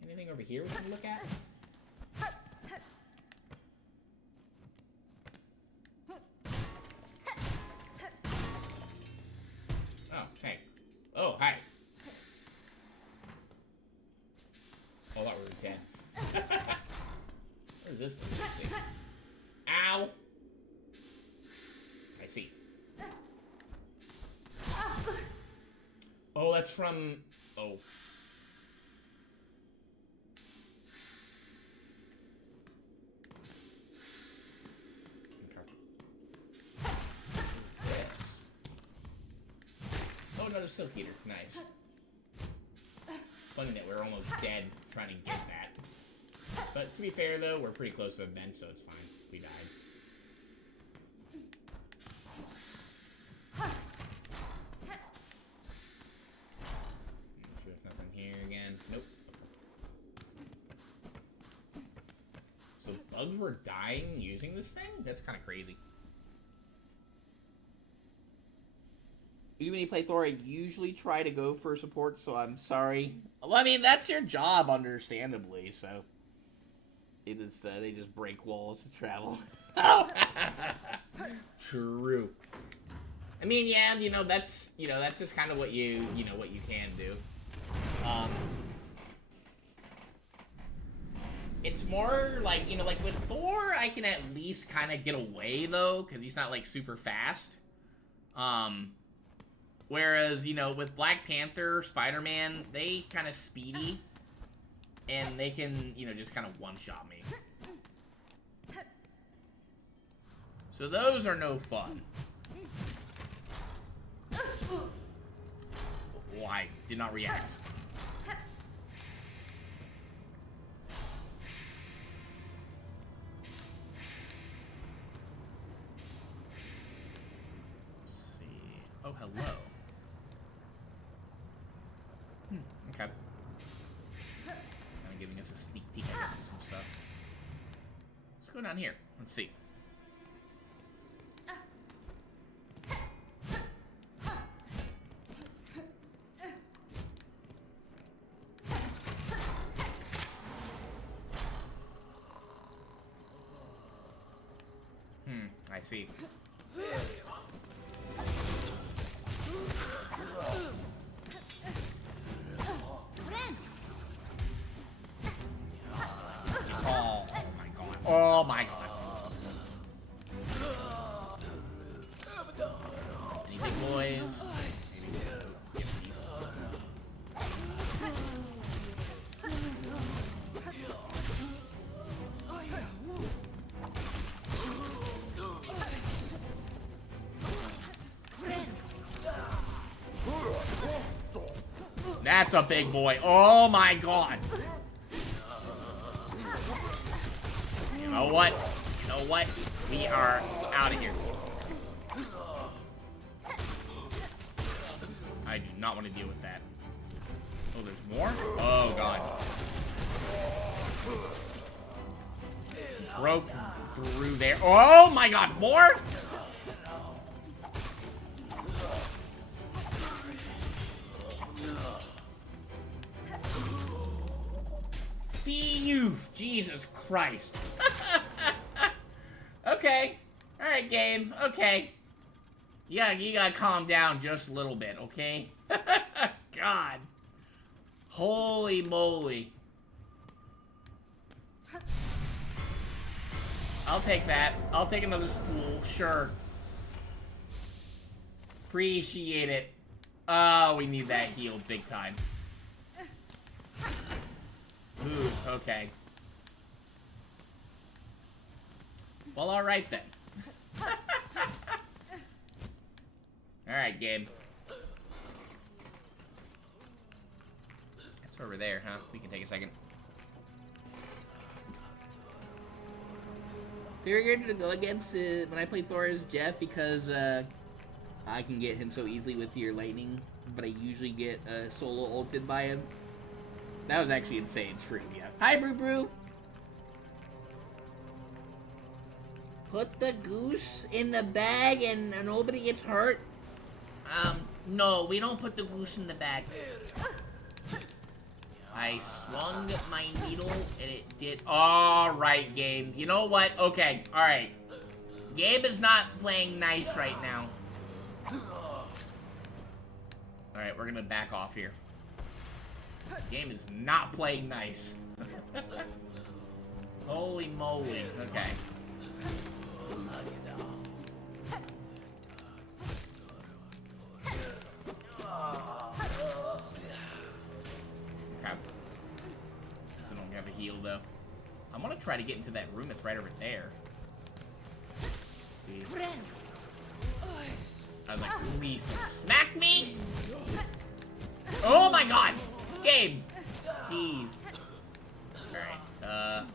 Anything over here we can look at? Oh, hey. Oh, hi. Oh, I thought we were dead. What is this thing? Ow! I see. Oh, that's from... Oh. Okay. Oh, another silk eater. Nice. Funny that we're almost dead trying to get that. But to be fair, though, we're pretty close to a bench, so it's fine. We died. Sure there's nothing here again. Nope. So bugs were dying using this thing? That's kind of crazy. Even when you play Thor, I usually try to go for support, so I'm sorry. Well, I mean, that's your job, understandably, so... It is, they just break walls to travel. True. I mean, yeah, that's just kind of what you can do. It's more like, like with Thor, I can at least kind of get away, though, because he's not, like, super fast. Whereas, with Black Panther, Spider-Man, they kind of speedy. And they can, just kind of one-shot me. So those are no fun. Oh, I did not react. Let's see. Oh, hello. Okay. Giving us a sneak peek at some stuff. Let's go down here. Let's see. I see. Oh my god. Any big boys? That's a big boy. Oh my god. You know what? You know what? We are out of here. I do not want to deal with that. Oh, there's more? Oh, God. Broke through there. Oh, my God. More? Youth, Jesus Christ. Okay. Alright, game. Okay. Yeah, you gotta calm down just a little bit, okay? God. Holy moly. I'll take that. I'll take another spool, sure. Appreciate it. Oh, we need that healed big time. Ooh, okay. Well, alright then. Alright, game. That's over there, huh? We can take a second. Figured to go against when I play Thor as Jeff because I can get him so easily with your lightning, but I usually get solo ulted by him. That was actually insane, true, yeah. Hi, Brew Brew! Put the goose in the bag and nobody gets hurt? No, we don't put the goose in the bag. I swung my needle and it did. Alright, game. You know what? Okay, alright. Gabe is not playing nice right now. Alright, we're gonna back off here. Game is not playing nice. Holy moly. Okay. Okay. I don't have a heal though. I'm gonna try to get into that room that's right over there. Let's see. I was like, please don't smack me! Oh my god! Game! Jeez. Alright,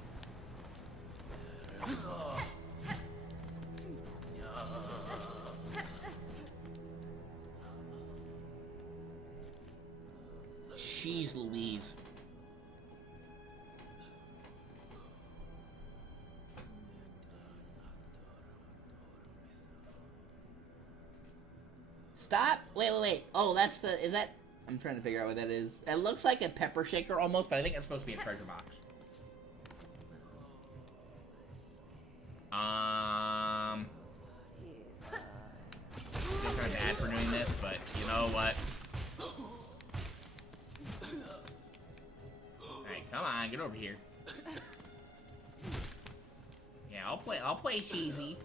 Jeez Louise. Stop! Wait. Oh, that's the... Is that... I'm trying to figure out what that is. It looks like a pepper shaker almost, but I think it's supposed to be a treasure box. Feel kind of bad for doing this, but you know what? Alright, come on, get over here. Yeah, I'll play cheesy.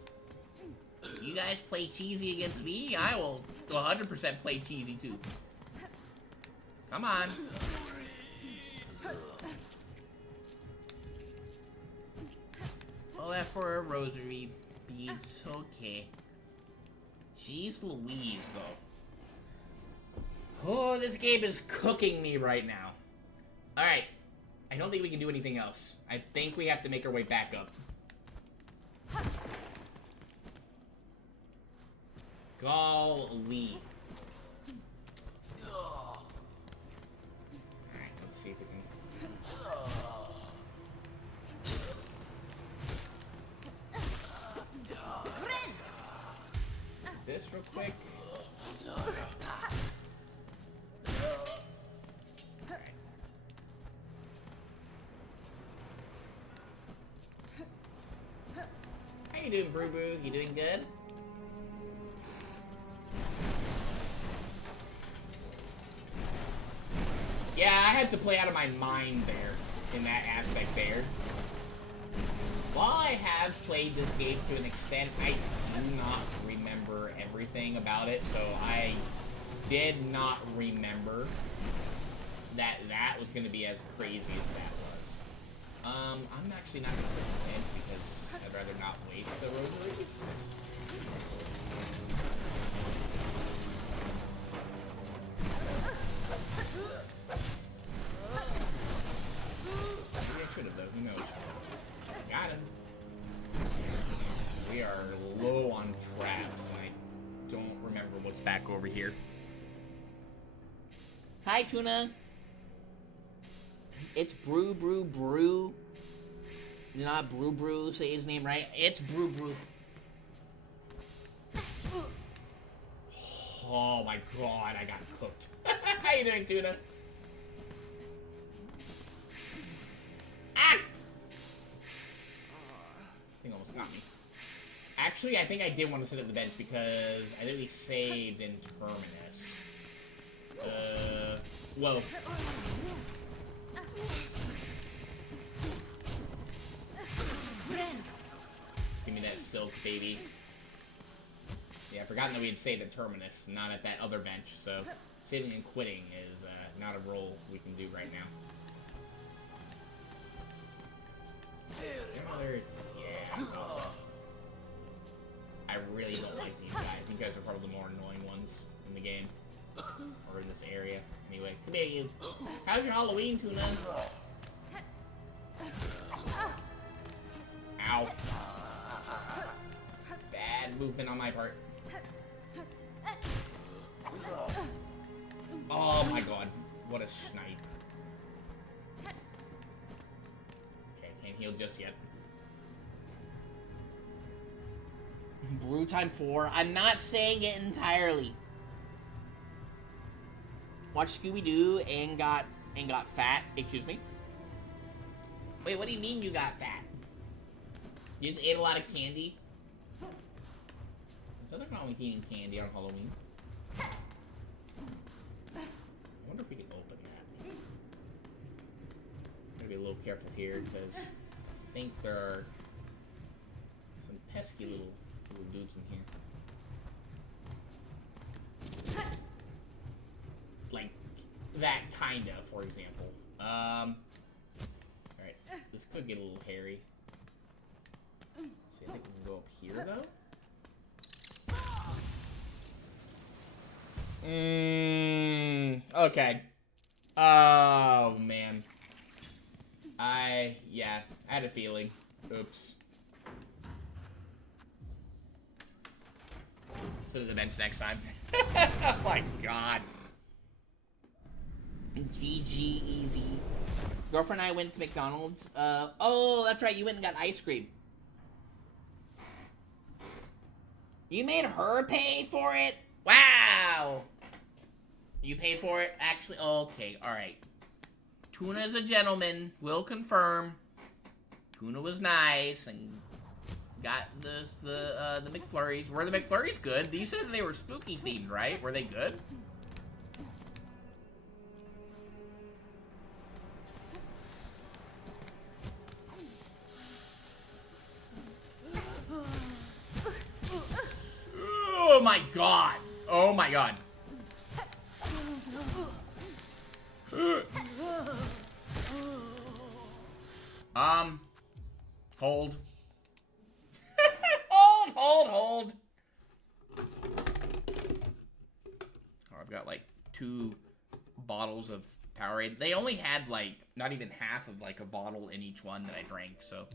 You guys play cheesy against me, I will 100% play cheesy too. Come on. All that for a rosary beads, okay. Jeez Louise, though. Oh, this game is cooking me right now. Alright. I don't think we can do anything else. I think we have to make our way back up. Golly. Alright, let's see if we can... This real quick. Alright. How you doing, Brew Brew? You doing good? Yeah, I had to play out of my mind there, in that aspect there. While I have played this game to an extent, I do not remember everything about it, so I did not remember that that was going to be as crazy as that was. I'm actually not going to put it in because I'd rather not waste the rosaries. Maybe I should have, though. Who knows? Got him. We are low on traps. I don't remember what's back over here. Hi, Tuna. It's Brew Brew Brew. Not Brew Brew. Say his name right. It's Brew Brew. Oh my god, I got cooked. How you doing, Tuna? Actually, I think I did want to sit at the bench because I literally saved in Terminus. Whoa. Give me that silk, baby. Yeah, I forgot that we had saved at Terminus, not at that other bench, so saving and quitting is not a role we can do right now. Yeah. I really don't like these guys. You guys are probably the more annoying ones in the game. Or in this area. Anyway, come here, you. How's your Halloween, Tuna? Ow. Bad movement on my part. Oh my god. What a snipe. Okay, can't heal just yet. Brew time 4. I'm not saying it entirely. Watched Scooby-Doo and got fat. Excuse me. Wait, what do you mean you got fat? You just ate a lot of candy? There's nothing wrong with eating candy on Halloween. I wonder if we can open that. I'm gonna be a little careful here because I think there are some pesky little dudes in here. Like that kinda, for example. Alright. This could get a little hairy. Let's see, I think we can go up here though. Okay. Oh man. Yeah, I had a feeling. Oops. Sit at the bench next time. Oh my god. GG easy. Girlfriend and I went to McDonald's. Oh, that's right, you went and got ice cream. You made her pay for it? Wow! You paid for it? Actually, okay, alright. Tuna is a gentleman, will confirm. Tuna was nice and got the McFlurries. Were the McFlurries good? You said they were spooky themed, right? Were they good? Oh my god! Oh my god! Hold. Hold. Oh, I've got like 2 bottles of Powerade. They only had like not even half of like a bottle in each one that I drank, so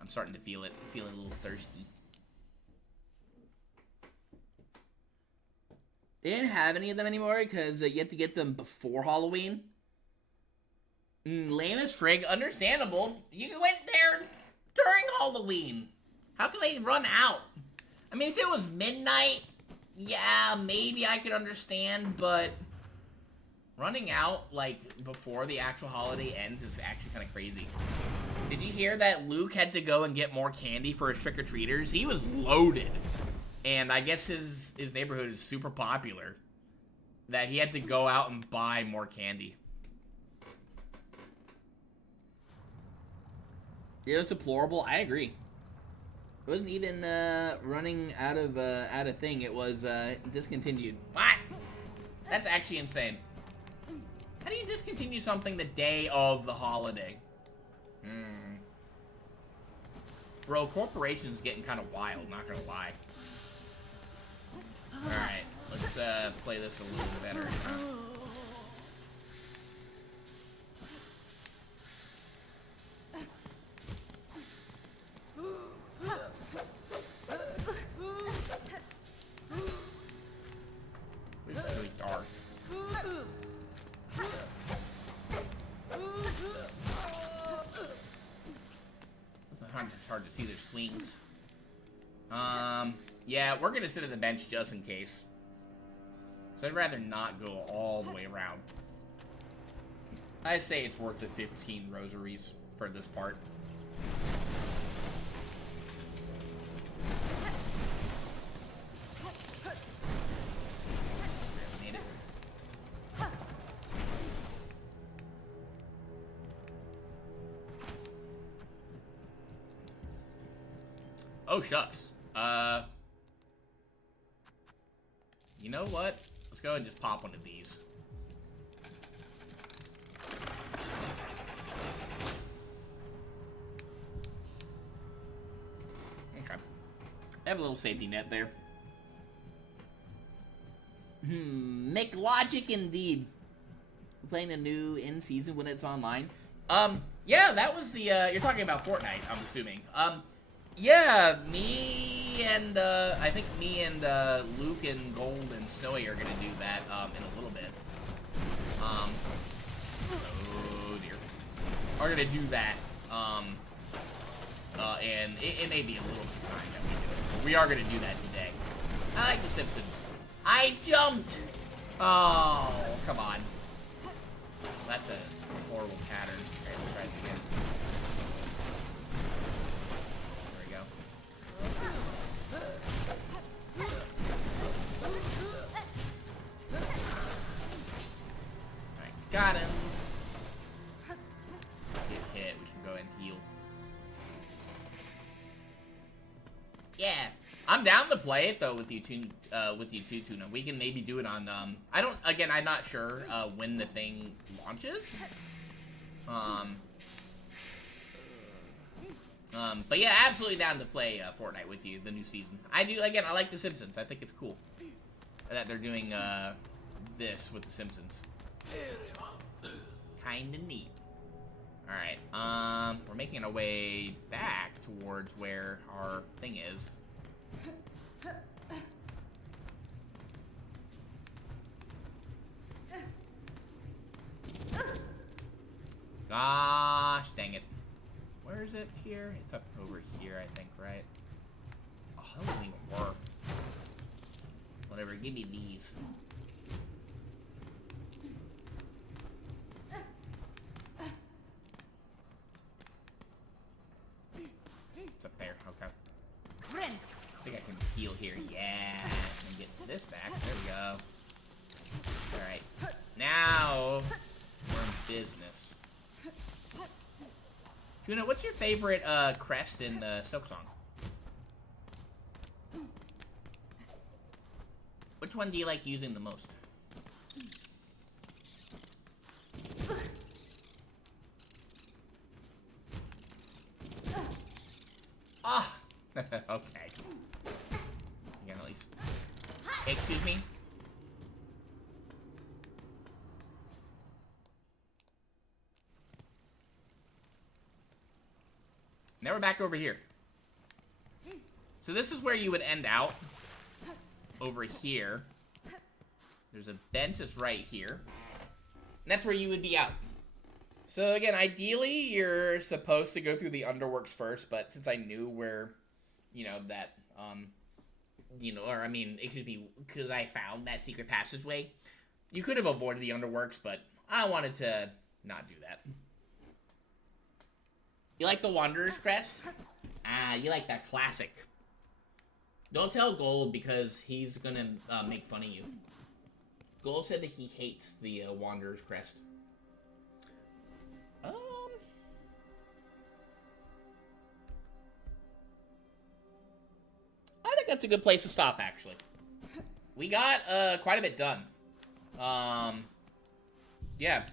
I'm starting to feeling a little thirsty. They didn't have any of them anymore because you have to get them before Halloween. Lame as frig. Understandable. You went there during Halloween. How can they run out? I mean, if it was midnight, yeah, maybe I could understand, but running out, like, before the actual holiday ends is actually kind of crazy. Did you hear that Luke had to go and get more candy for his trick-or-treaters? He was loaded. And I guess his neighborhood is super popular that he had to go out and buy more candy. It was deplorable. I agree. It wasn't even running out of thing. It was discontinued. What? That's actually insane. How do you discontinue something the day of the holiday? Bro, corporations getting kind of wild, not gonna lie. Alright, let's play this a little better. It's really dark. It's hard to see their swings. Yeah, we're gonna sit at the bench just in case. So I'd rather not go all the way around. I say it's worth the 15 rosaries for this part. Oh, shucks. You know what? Let's go ahead and just pop one of these. Okay. I have a little safety net there. McLogic indeed. Playing the new in-season when it's online. Yeah, that was the, you're talking about Fortnite, I'm assuming. Yeah, me and, I think me and, Luke and Gold and Snowy are gonna do that, in a little bit. Oh dear. Are gonna do that, and it may be a little bit time that we do it, but we are gonna do that today. I like The Simpsons. I jumped! Oh, come on. That's a horrible pattern. Okay, let's try this again. There we go. Alright, got him. Get hit, we can go ahead and heal. Yeah. I'm down to play it though with you two, Tuna. We can maybe do it on, I'm not sure, when the thing launches. But yeah, absolutely down to play, Fortnite with you, the new season. I like The Simpsons. I think it's cool that they're doing, this with The Simpsons. Kinda neat. Alright, we're making our way back towards where our thing is. Gosh, dang it. Where is it here? It's up over here, I think, right? Oh, that doesn't even work. Whatever, give me these. It's up there, okay. I think I can heal here, yeah. And get this back, there we go. Alright, now we're in business. Tuna, what's your favorite crest in Silksong? Which one do you like using the most? Ah! Okay. You can at least... Excuse me? Now we're back over here. So this is where you would end out. Over here. There's a bench that's right here. And that's where you would be out. So again, ideally, you're supposed to go through the underworks first, but since I knew where, that, excuse me, because I found that secret passageway, you could have avoided the underworks, but I wanted to not do that. You like the Wanderer's Crest? Ah, you like that classic. Don't tell Gold because he's gonna make fun of you. Gold said that he hates the Wanderer's Crest. I think that's a good place to stop, actually. We got quite a bit done. Yeah,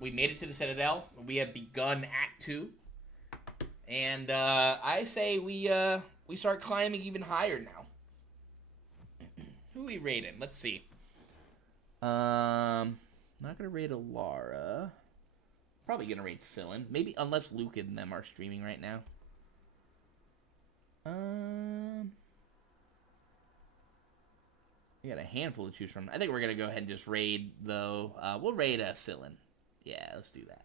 we made it to the Citadel. We have begun Act 2. And I say we start climbing even higher now. Who we rating? Let's see. Not gonna rate Alara. Probably gonna rate Cylin. Maybe unless Luke and them are streaming right now. We got a handful to choose from. I think we're gonna go ahead and just raid though. We'll raid Cylin. Yeah, let's do that.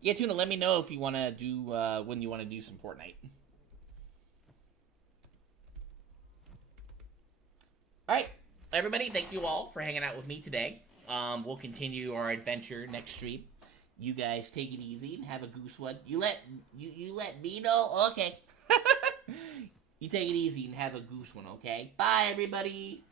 Yeah, Tuna, let me know if you want to do, when you want to do some Fortnite. Alright, everybody, thank you all for hanging out with me today. We'll continue our adventure next stream. You guys take it easy and have a goose one. You let me know? Okay. You take it easy and have a goose one, okay? Bye, everybody!